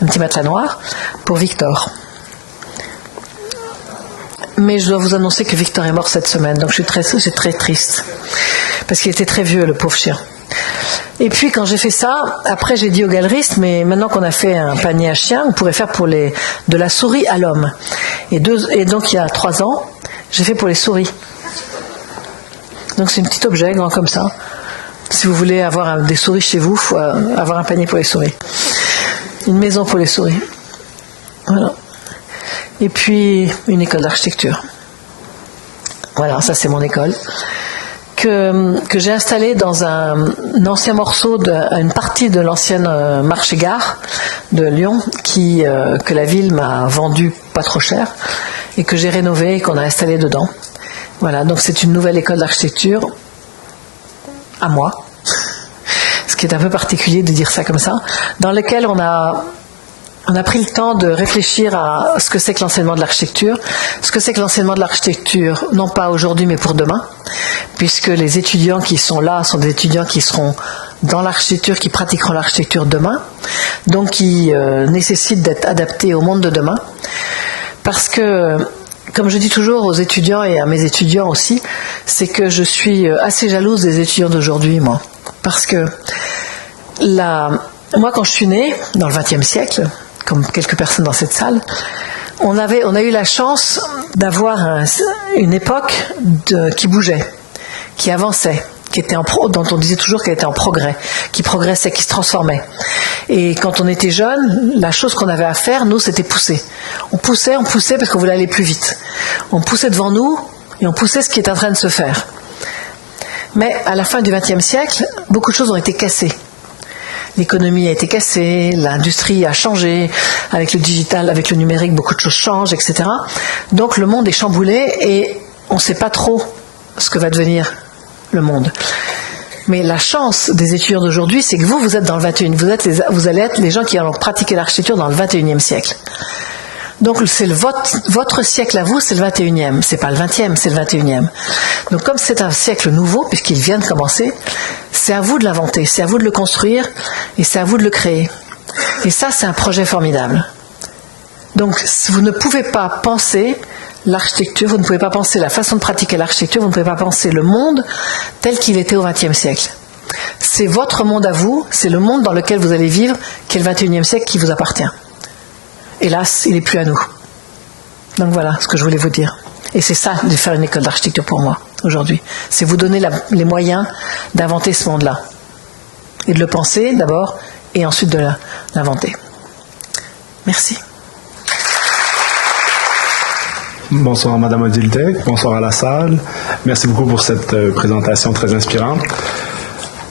un petit matelas noir pour Victor. Mais je dois vous annoncer que Victor est mort cette semaine, donc je suis très triste parce qu'il était très vieux, le pauvre chien. Et puis quand j'ai fait ça, après j'ai dit au galeriste, mais maintenant qu'on a fait un panier à chien, on pourrait faire de la souris à l'homme. Et donc il y a 3 ans, j'ai fait pour les souris. Donc c'est un petit objet grand comme ça. Si vous voulez avoir des souris chez vous, il faut avoir un panier pour les souris. Une maison pour les souris. Voilà. Et puis une école d'architecture. Voilà, ça c'est mon école. Que j'ai installé dans un ancien morceau, une partie de l'ancienne marché-gare de Lyon, que la ville m'a vendu pas trop cher, et que j'ai rénové et qu'on a installé dedans. Voilà, donc c'est une nouvelle école d'architecture à moi, ce qui est un peu particulier de dire ça comme ça, dans laquelle on a pris le temps de réfléchir à ce que c'est que l'enseignement de l'architecture, non pas aujourd'hui mais pour demain, puisque les étudiants qui sont là sont des étudiants qui seront dans l'architecture, qui pratiqueront l'architecture demain, donc qui nécessitent d'être adaptés au monde de demain, parce que, comme je dis toujours aux étudiants et à mes étudiants aussi, c'est que je suis assez jalouse des étudiants d'aujourd'hui, moi, parce que moi quand je suis née, dans le XXe siècle, comme quelques personnes dans cette salle, on a eu la chance d'avoir une époque qui bougeait, qui avançait, dont on disait toujours qu'elle était en progrès, qui progressait, qui se transformait. Et quand on était jeune, la chose qu'on avait à faire, nous, c'était pousser. On poussait parce qu'on voulait aller plus vite. On poussait devant nous et on poussait ce qui est en train de se faire. Mais à la fin du XXe siècle, beaucoup de choses ont été cassées. L'économie a été cassée, l'industrie a changé, avec le digital, avec le numérique, beaucoup de choses changent, etc. Donc le monde est chamboulé et on ne sait pas trop ce que va devenir le monde. Mais la chance des étudiants d'aujourd'hui, c'est que vous êtes dans le 21e, vous allez être les gens qui allont pratiquer l'architecture dans le 21e siècle. Donc c'est votre siècle à vous, c'est le 21e. C'est pas le 20e, c'est le 21e. Donc comme c'est un siècle nouveau, puisqu'il vient de commencer, c'est à vous de l'inventer, c'est à vous de le construire et c'est à vous de le créer. Et ça, c'est un projet formidable. Donc vous ne pouvez pas penser l'architecture, vous ne pouvez pas penser la façon de pratiquer l'architecture, vous ne pouvez pas penser le monde tel qu'il était au XXe siècle. C'est votre monde à vous, c'est le monde dans lequel vous allez vivre, qui est le XXIe siècle, qui vous appartient. Hélas, il n'est plus à nous. Donc voilà ce que je voulais vous dire. Et c'est ça de faire une école d'architecture pour moi, aujourd'hui. C'est vous donner les moyens d'inventer ce monde-là. Et de le penser d'abord, et ensuite de l'inventer. Merci. Bonsoir Madame Odile, bonsoir à la salle. Merci beaucoup pour cette présentation très inspirante.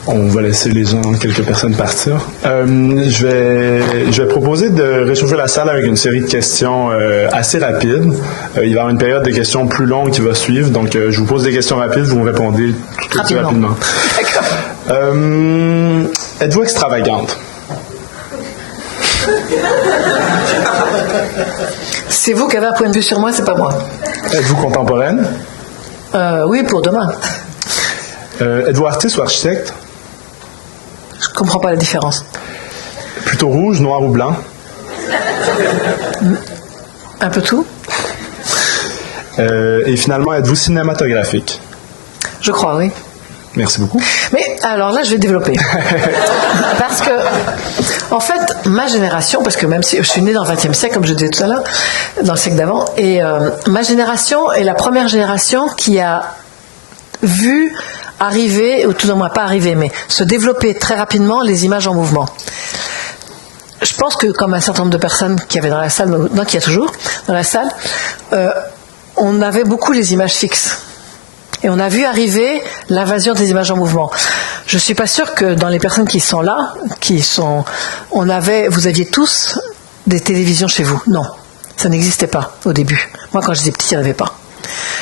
On va laisser quelques personnes partir. Je vais proposer de réchauffer la salle avec une série de questions assez rapides. Il va y avoir une période de questions plus longue qui va suivre, donc je vous pose des questions rapides, vous me répondez tout aussi rapidement. D'accord. Êtes-vous extravagante? C'est vous qui avez un point de vue sur moi, c'est pas moi. Êtes-vous contemporaine? Oui, pour demain. Êtes-vous artiste ou architecte? Je comprends pas la différence. Plutôt rouge, noir ou blanc? Un peu tout. Et finalement, êtes-vous cinématographique? Je crois, oui. Merci beaucoup. Mais alors là, je vais développer. Parce que, en fait, ma génération, parce que même si je suis née dans le XXe siècle, comme je disais tout à l'heure, dans le siècle d'avant, et ma génération est la première génération qui a vu arriver, ou tout au moins pas arriver, mais se développer très rapidement les images en mouvement. Je pense que, comme un certain nombre de personnes qui avaient dans la salle, non, qu'il y a toujours dans la salle, on avait beaucoup les images fixes. Et on a vu arriver l'invasion des images en mouvement. Je ne suis pas sûre que dans les personnes qui sont là, vous aviez tous des télévisions chez vous. Non, ça n'existait pas au début. Moi, quand j'étais petit, il n'y en avait pas.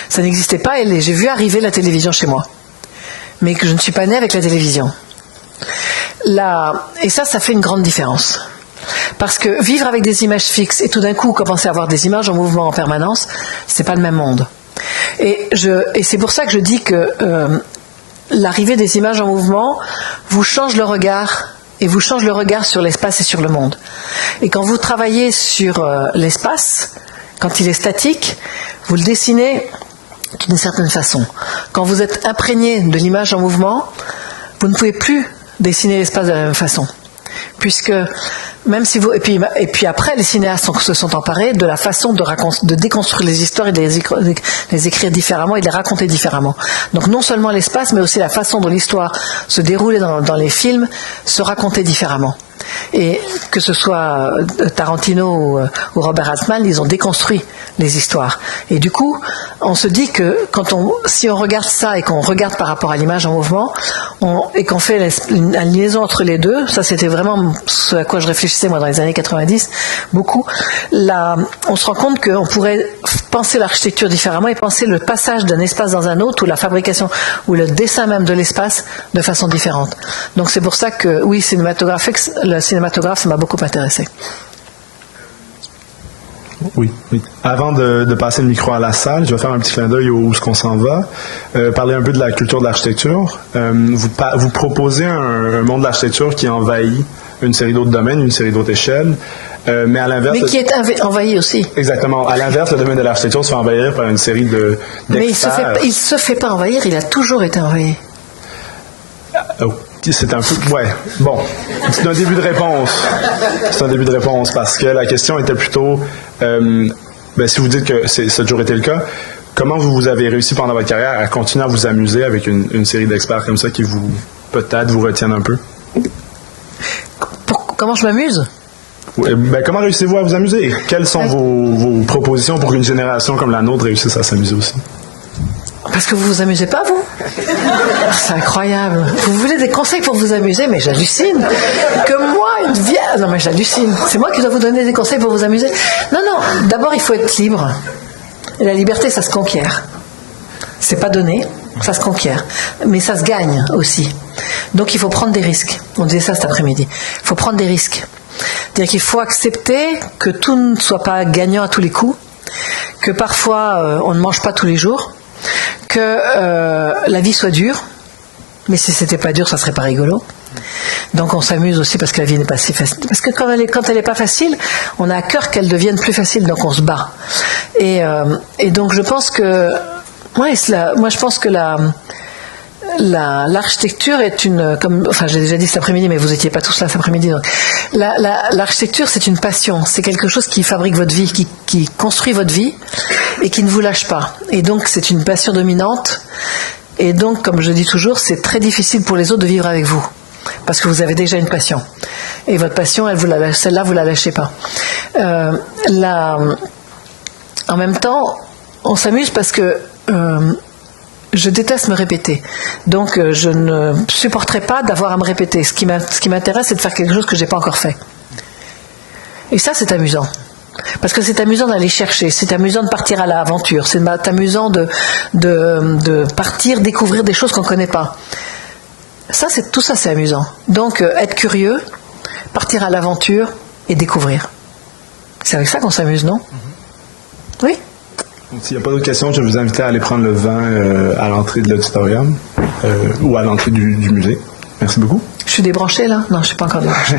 Ça n'existait pas et j'ai vu arriver la télévision chez moi. Mais que je ne suis pas née avec la télévision. Et ça fait une grande différence. Parce que vivre avec des images fixes et tout d'un coup commencer à avoir des images en mouvement en permanence, c'est pas le même monde. Et c'est pour ça que je dis que l'arrivée des images en mouvement vous change le regard, et vous change le regard sur l'espace et sur le monde. Et quand vous travaillez sur l'espace, quand il est statique, vous le dessinez d'une certaine façon. Quand vous êtes imprégné de l'image en mouvement, vous ne pouvez plus dessiner l'espace de la même façon. Puisque même si et puis après, les cinéastes se sont emparés de la façon de déconstruire les histoires et de les écrire différemment et de les raconter différemment. Donc non seulement l'espace, mais aussi la façon dont l'histoire se déroulait dans les films se racontait différemment. Et que ce soit Tarantino ou Robert Altman, ils ont déconstruit les histoires. Et du coup, on se dit que si on regarde ça et qu'on regarde par rapport à l'image en mouvement, et qu'on fait une liaison entre les deux, ça c'était vraiment ce à quoi je réfléchissais moi dans les années 90, beaucoup, on se rend compte qu'on pourrait penser l'architecture différemment et penser le passage d'un espace dans un autre, ou la fabrication, ou le dessin même de l'espace de façon différente. Donc c'est pour ça que, oui, le cinématographe, ça m'a beaucoup intéressé. Oui. Avant de passer le micro à la salle, je vais faire un petit clin d'œil où est-ce qu'on s'en va. Parler un peu de la culture de l'architecture. Vous proposez un monde de l'architecture qui envahit une série d'autres domaines, une série d'autres échelles. Mais à l'inverse... Mais qui est envahi aussi. Exactement. À l'inverse, le domaine de l'architecture se fait envahir par une série d'experts. Mais il se fait pas envahir, il a toujours été envahi. C'est un peu... Ouais. Bon. C'est un début de réponse. Parce que la question était plutôt... si vous dites que ça a toujours été le cas, comment vous avez réussi pendant votre carrière à continuer à vous amuser avec une série d'experts comme ça qui peut-être vous retiennent un peu? Comment je m'amuse? Comment réussissez-vous à vous amuser? Quelles sont vos propositions pour qu'une génération comme la nôtre réussisse à s'amuser aussi? Parce que vous vous amusez pas, vous? C'est incroyable. Vous voulez des conseils pour vous amuser, mais j'hallucine. Que moi, une vieille... Non, mais j'hallucine. C'est moi qui dois vous donner des conseils pour vous amuser. Non, non. D'abord, il faut être libre. Et la liberté, ça se conquiert. C'est pas donné, ça se conquiert. Mais ça se gagne aussi. Donc, il faut prendre des risques. On disait ça cet après-midi. Il faut prendre des risques. C'est-à-dire qu'il faut accepter que tout ne soit pas gagnant à tous les coups, que parfois, on ne mange pas tous les jours, que la vie soit dure, mais si c'était pas dur, ça serait pas rigolo. Donc on s'amuse aussi parce que la vie n'est pas si facile. Parce que quand elle est pas facile, on a à cœur qu'elle devienne plus facile, donc on se bat. Et donc je pense que, moi je pense que l'architecture est une, enfin j'ai déjà dit cet après-midi, mais vous n'étiez pas tous là cet après-midi. Donc, l'architecture, c'est une passion, c'est quelque chose qui fabrique votre vie, qui construit votre vie et qui ne vous lâche pas. Et donc c'est une passion dominante. Et donc, comme je dis toujours, c'est très difficile pour les autres de vivre avec vous, parce que vous avez déjà une passion. Et votre passion, celle-là, vous la lâchez pas. En même temps, on s'amuse parce que je déteste me répéter. Donc, je ne supporterai pas d'avoir à me répéter. Ce qui m'intéresse, c'est de faire quelque chose que j'ai pas encore fait. Et ça, c'est amusant. Parce que c'est amusant d'aller chercher, c'est amusant de partir à l'aventure, c'est amusant de partir découvrir des choses qu'on ne connaît pas. Tout ça, c'est amusant. Donc, être curieux, partir à l'aventure et découvrir. C'est avec ça qu'on s'amuse, non? Oui? S'il n'y a pas d'autres questions, je vais vous inviter à aller prendre le vin à l'entrée de l'auditorium ou à l'entrée du musée. Merci beaucoup. Je suis débranchée, là? Non, je ne suis pas encore débranchée.